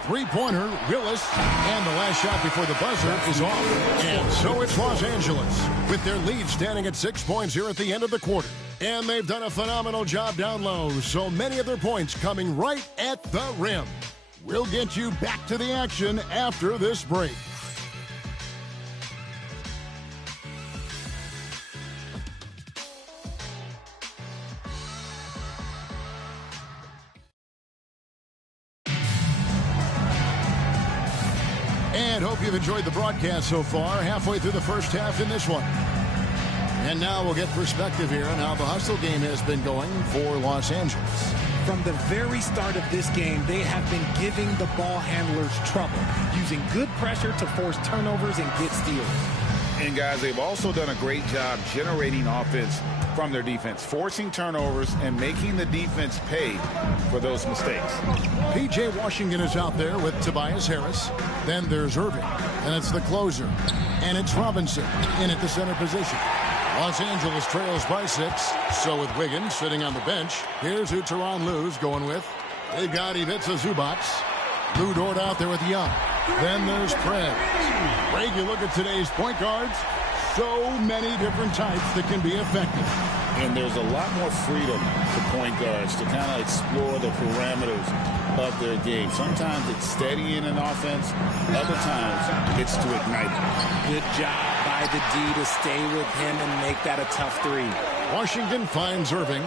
Three-pointer, Willis, and the last shot before the buzzer is off. And so it's Los Angeles with their lead standing at 6 points here at the end of the quarter. And they've done a phenomenal job down low, so many of their points coming right at the rim. We'll get you back to the action after this break. And hope you've enjoyed the broadcast so far, halfway through the first half in this one. And now we'll get perspective here on how the hustle game has been going for Los Angeles. From the very start of this game, they have been giving the ball handlers trouble, using good pressure to force turnovers and get steals. And guys, they've also done a great job generating offense from their defense, forcing turnovers and making the defense pay for those mistakes. P.J. Washington is out there with Tobias Harris. Then there's Irving, and it's the closer. And it's Robinson in at the center position. Los Angeles trails by 6. So with Wiggins sitting on the bench, here's who Tyronn Lue's going with. They've got Ivica Zubac. Lou Dort out there with Young. Then there's Prez. Greg, you look at today's point guards, so many different types that can be effective. And there's a lot more freedom for point guards to kind of explore the parameters of their game. Sometimes it's steadying an offense. Other times it's to ignite it. Good job by the D to stay with him and make that a tough 3. Washington finds Irving.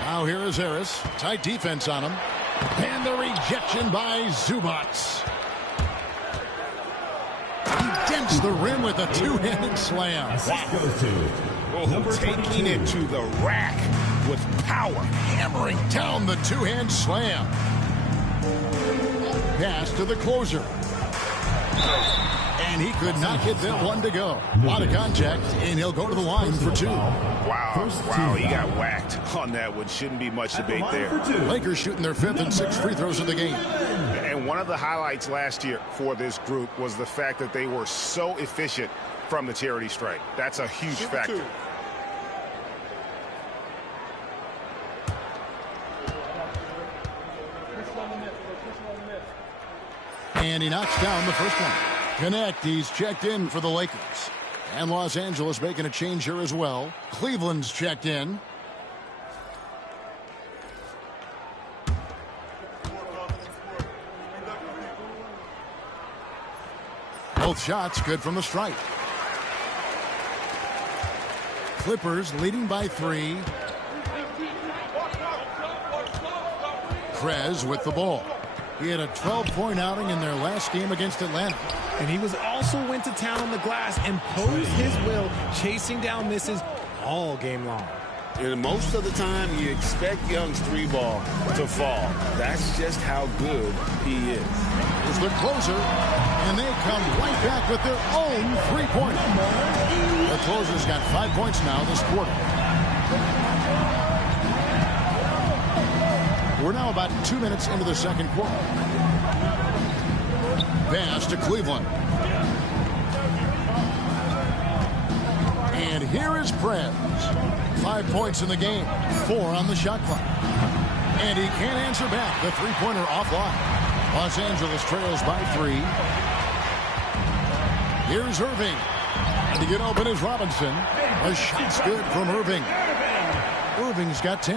Now here is Harris. Tight defense on him. And the rejection by Zubac. He dents the rim with a two-handed slam. Wow. Taking it to the rack with power. Hammering down the two-hand slam. Pass to the closer. And he could not get that one to go. A lot of contact, and he'll go to the line for 2. Wow, he got whacked on that one. Shouldn't be much debate there. Lakers shooting their 5th and 6th free throws of the game. And one of the highlights last year for this group was the fact that they were so efficient from the charity stripe. That's a huge factor. And he knocks down the first one. Connect, he's checked in for the Lakers. And Los Angeles making a change here as well. Cleveland's checked in. Both shots good from the stripe. Clippers leading by 3. Prez with the ball. He had a 12-point outing in their last game against Atlanta. And he also went to town on the glass and posed his will, chasing down misses all game long. And most of the time, you expect Young's 3-ball to fall. That's just how good he is. Here's the closer, and they come right back with their own 3-pointer. The closer's got 5 points now this quarter. We're now about 2 minutes into the second quarter. Pass to Cleveland. And here is Prez. 5 points in the game, 4 on the shot clock. And he can't answer back. The 3-pointer offline. Los Angeles trails by 3. Here's Irving. And to get open is Robinson. A shot's good from Irving. Irving's got 10.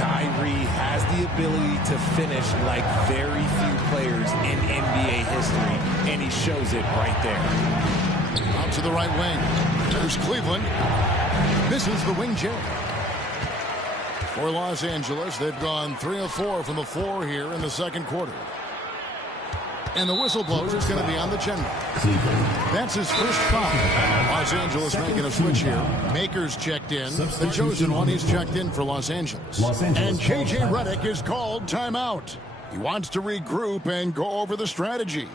Kyrie has the ability to finish like very few players in NBA history, and he shows it right there. Out to the right wing. There's Cleveland. Misses the wing J. For Los Angeles, they've gone 3 of 4 from the floor here in the second quarter. And the whistle blows is going to be on the general. That's his first foul. Los Angeles making a switch here. Makers checked in. The chosen one, he's checked in for Los Angeles. And J.J. Redick is called timeout. He wants to regroup and go over the strategy.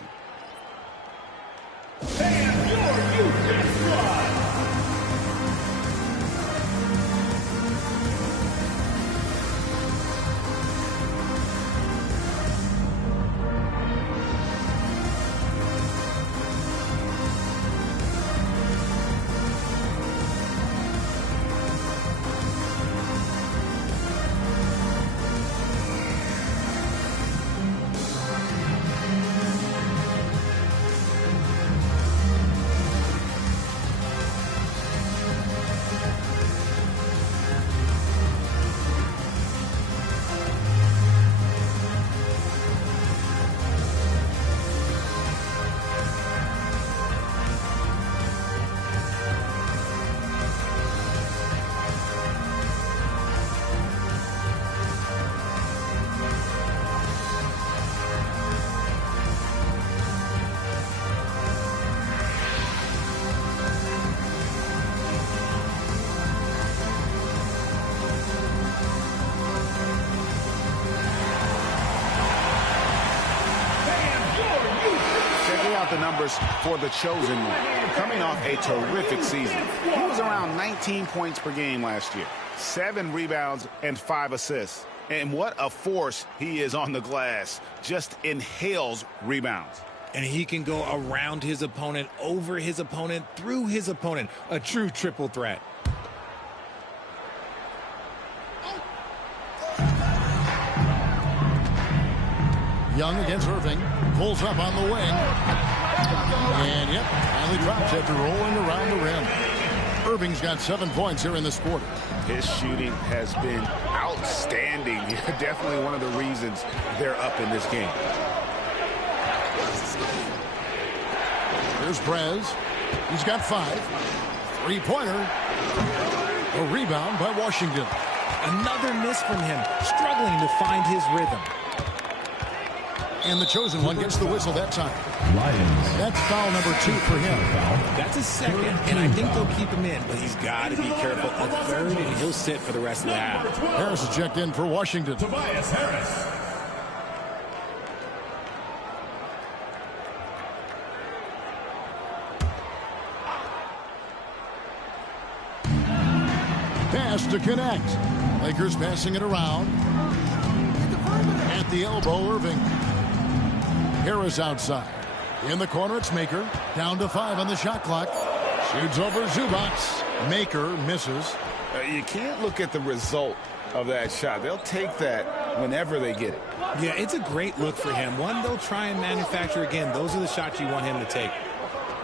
The numbers for the chosen one. Coming off a terrific season. He was around 19 points per game last year. 7 rebounds and 5 assists. And what a force he is on the glass. Just inhales rebounds. And he can go around his opponent, over his opponent, through his opponent. A true triple threat. Young against Irving. Pulls up on the wing. And, yep, finally drops after rolling around the rim. Irving's got 7 points here in this quarter. His shooting has been outstanding. Definitely one of the reasons they're up in this game. Here's Prez. He's got 5. 3-pointer. A rebound by Washington. Another miss from him, struggling to find his rhythm. And the chosen one gets the whistle that time. That's foul number 2 for him. That's a second, and I think they'll keep him in, but he's got to be careful. A third, and he'll sit for the rest of the half. Harris is checked in for Washington. Tobias Harris. Pass to connect. Lakers passing it around. At the elbow, Irving. Harris outside. In the corner, it's Maker. Down to 5 on the shot clock. Shoots over Zubac. Maker misses. You can't look at the result of that shot. They'll take that whenever they get it. Yeah, it's a great look for him. One they'll try and manufacture again. Those are the shots you want him to take.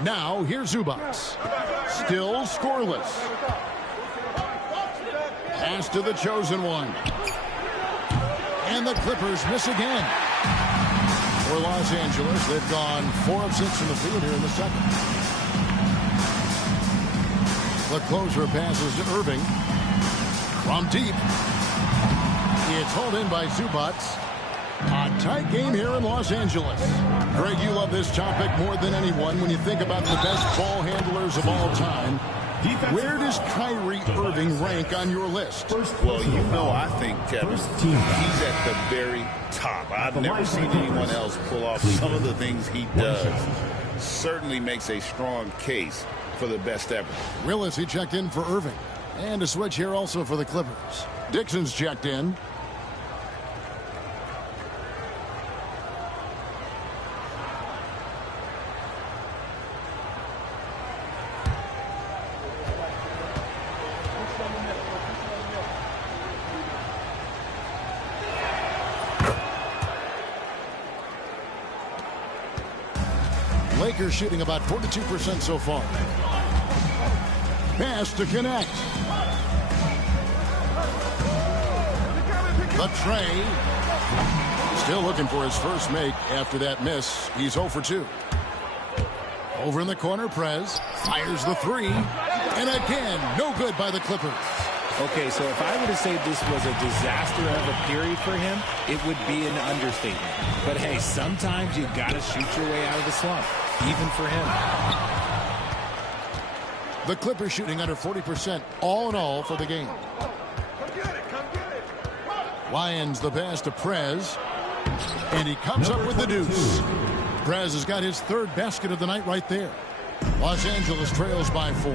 Now, here's Zubac. Still scoreless. Pass to the chosen one. And the Clippers miss again. For for Los Angeles. They've gone 4 of 6 from the field here in the second. The closer passes to Irving. From deep. It's hauled in by Zubac. A tight game here in Los Angeles. Greg, you love this topic more than anyone when you think about the best ball handlers of all time. Where does Kyrie Irving rank on your list? Well, you know, I think, Kevin, he's at the very top. I've never seen anyone else pull off some of the things he does. Certainly makes a strong case for the best ever. Willis, he checked in for Irving. And a switch here also for the Clippers. Dixon's checked in. Lakers shooting about 42% so far. Pass to connect. The tray. Still looking for his first make after that miss. He's 0 for 2. Over in the corner, Prez fires the 3. And again, no good by the Clippers. Okay, so if I were to say this was a disaster of a period for him, it would be an understatement. But hey, sometimes you got to shoot your way out of the slump, even for him. The Clippers shooting under 40% all in all for the game. Lions the pass to Prez. And he comes up with the deuce. Prez has got his 3rd basket of the night right there. Los Angeles trails by 4.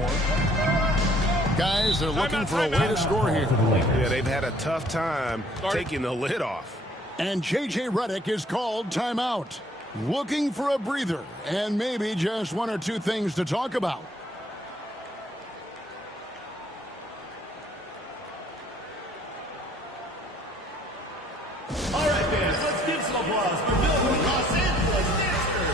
Guys, they're looking for a way to score here. Yeah, they've had a tough time taking the lid off. And J.J. Redick is called timeout. Looking for a breather and maybe just 1 or 2 things to talk about. All right, fans, let's give some applause for the Los Angeles Dancers.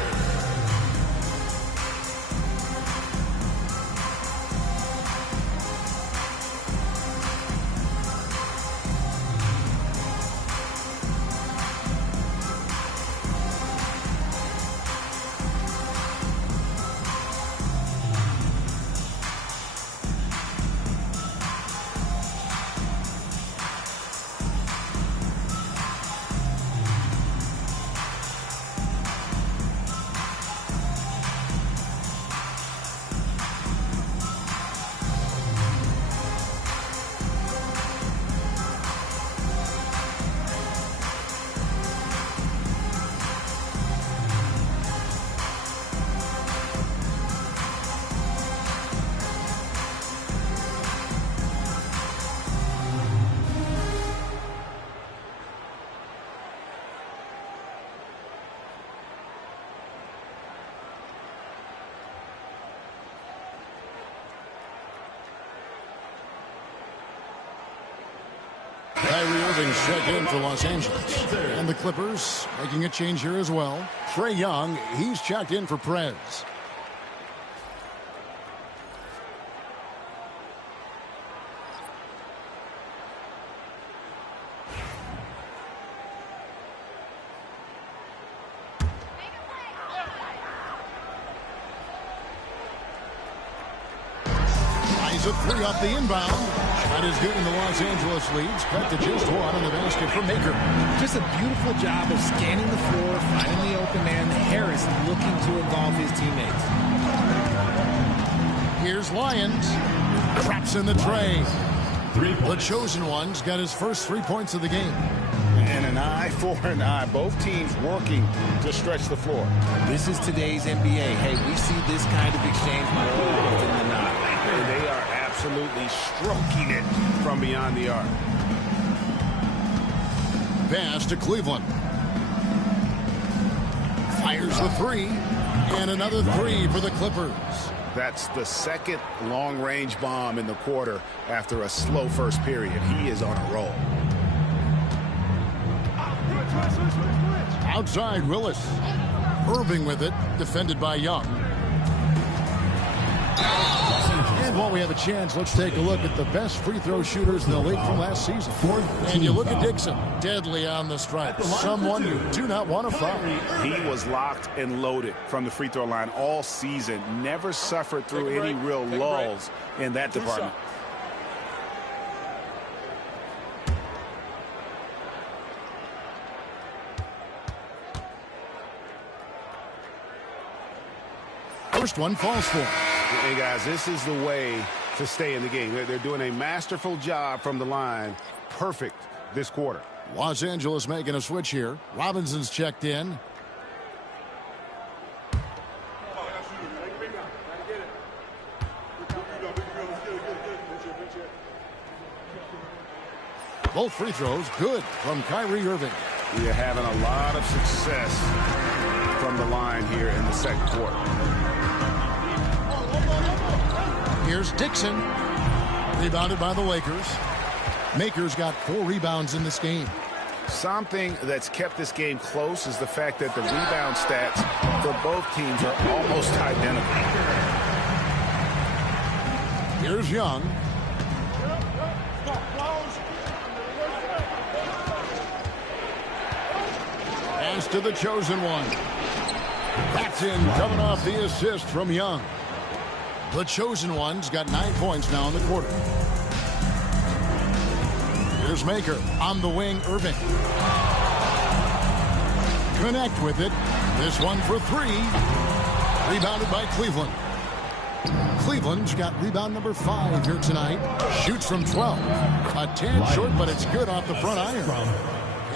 Kyrie Irving's checked in for Los Angeles. And the Clippers making a change here as well. Trae Young, he's checked in for Prez. Eyes a 3 off the inbound. Shot is good in the Los Angeles leads. Cut to just 1 on the basket for Maker. Just a beautiful job of scanning the floor, finding the open man. Harris looking to involve his teammates. Here's Lyons. Traps in the tray. The chosen one's got his first 3 points of the game. And an eye for an eye. Both teams working to stretch the floor. This is today's NBA. Hey, we see this kind of exchange more often than not. And they are absolutely stroking it from beyond the arc. Pass to Cleveland. Fires the 3. And another 3 for the Clippers. That's the second long-range bomb in the quarter after a slow first period. He is on a roll. Outside, Willis. Irving with it, defended by Young. And while we have a chance, let's take a look at the best free throw shooters in the league from last season. And you look at Dixon, deadly on the stripe. Someone you do not want to foul. He was locked and loaded from the free throw line all season. Never suffered through any real lulls in that department. First one falls for. Hey, guys, this is the way to stay in the game. They're doing a masterful job from the line. Perfect this quarter. Los Angeles making a switch here. Robinson's checked in. Both free throws good from Kyrie Irving. We are having a lot of success from the line here in the second quarter. Here's Dixon. Rebounded by the Lakers. Maker's got 4 rebounds in this game. Something that's kept this game close is the fact that the rebound stats for both teams are almost identical. Here's Young. Pass to the chosen one. That's in, coming off the assist from Young. The chosen one's got 9 points now in the quarter. Here's Maker on the wing, Irving. Connect with it. This one for 3. Rebounded by Cleveland. Cleveland's got rebound number 5 here tonight. Shoots from 12. A tad short, but it's good off the front iron.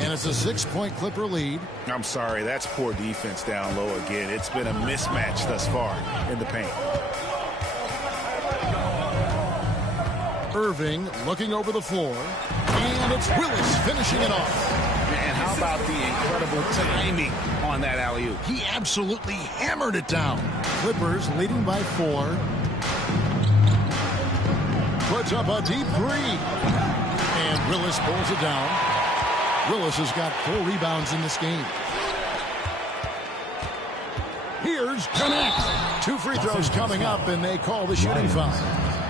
And it's a 6-point Clipper lead. I'm sorry, that's poor defense down low again. It's been a mismatch thus far in the paint. Irving looking over the floor. And it's Willis finishing it off. Man, how about the incredible timing on that alley-oop? He absolutely hammered it down. Clippers leading by 4. Puts up a deep 3. And Willis pulls it down. Willis has got 4 rebounds in this game. Here's Connect. 2 free throws coming up, and they call the shooting foul.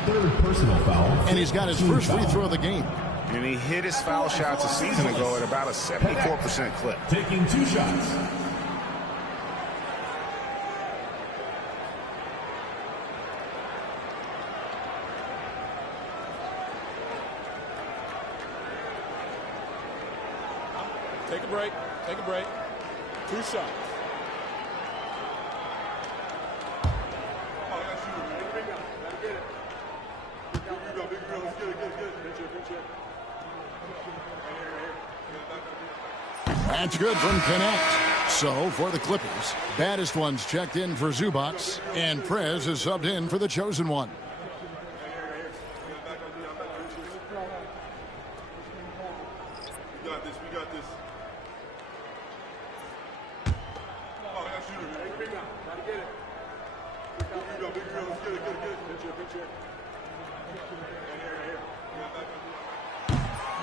Third personal foul. And he's got his first free throw of the game. And he hit his foul shots a season ago at about a 74% clip. Taking 2 shots. Take a break. Take a break. 2 shots. That's good from Connect. So, for the Clippers, baddest ones checked in for Zubac, and Prez is subbed in for the chosen one. We got this.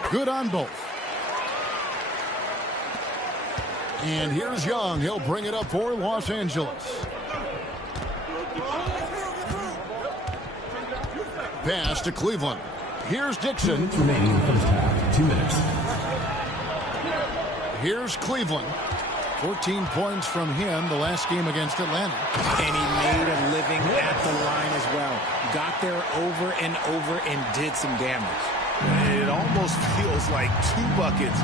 Good on both. And here's Young. He'll bring it up for Los Angeles. Pass to Cleveland. Here's Dixon. Remaining in the first half. 2 minutes. Here's Cleveland. 14 points from him the last game against Atlanta. And he made a living at the line as well. Got there over and over and did some damage. It almost feels like 2 buckets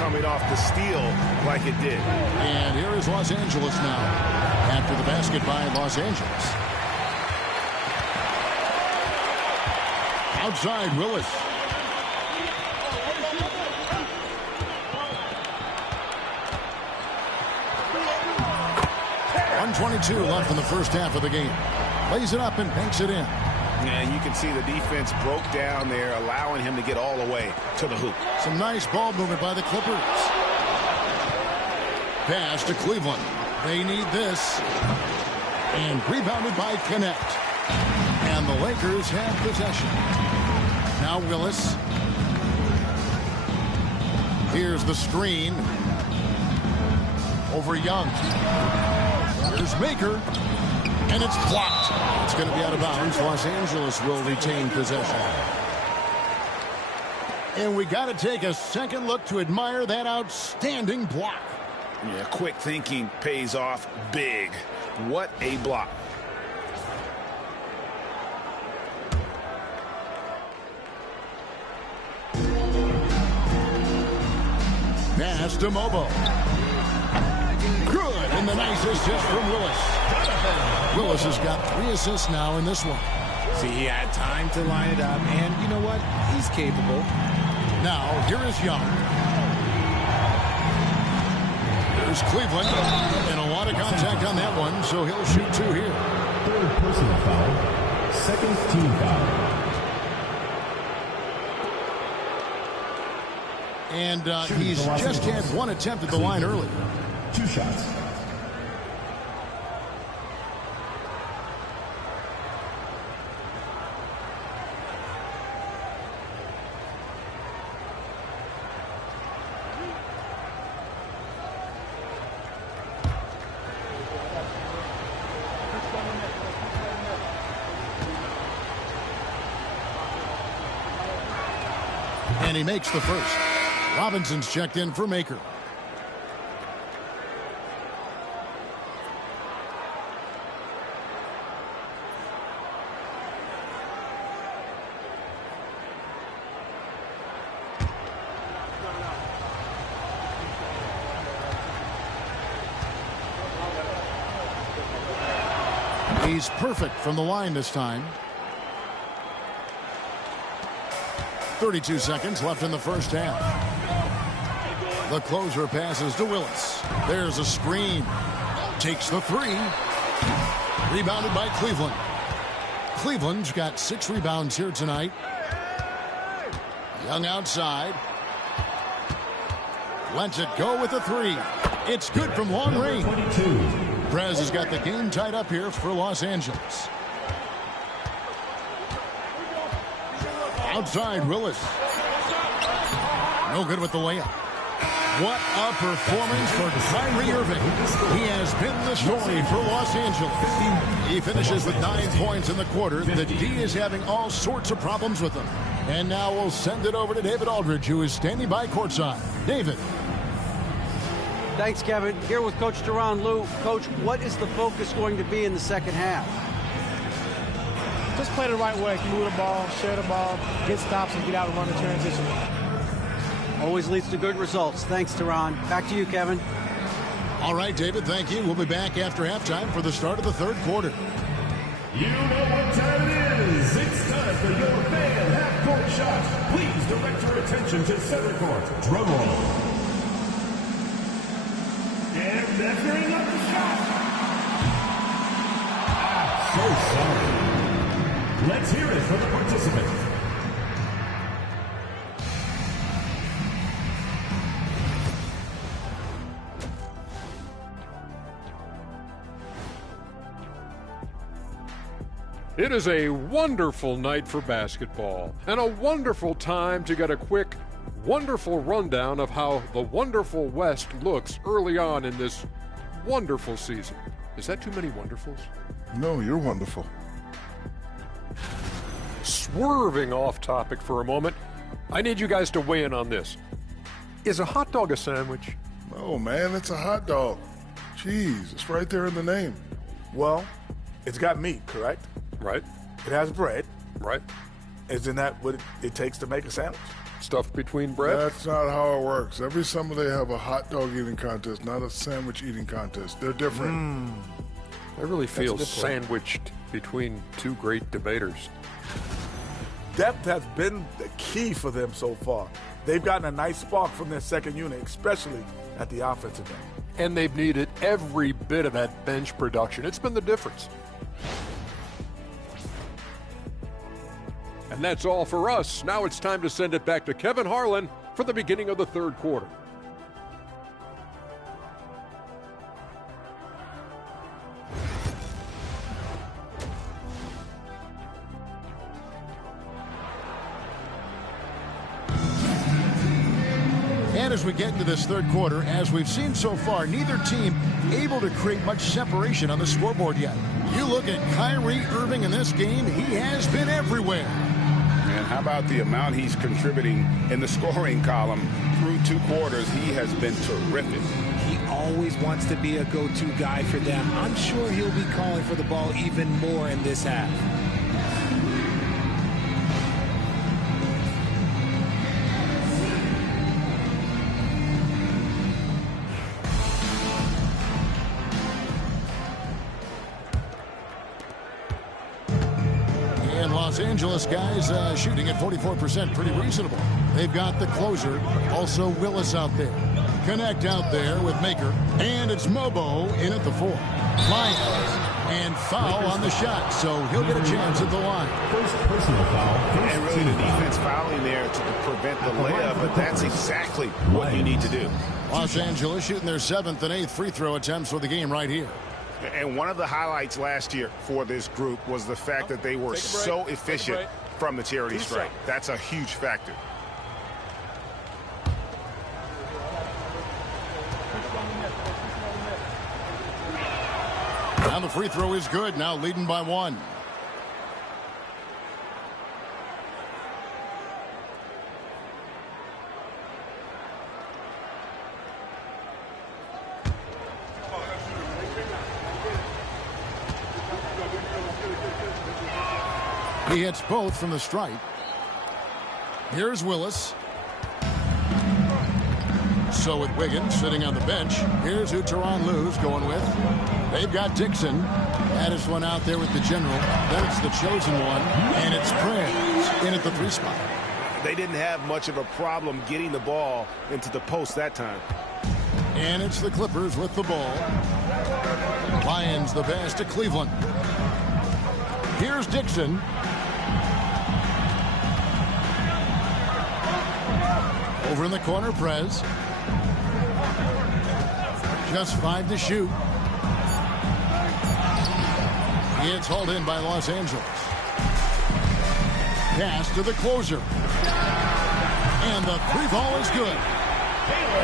coming off the steal like it did. And here is Los Angeles now. After the basket by Los Angeles. Outside Willis. .122 left in the first half of the game. Lays it up and banks it in. And you can see the defense broke down there, allowing him to get all the way to the hoop. Some nice ball movement by the Clippers. Pass to Cleveland. They need this. And rebounded by Connect. And the Lakers have possession. Now Willis. Here's the screen. Over Young. Here's Maker. And it's blocked. It's going to be out of bounds. Los Angeles will retain possession. And we got to take a second look to admire that outstanding block. Yeah, quick thinking pays off big. What a block. Pass to Mobo. Good, and the nice assist from Willis. Willis has got 3 assists now in this one. See, he had time to line it up, and you know what? He's capable. Now, here is Young. There's Cleveland, and a lot of contact on that one, so he'll shoot 2 here. Third personal foul. Second team foul. And he's just had 1 attempt at the line early. 2 shots. And he makes the first. Robinson's checked in for Maker. He's perfect from the line this time. 32 seconds left in the first half. The closer passes to Willis. There's a screen. Takes the 3. Rebounded by Cleveland. Cleveland's got 6 rebounds here tonight. Young outside. Lets it go with a 3. It's good from long range. Prez has got the game tied up here for Los Angeles. Outside Willis. No good with the layup. What a performance for Kyrie Irving. He has been the story for Los Angeles. He finishes with 9 points in the quarter. The D is having all sorts of problems with him. And now we'll send it over to David Aldridge, who is standing by courtside. David. Thanks, Kevin. Here with Coach Tyronn Lue. Coach, what is the focus going to be in the second half? Just play the right way. Move the ball, share the ball, get stops, and get out and run the transition. Always leads to good results. Thanks, Tyronn. Back to you, Kevin. All right, David, thank you. We'll be back after halftime for the start of the third quarter. You know what time it is. It's time for your fan half-court shots. Please direct your attention to center court. Drum roll. And measuring up the shot. So sorry. Let's hear it from the participants. It is a wonderful night for basketball and a wonderful time to get a quick, wonderful rundown of how the wonderful West looks early on in this wonderful season. Is that too many wonderfuls? No, you're wonderful. Swerving off topic for a moment, I need you guys to weigh in on this. Is a hot dog a sandwich? No, man, it's a hot dog. Jeez, it's right there in the name. Well, it's got meat, correct? Right. It has bread. Right. Isn't that what it takes to make a sandwich? Stuff between bread? That's not how it works. Every summer they have a hot dog eating contest, not a sandwich eating contest. They're different. I really feel sandwiched between two great debaters. Depth has been the key for them so far. They've gotten a nice spark from their second unit, especially at the offensive end. And they've needed every bit of that bench production. It's been the difference. And that's all for us. Now it's time to send it back to Kevin Harlan for the beginning of the third quarter. And as we get into this third quarter, as we've seen so far, neither team able to create much separation on the scoreboard yet. You look at Kyrie Irving in this game, he has been everywhere. And how about the amount he's contributing in the scoring column through 2 quarters? He has been terrific. He always wants to be a go-to guy for them. I'm sure he'll be calling for the ball even more in this half. Los Angeles guys shooting at 44%, pretty reasonable. They've got the closer, also Willis out there. Connect out there with Maker, and it's Mobo in at the 4. Lyons, and foul on the shot, so he'll get a chance at the line. First personal foul. And really the defense fouling there to prevent the layup, but that's exactly what you need to do. Los Angeles shooting their 7th and 8th free throw attempts for the game right here. And one of the highlights last year for this group was the fact that they were so efficient from the charity stripe. That's a huge factor. Now the free throw is good, now leading by 1. He hits both from the stripe. Here's Willis. So with Wiggins sitting on the bench, here's who Tyronn Lue's going with. They've got Dixon. That is one out there with the general. Then it's the chosen one, and it's Prince in at the 3 spot. They didn't have much of a problem getting the ball into the post that time. And it's the Clippers with the ball. Lions the pass to Cleveland. Here's Dixon. Over in the corner, Prez. Just 5 to shoot. It's hauled in by Los Angeles. Pass to the closer. And the 3-ball is good.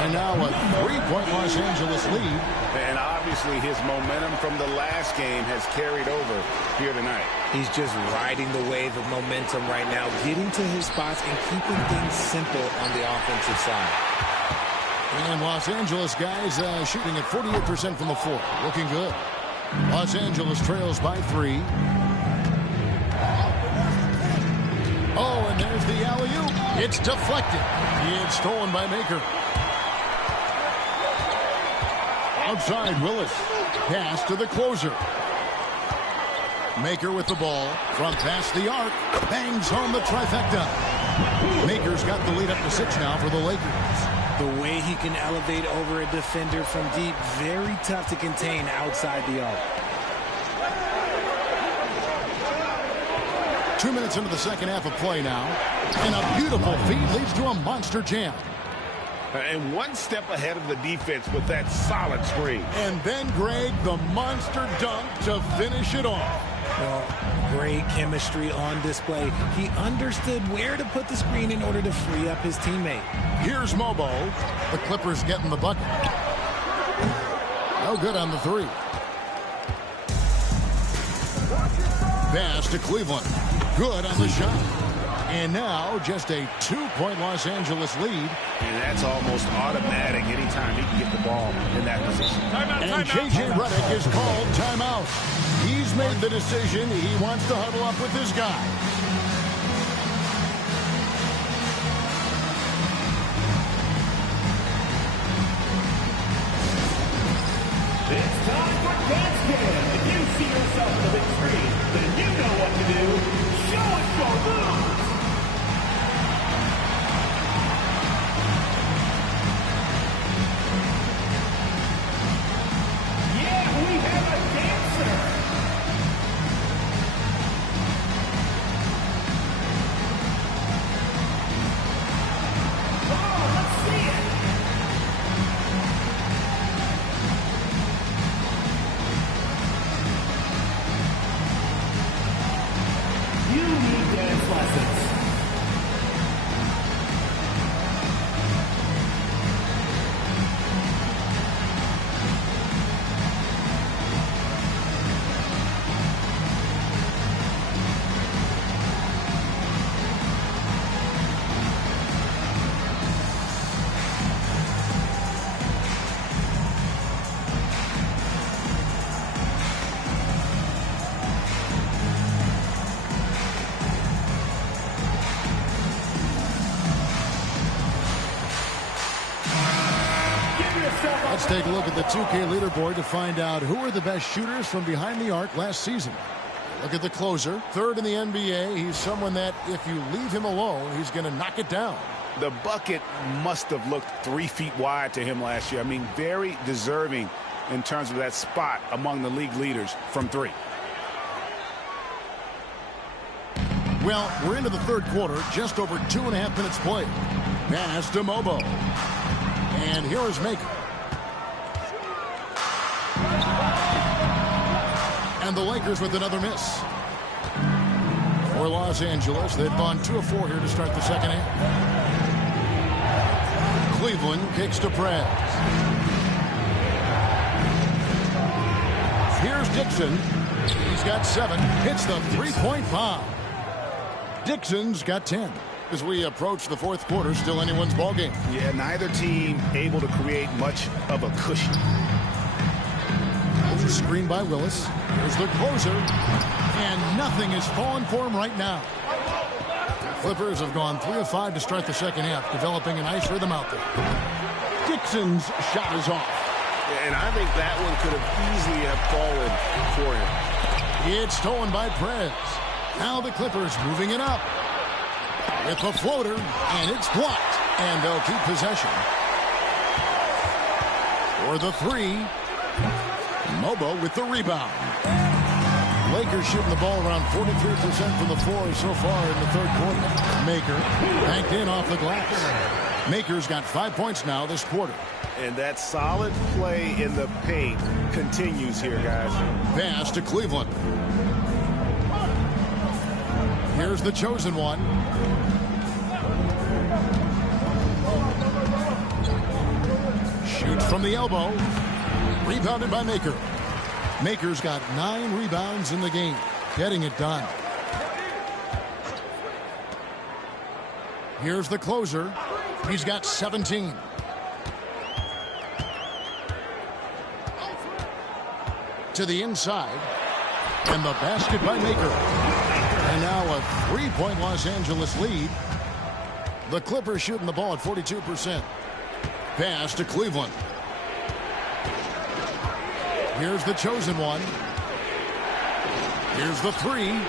And now a 3-point Los Angeles lead. And obviously his momentum from the last game has carried over here tonight. He's just riding the wave of momentum right now, getting to his spots and keeping things simple on the offensive side. And Los Angeles guys shooting at 48% from the floor. Looking good. Los Angeles trails by 3. Oh, and there's the alley-oop. It's deflected. It's stolen by Maker. Outside, Willis. Pass to the closer. Maker with the ball from past the arc. Bangs home the trifecta. Maker's got the lead up to 6 now for the Lakers. The way he can elevate over a defender from deep, very tough to contain outside the arc. 2 minutes into the second half of play now. And a beautiful feed leads to a monster jam. And one step ahead of the defense with that solid screen. And then, Greg, the monster dunk to finish it off. Well, great chemistry on display. He understood where to put the screen in order to free up his teammate. Here's Mobo. The Clippers getting the bucket. No good on the 3. Pass to Cleveland. Good on the shot. And now just a 2-point Los Angeles lead. And that's almost automatic anytime he can get the ball in that position. And J.J. Redick is called timeout. He's made the decision. He wants to huddle up with his guy. It's time for Dance Cam. If you see yourself on the big screen, then you know what to do. Show us your moves. Let's take a look at the 2K leaderboard to find out who are the best shooters from behind the arc last season. Look at the closer. Third in the NBA. He's someone that if you leave him alone, he's going to knock it down. The bucket must have looked 3 feet wide to him last year. I mean, very deserving in terms of that spot among the league leaders from 3. Well, we're into the third quarter, just over 2.5 minutes played. Pass to Mobo. And here is Maker. And the Lakers with another miss. For Los Angeles, they've gone 2 of 4 here to start the second half. Cleveland kicks to Prez. Here's Dixon. He's got 7. Hits the three-point bomb. Dixon's got 10. As we approach the fourth quarter, still anyone's ballgame. Yeah, neither team able to create much of a cushion. Screen by Willis. Here's the closer. And nothing is falling for him right now. Clippers have gone 3 of 5 to start the second half, developing a nice rhythm out there. Dixon's shot is off. And I think that one could have easily have fallen for him. It's stolen by Prez. Now the Clippers moving it up. With the floater, and it's blocked. And they'll keep possession. For the 3. Mobo with the rebound. Lakers shooting the ball around 43% from the floor so far in the third quarter. Maker banked in off the glass. Maker's got 5 points now this quarter. And that solid play in the paint continues here, guys. Pass to Cleveland. Here's the chosen one. Shoots from the elbow. Rebounded by Maker. Maker's got 9 rebounds in the game. Getting it done. Here's the closer. He's got 17. To the inside. And the basket by Maker. And now a 3-point Los Angeles lead. The Clippers shooting the ball at 42%. Pass to Cleveland. Here's the chosen one. Here's the 3.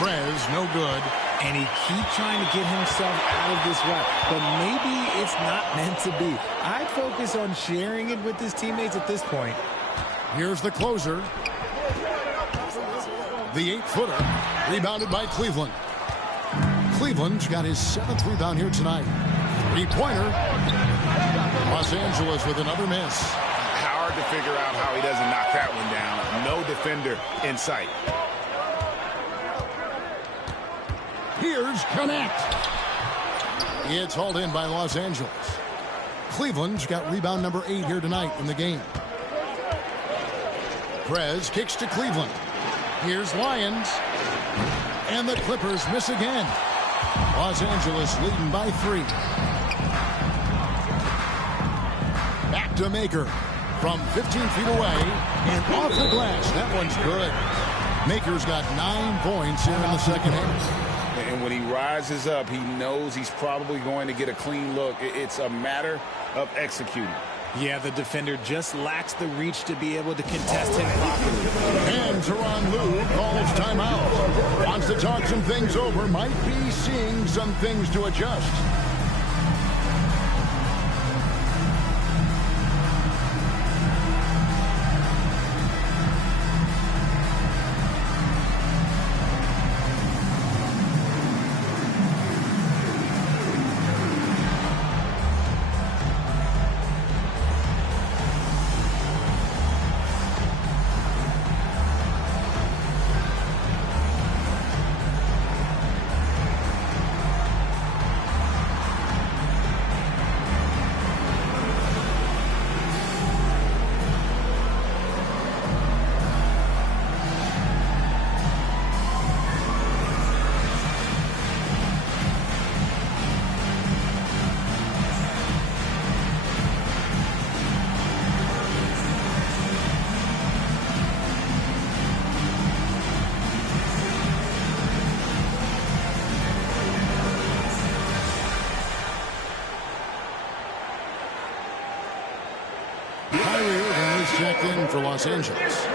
Prez, no good. And he keeps trying to get himself out of this rut. But maybe it's not meant to be. I'd focus on sharing it with his teammates at this point. Here's the closer. The 8-footer. Rebounded by Cleveland. Cleveland's got his 7th rebound here tonight. 3-pointer. Los Angeles with another miss. Hard to figure out how he doesn't knock that one down. No defender in sight. Here's Connect. It's hauled in by Los Angeles. Cleveland's got rebound number 8 here tonight in the game. Prez kicks to Cleveland. Here's Lyons. And the Clippers miss again. Los Angeles leading by 3. Back to Maker. From 15 feet away and off the glass. That one's good. Maker's got 9 points here in the second half. And when he rises up, he knows he's probably going to get a clean look. It's a matter of executing. Yeah, the defender just lacks the reach to be able to contest him properly. And Tyronn Lue calls timeout. Wants to talk some things over. Might be seeing some things to adjust. in for Los Angeles.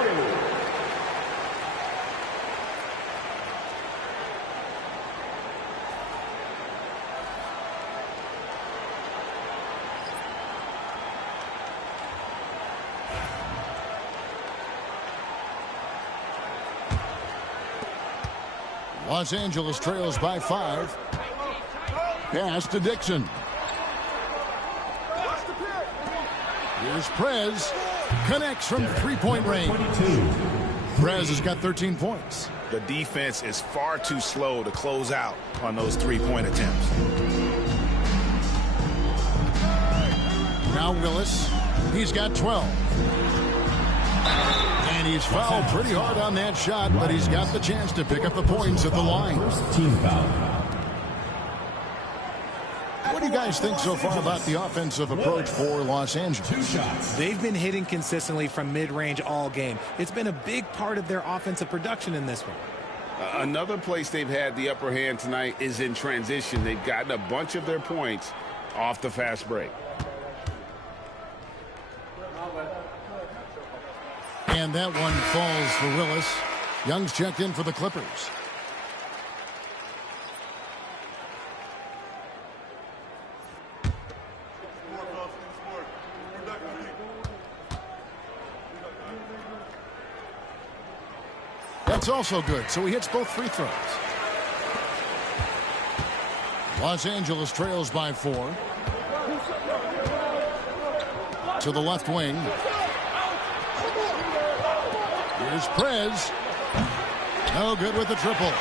Los Angeles trails by 5. Pass to Dixon. Here's Prez. Connects from three-point range. Prez has got 13 points. The defense is far too slow to close out on those three-point attempts. Now Willis. He's got 12. And he's fouled pretty hard on that shot, but he's got the chance to pick up the points at the line. Team foul. What do you guys think so far about the offensive approach for Los Angeles? They've been hitting consistently from mid-range all game. It's been a big part of their offensive production in this one. Another place they've had the upper hand tonight is in transition. They've gotten a bunch of their points off the fast break. And that one falls for Willis. Young's checked in for the Clippers. That's also good, so he hits both free throws. Los Angeles trails by 4. To the left wing. Here's Prez. No good with the triple.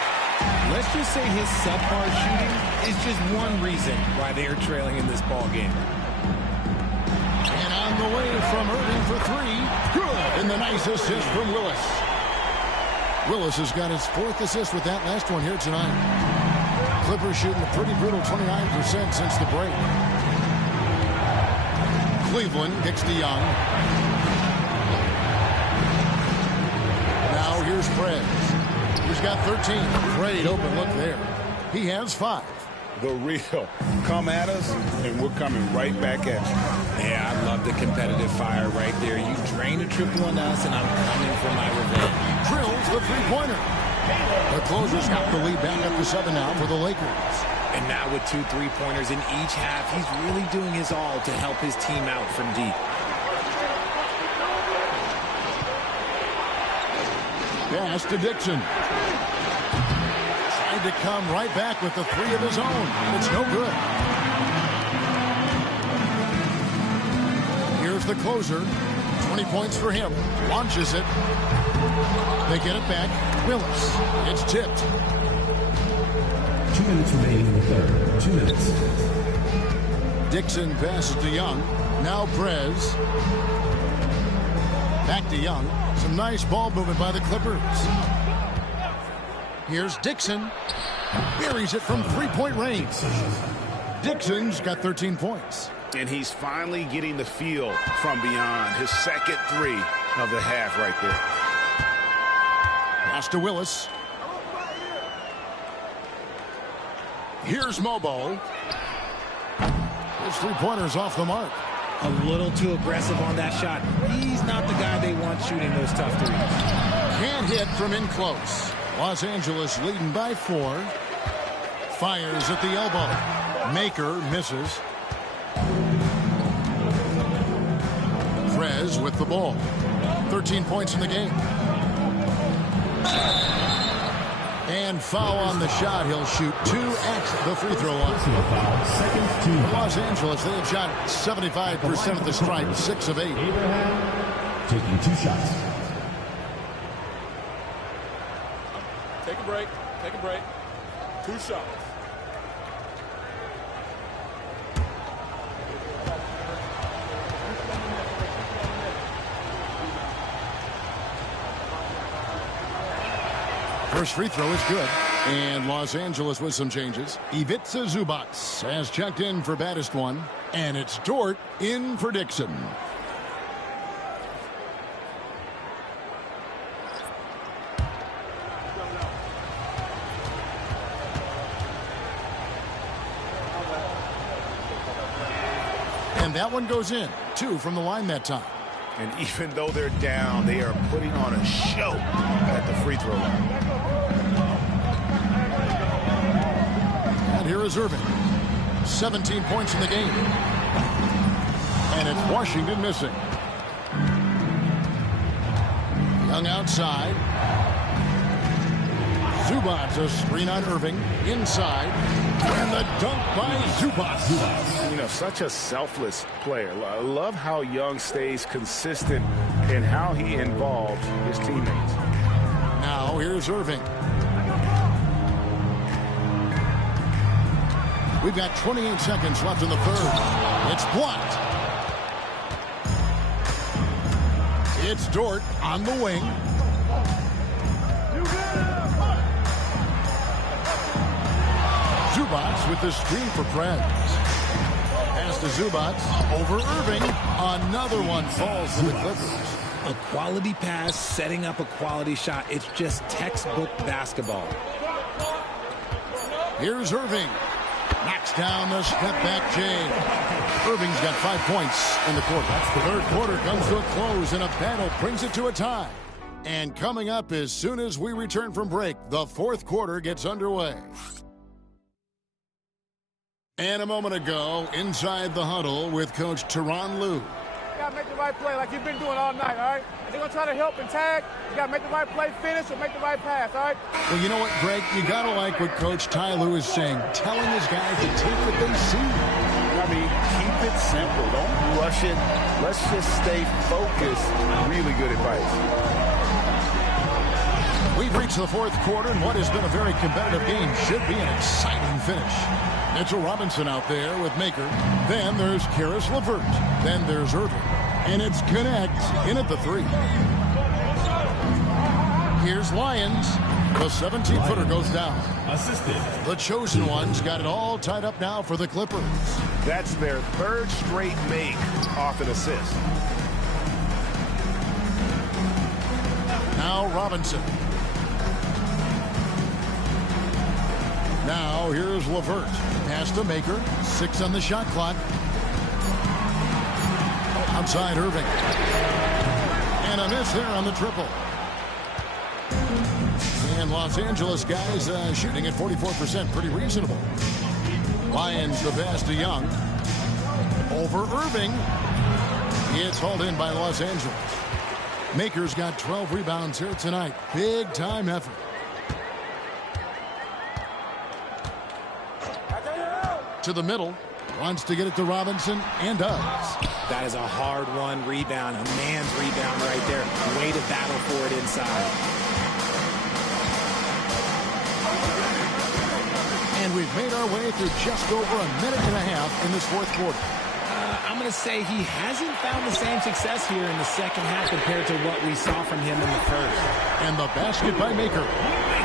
Let's just say his subpar shooting is just one reason why they are trailing in this ball game. And on the way from Irving for 3. Good. And the nice assist from Willis. Willis has got his 4th assist with that last one here tonight. Clippers shooting a pretty brutal 29% since the break. Cleveland kicks to Young. Now here's Prez. He's got 13. Great open look there. He has 5. The real. Come at us, and we're coming right back at you. Yeah, I love the competitive fire right there. You drain a triple on us, and I'm coming for my revenge. Drills the three-pointer. The closers got the lead back up to 7 now for the Lakers. And now with 2 3-pointers in each half, he's really doing his all to help his team out from deep. Pass to Dixon. Tried to come right back with the 3 of his own. It's no good. Here's the closer. 20 points for him. Launches it. They get it back. Willis. It's tipped. 2 minutes remaining in the third. 2 minutes. Dixon passes to Young. Now Prez. Back to Young. Some nice ball movement by the Clippers. Here's Dixon. Buries it from 3-point range. Dixon's got 13 points. And he's finally getting the feel from beyond. His second 3 of the half right there. Pass to Willis. Here's Mobo. His 3-pointer's off the mark. A little too aggressive on that shot. He's not the guy they want shooting those tough threes. Can't hit from in close. Los Angeles leading by 4. Fires at the elbow. Maker misses. Prez with the ball. 13 points in the game. And foul on the shot. He'll shoot 2 at the free throw line. For Los Angeles, they have shot 75% of the stripe, 6 of 8. Taking 2 shots. Take a break. Take a break. 2 shots. First free throw is good. And Los Angeles with some changes. Ivica Zubac has checked in for baddest one. And it's Dort in for Dixon. And that one goes in. 2 from the line that time. And even though they're down, they are putting on a show at the free throw line. And here is Irving. 17 points in the game. And it's Washington missing. Young outside. Zubac, a screen on Irving. Inside. And the dunk by Zubac. You know, such a selfless player. I love how Young stays consistent in how he involves his teammates. Now here's Irving. We've got 28 seconds left in the third. It's blocked. It's Dort on the wing. Zubac with the screen for Preds. Pass to Zubac over Irving. Another one falls to the Clippers. A quality pass, setting up a quality shot. It's just textbook basketball. Here's Irving. Knocks down the step-back Jay. Irving's got 5 points in the quarter. The third quarter comes to a close, and a battle brings it to a tie. And coming up as soon as we return from break, the fourth quarter gets underway. And a moment ago, inside the huddle with Coach Tyronn Lue. You got to make the right play like you've been doing all night, all right? If they're going to try to help and tag, you got to make the right play, finish, or make the right pass, all right? Well, you know what, Greg? You got to like what Coach Ty Lue is saying, telling his guys to take what they see. I mean, keep it simple. Don't rush it. Let's just stay focused. Really good advice. We've reached the fourth quarter, and what has been a very competitive game should be an exciting finish. Mitchell Robinson out there with Maker. Then there's Caris LeVert. Then there's Irving. And it's Connect in at the three. Here's Lyons. The 17-footer goes down. Assisted. The chosen ones got it all tied up now for the Clippers. That's their third straight make off an assist. Now Robinson. Now here's LeVert. Pass to Maker. 6 on the shot clock. Outside Irving. And a miss there on the triple. And Los Angeles guys shooting at 44%. Pretty reasonable. Lyons the pass to Young. Over Irving. It's hauled in by Los Angeles. Maker's got 12 rebounds here tonight. Big time effort. To the middle. Wants to get it to Robinson and does. That is a hard-won rebound, a man's rebound right there. Way to battle for it inside. And we've made our way through just over a minute and a half in this fourth quarter. I'm going to say he hasn't found the same success here in the second half compared to what we saw from him in the first. And the basket by Maker.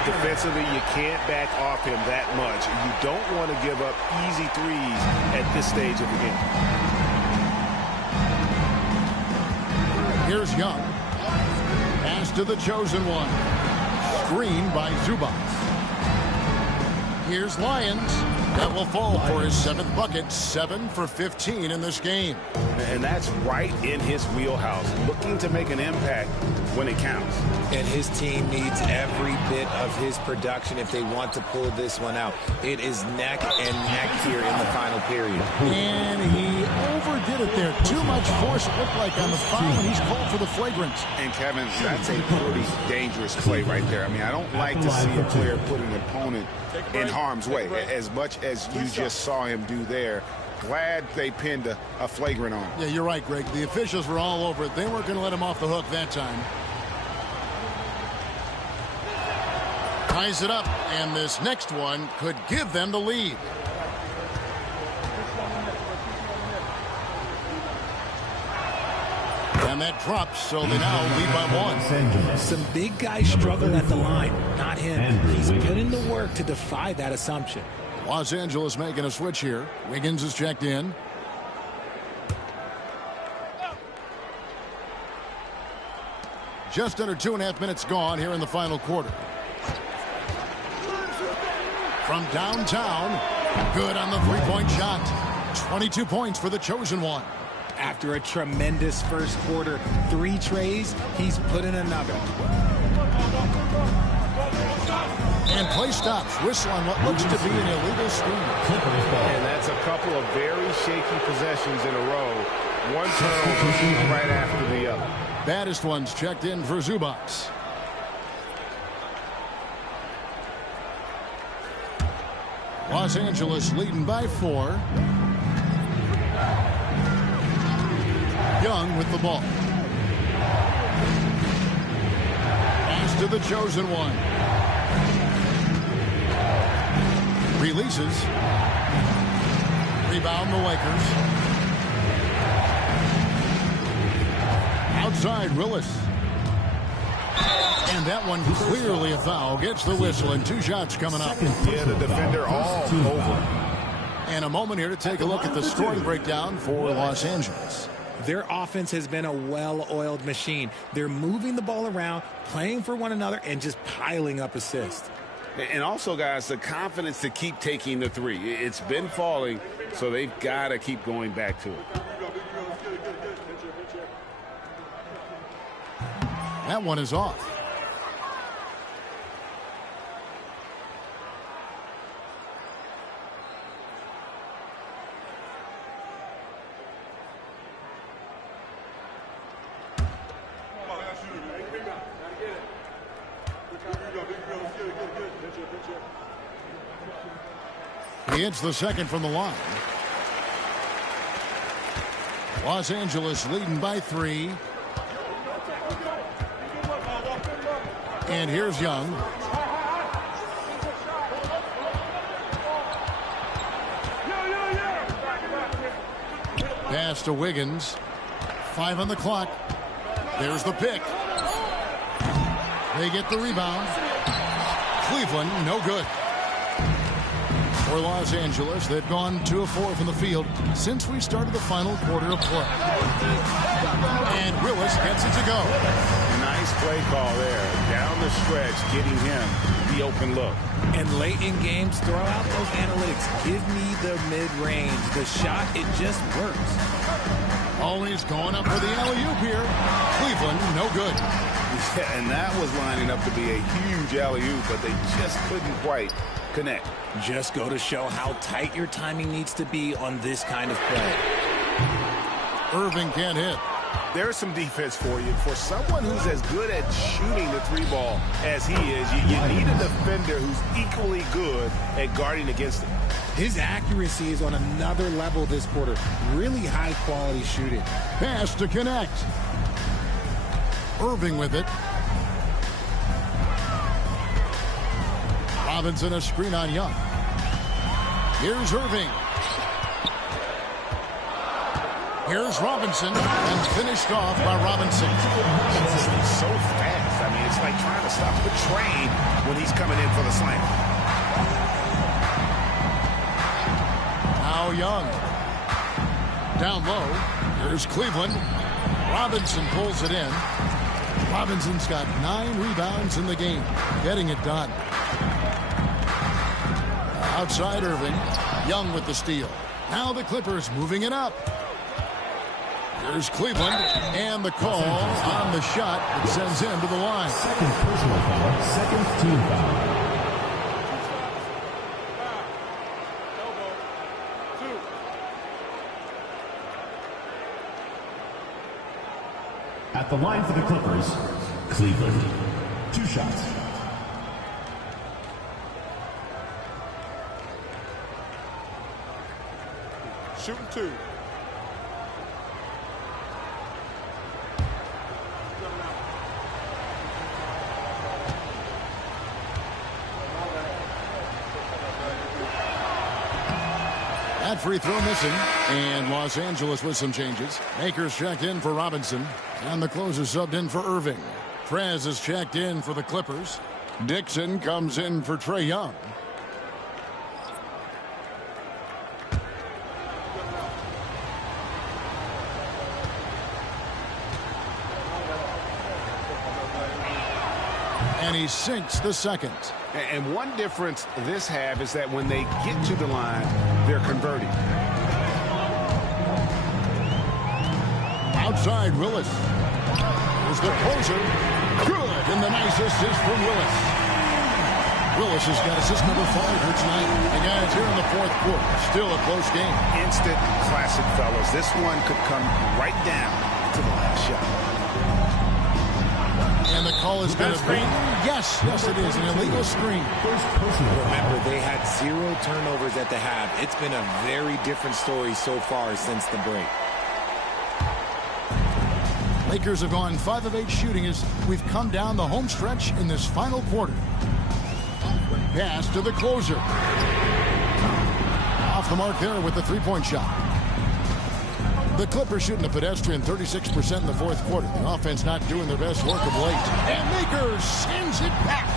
Defensively, you can't back off him that much. You don't want to give up easy threes at this stage of the game. Here's Young. Pass to the chosen one. Screen by Zubac. Here's Lyons. That will fall for his 7th bucket. 7 for 15 in this game. And that's right in his wheelhouse. Looking to make an impact when it counts. And his team needs every bit of his production if they want to pull this one out. It is neck and neck here in the final period. And he overdid it there. Too much force, it looked like, on the foul, and he's called for the flagrant. And, Kevin, that's a pretty dangerous play right there. I mean, I don't like to see a player put an opponent in harm's way, as much as you just saw him do there. Glad they pinned a flagrant on him. Yeah, you're right, Greg. The officials were all over it. They weren't going to let him off the hook that time. Ties it up, and this next one could give them the lead. And that drops, so they now lead by 1. Some big guys struggle at the line, not him. He's put in the work to defy that assumption. Los Angeles making a switch here. Wiggins is checked in. Just under 2.5 minutes gone here in the final quarter. From downtown, good on the three-point shot. 22 points for the chosen one. After a tremendous first quarter, 3 trays, he's put in another. And play stops. Whistle on what looks to be an illegal screen. And that's a couple of very shaky possessions in a row. One turnover right after the other. Baddest ones checked in for Zubac. Los Angeles leading by 4. Young with the ball. Pass to the chosen one. Releases. Rebound the Lakers. Outside Willis. And that one clearly a foul. Gets the whistle and 2 shots coming up. Yeah, the defender all over. And a moment here to take a look at the scoring breakdown for Los Angeles. Their offense has been a well-oiled machine. They're moving the ball around, playing for one another, and just piling up assists. And also, guys, the confidence to keep taking the 3. It's been falling, so they've got to keep going back to it. That one is off. He hits the second from the line. Los Angeles leading by 3. And here's Young. Pass to Wiggins. 5 on the clock. There's the pick. They get the rebound. Cleveland, no good. For Los Angeles, they've gone 2 of 4 from the field since we started the final quarter of play. And Willis gets it to go. Nice play call there. Down the stretch, getting him the open look. And late in games, throw out those analytics. Give me the mid-range. The shot, it just works. Always going up for the alley-oop here. Cleveland, no good. Yeah, and that was lining up to be a huge alley-oop, but they just couldn't quite connect. Just go to show how tight your timing needs to be on this kind of play. Irving can't hit. There's some defense for you. For someone who's as good at shooting the 3-ball as he is, you need a defender who's equally good at guarding against him. His accuracy is on another level this quarter. Really high-quality shooting. Pass to connect. Irving with it. Robinson a screen on Young. Here's Irving. Here's Robinson, and finished off by Robinson. He's so fast. I mean, it's like trying to stop the train when he's coming in for the slam. Now Young. Down low. Here's Cleveland. Robinson pulls it in. Robinson's got 9 rebounds in the game. Getting it done. Outside Irving. Young with the steal. Now the Clippers moving it up. Here's Cleveland, and the call on the shot that sends him to the line. Second personal foul, second team foul. At the line for the Clippers, Cleveland. 2 shots. Shooting 2. That free throw missing, and Los Angeles with some changes. Makers checked in for Robinson, and the closer subbed in for Irving. Trez is checked in for the Clippers. Dixon comes in for Trae Young. And he sinks the second. And one difference this half is that when they get to the line, they're converting. Outside, Willis. Here's the closer. Good, and the nice assist from Willis. Willis has got assist number 5 here tonight. And guys, here in the fourth quarter, still a close game. Instant classic, fellas. This one could come right down to the last shot. And the call is going to be, yes, it is, an illegal screen. Remember, they had 0 turnovers at the half. It's been a very different story so far since the break. Lakers have gone 5 of 8 shooting as we've come down the home stretch in this final quarter. Pass to the closer. Off the mark there with the three-point shot. The Clippers shooting a pedestrian 36% in the fourth quarter. The offense not doing their best work of late. And Lakers sends it back.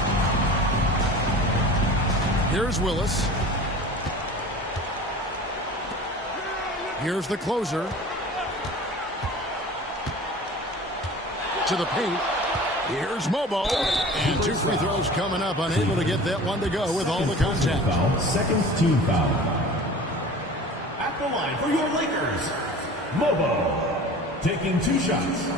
Here's Willis. Here's the closer. To the paint. Here's Mobo. And 2 free throws coming up. Unable to get that one to go with all the contact. Second team foul. At the line for your Lakers, Mobo. Taking 2 shots.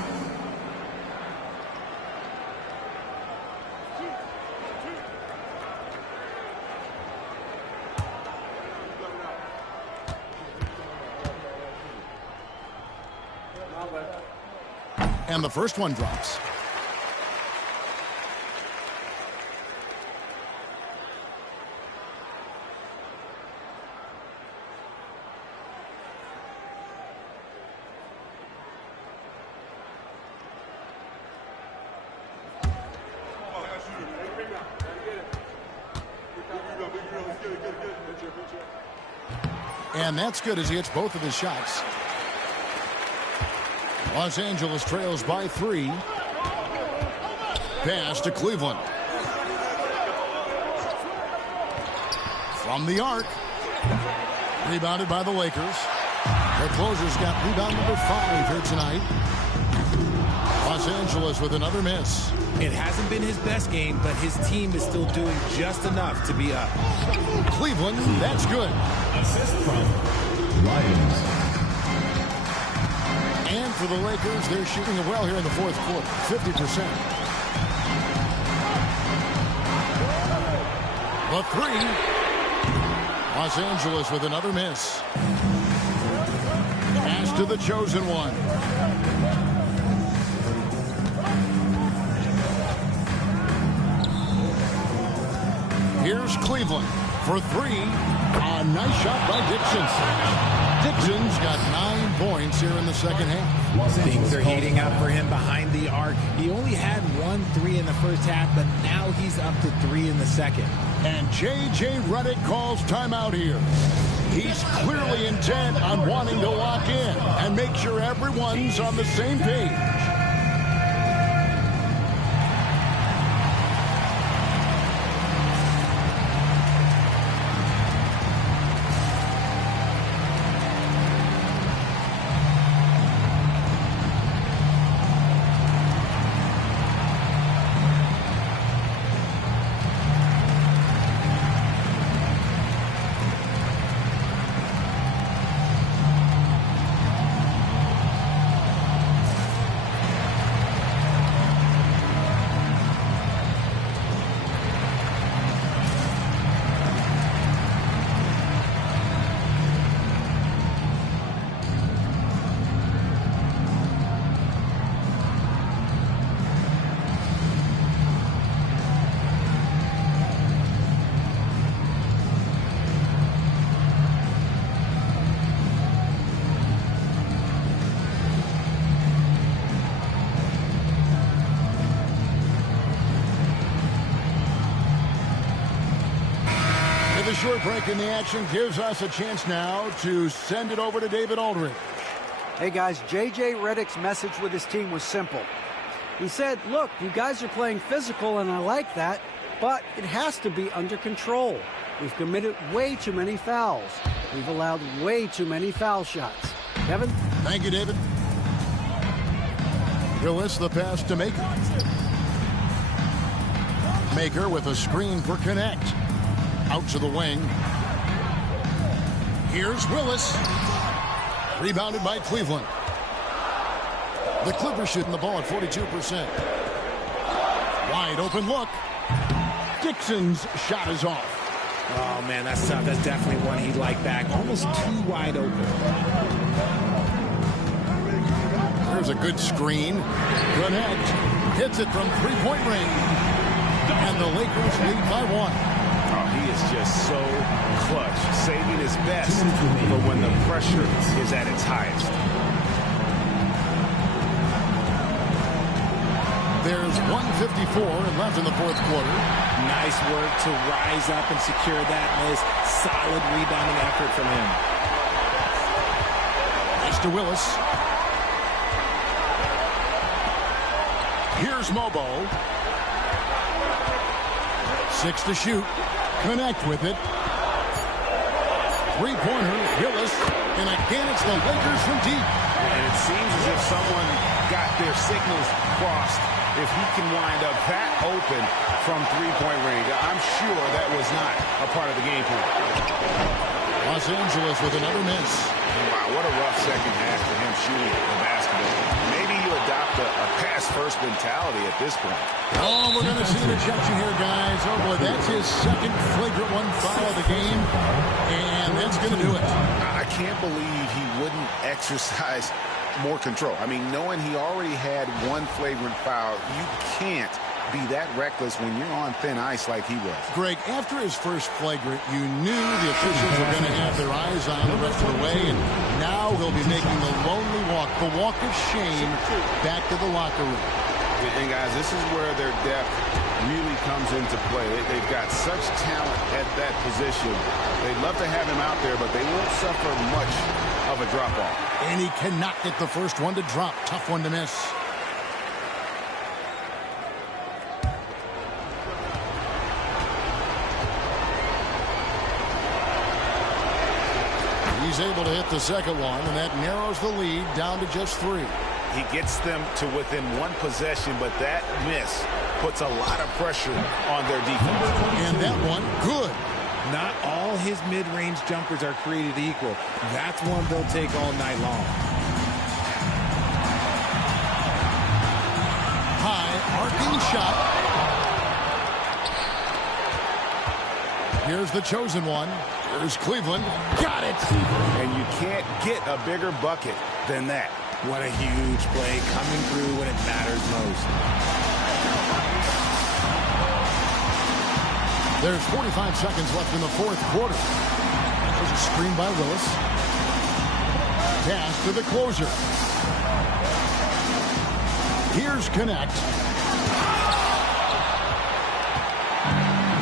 And the first one drops. And that's good as he hits both of his shots. Los Angeles trails by 3. Pass to Cleveland. From the arc. Rebounded by the Lakers. The closer's got rebound number 5 here tonight. Los Angeles with another miss. It hasn't been his best game, but his team is still doing just enough to be up. Cleveland, that's good. Assist from Lions. And for the Lakers, they're shooting it well here in the fourth quarter, 50%. The 3. Los Angeles with another miss. Pass to the chosen one. Here's Cleveland for 3. A nice shot by Dixon. Dixon's got 9 points here in the second half. Things are heating up for him behind the arc. He only had 1 3 in the first half, but now he's up to 3 in the second. And J.J. Redick calls timeout here. He's clearly intent on wanting to lock in and make sure everyone's on the same page. The short break in the action gives us a chance now to send it over to David Aldridge. Hey guys, J.J. Redick's message with his team was simple. He said, look, you guys are playing physical and I like that, but it has to be under control. We've committed way too many fouls. We've allowed way too many foul shots. Kevin? Thank you, David. Willis, the pass to Maker. Maker with a screen for Connect. Out to the wing. Here's Willis. Rebounded by Cleveland. The Clippers shooting the ball at 42%. Wide open look. Dixon's shot is off. Oh, man, that's tough. That's definitely one he'd like back. Almost too wide open. There's a good screen. Connect. Hits it from three-point range. And the Lakers lead by 1. Oh, he is just so clutch, saving his best for when the pressure is at its highest. There's 1:54 left in the fourth quarter. Nice work to rise up and secure that miss. Solid rebounding effort from him. Nice to Willis. Here's Mobo. 6 to shoot. Connect with it. Three-pointer, Willis. And again, it's the Lakers from deep. And it seems as if someone got their signals crossed. If he can wind up that open from three-point range, I'm sure that was not a part of the game plan. Los Angeles with another miss. Wow, what a rough second half for him shooting the basketball. Maybe you adopt a pass-first mentality at this point. Oh, we're going to see an ejection here, guys. Oh, boy, that's his second flagrant one foul of the game. And that's going to do it. I can't believe he wouldn't exercise more control. I mean, knowing he already had one flagrant foul, you can't be that reckless when you're on thin ice like he was. Greg, after his first flagrant, you knew the officials were going to have their eyes on the rest of the way, and now he'll be making the lonely walk, the walk of shame, back to the locker room. And guys, this is where their depth really comes into play. They've got such talent at that position. They'd love to have him out there, but they won't suffer much of a drop-off. And he cannot get the first one to drop. Tough one to miss. He's able to hit the second one, and that narrows the lead down to just 3. He gets them to within one possession, but that miss puts a lot of pressure on their defense. And that one, good. Not all his mid-range jumpers are created equal. That's one they'll take all night long. High, arcing shot. Here's the chosen one. Here's Cleveland. Got it. And you can't get a bigger bucket than that. What a huge play coming through when it matters most. There's 45 seconds left in the fourth quarter. There's a screen by Willis. Pass to the closer. Here's Connect.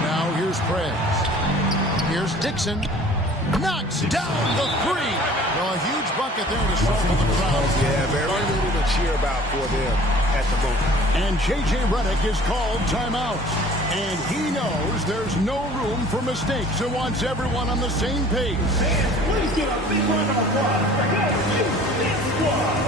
Now here's Prez. Here's Dixon. Knocks down the 3. Well, a huge bucket there to startle the crowd. Yeah, very little to cheer about for them at the moment. And J.J. Redick is called timeout. And he knows there's no room for mistakes and wants everyone on the same page. Please give a big round of applause for his squad.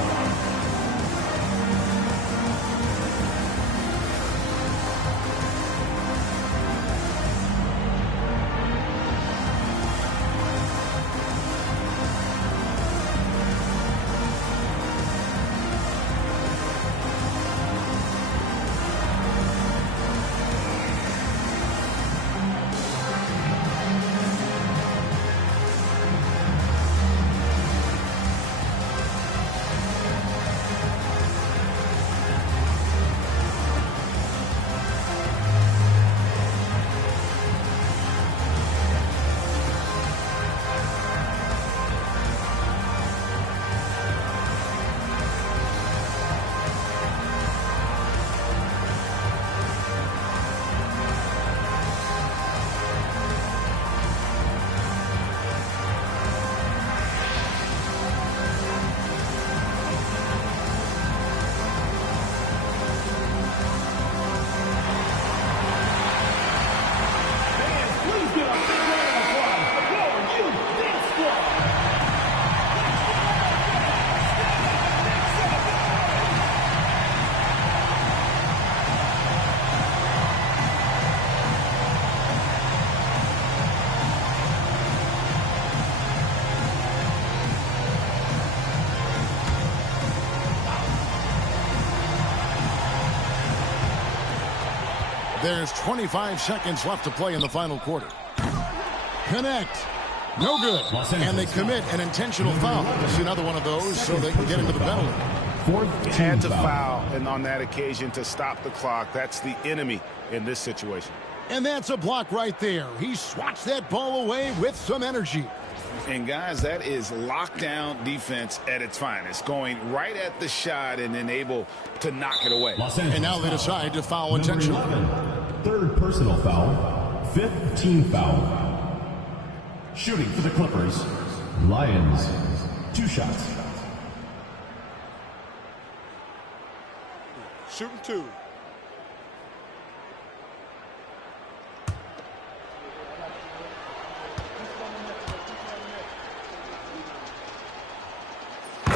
There's 25 seconds left to play in the final quarter. Connect. No good. And they commit an intentional foul. See another one of those so they can get into the penalty. You had to foul, and on that occasion to stop the clock. That's the enemy in this situation. And that's a block right there. He swats that ball away with some energy. And guys, that is lockdown defense at its finest, going right at the shot and then able to knock it away. And now they decide to foul intentionally. 11, third personal foul, 5th team foul. Shooting for the Clippers, Lions, 2 shots. Shooting 2.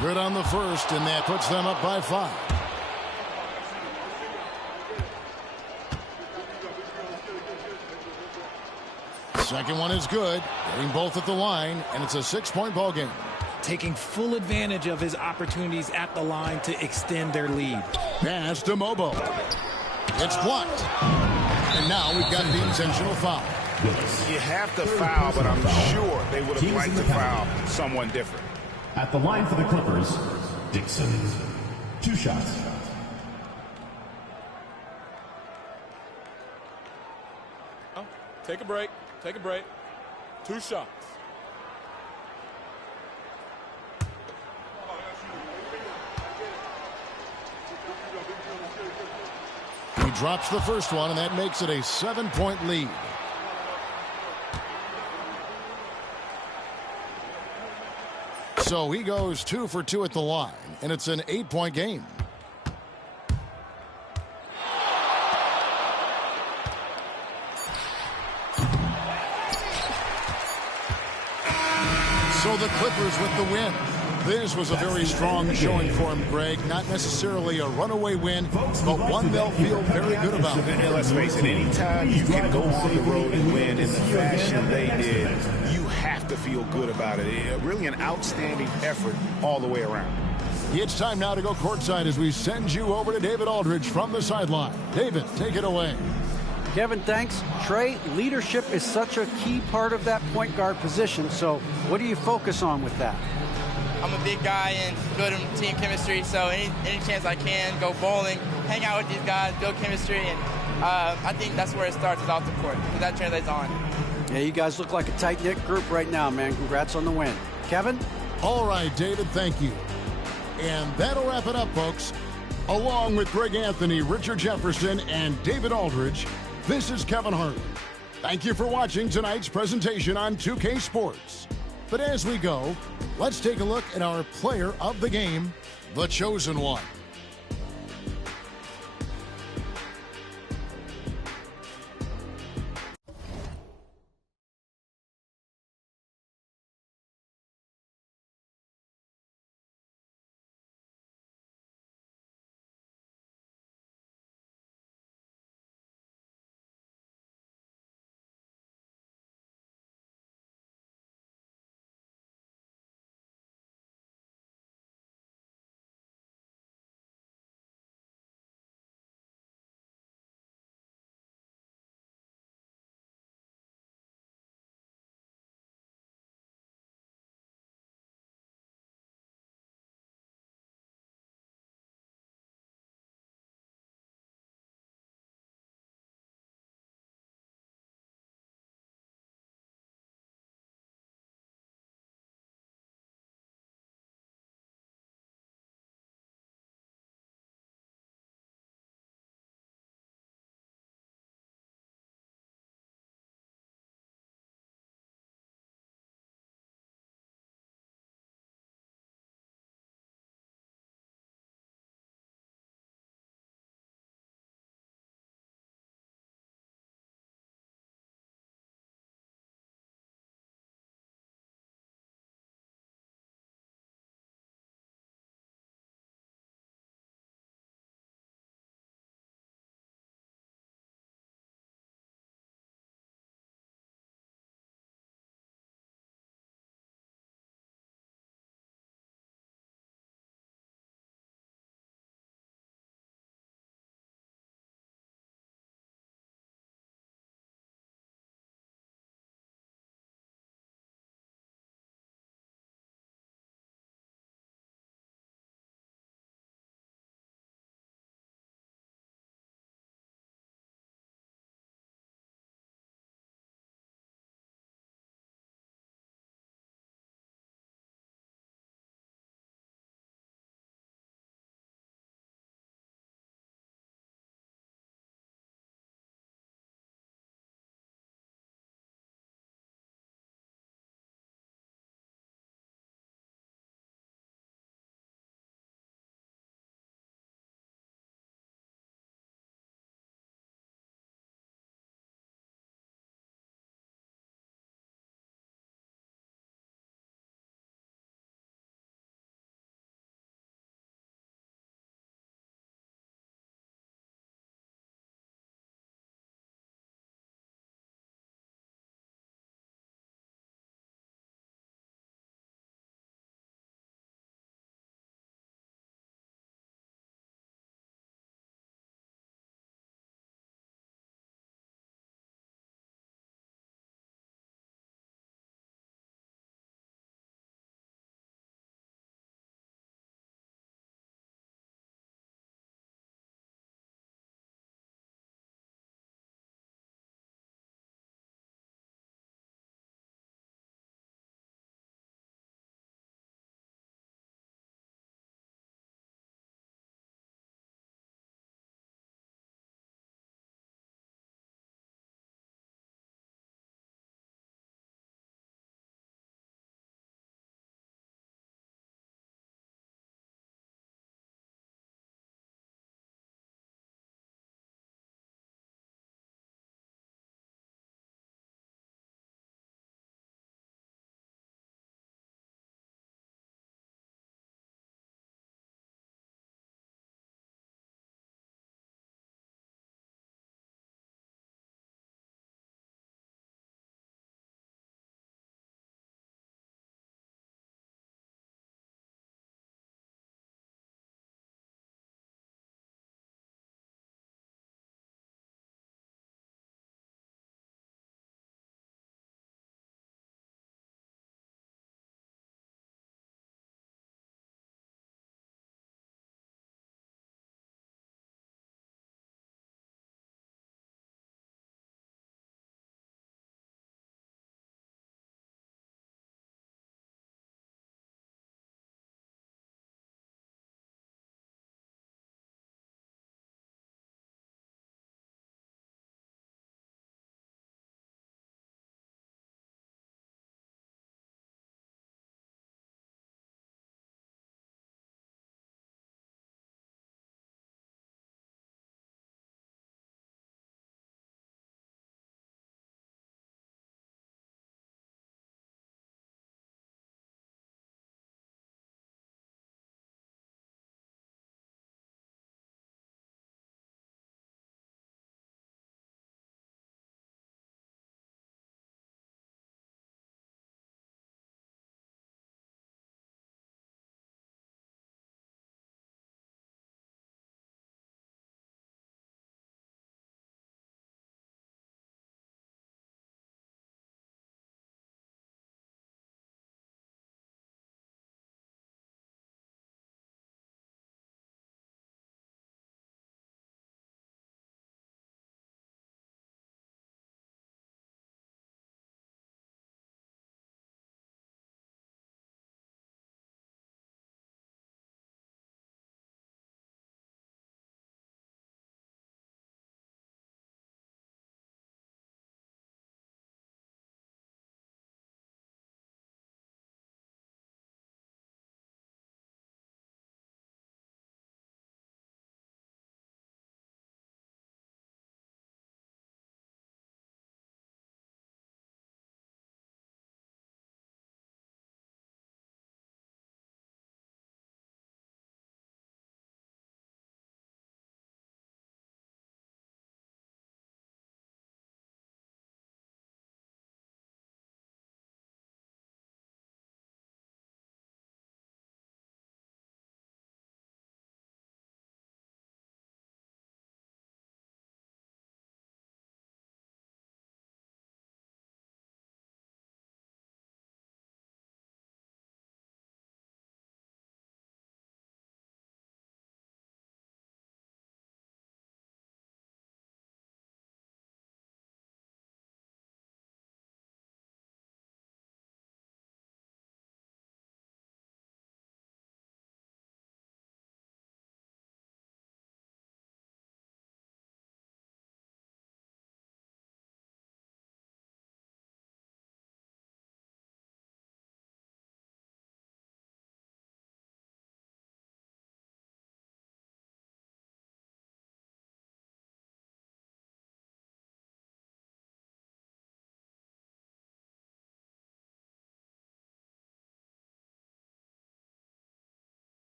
Good on the first, and that puts them up by 5. Second one is good. Getting both at the line, and it's a 6-point ball game. Taking full advantage of his opportunities at the line to extend their lead. Pass to Mobo. It's blocked. And now we've got the intentional foul. You have to foul, but I'm sure they would have liked to foul someone different. At the line for the Clippers, Dixon. 2 shots. Take a break. Take a break. 2 shots. He drops the first one, and that makes it a 7-point lead. So he goes 2 for 2 at the line, and it's an 8-point game. So the Clippers with the win. This was a very strong showing for him, Greg. Not necessarily a runaway win, but one they'll feel very good about. And let's face it, anytime you can go on the road and win in the fashion they did, you have to feel good about it. Really an outstanding effort all the way around. It's time now to go courtside as we send you over to David Aldridge from the sideline. David, take it away. Kevin, thanks. Trey, leadership is such a key part of that point guard position, so what do you focus on with that? I'm a big guy and building team chemistry, so any chance I can, go bowling, hang out with these guys, build chemistry, and I think that's where it starts, is off the court, because that translates on. Yeah, you guys look like a tight-knit group right now, man. Congrats on the win. Kevin? All right, David, thank you. And that'll wrap it up, folks. Along with Greg Anthony, Richard Jefferson, and David Aldridge, this is Kevin Harlan. Thank you for watching tonight's presentation on 2K Sports. But as we go, let's take a look at our player of the game, the chosen one.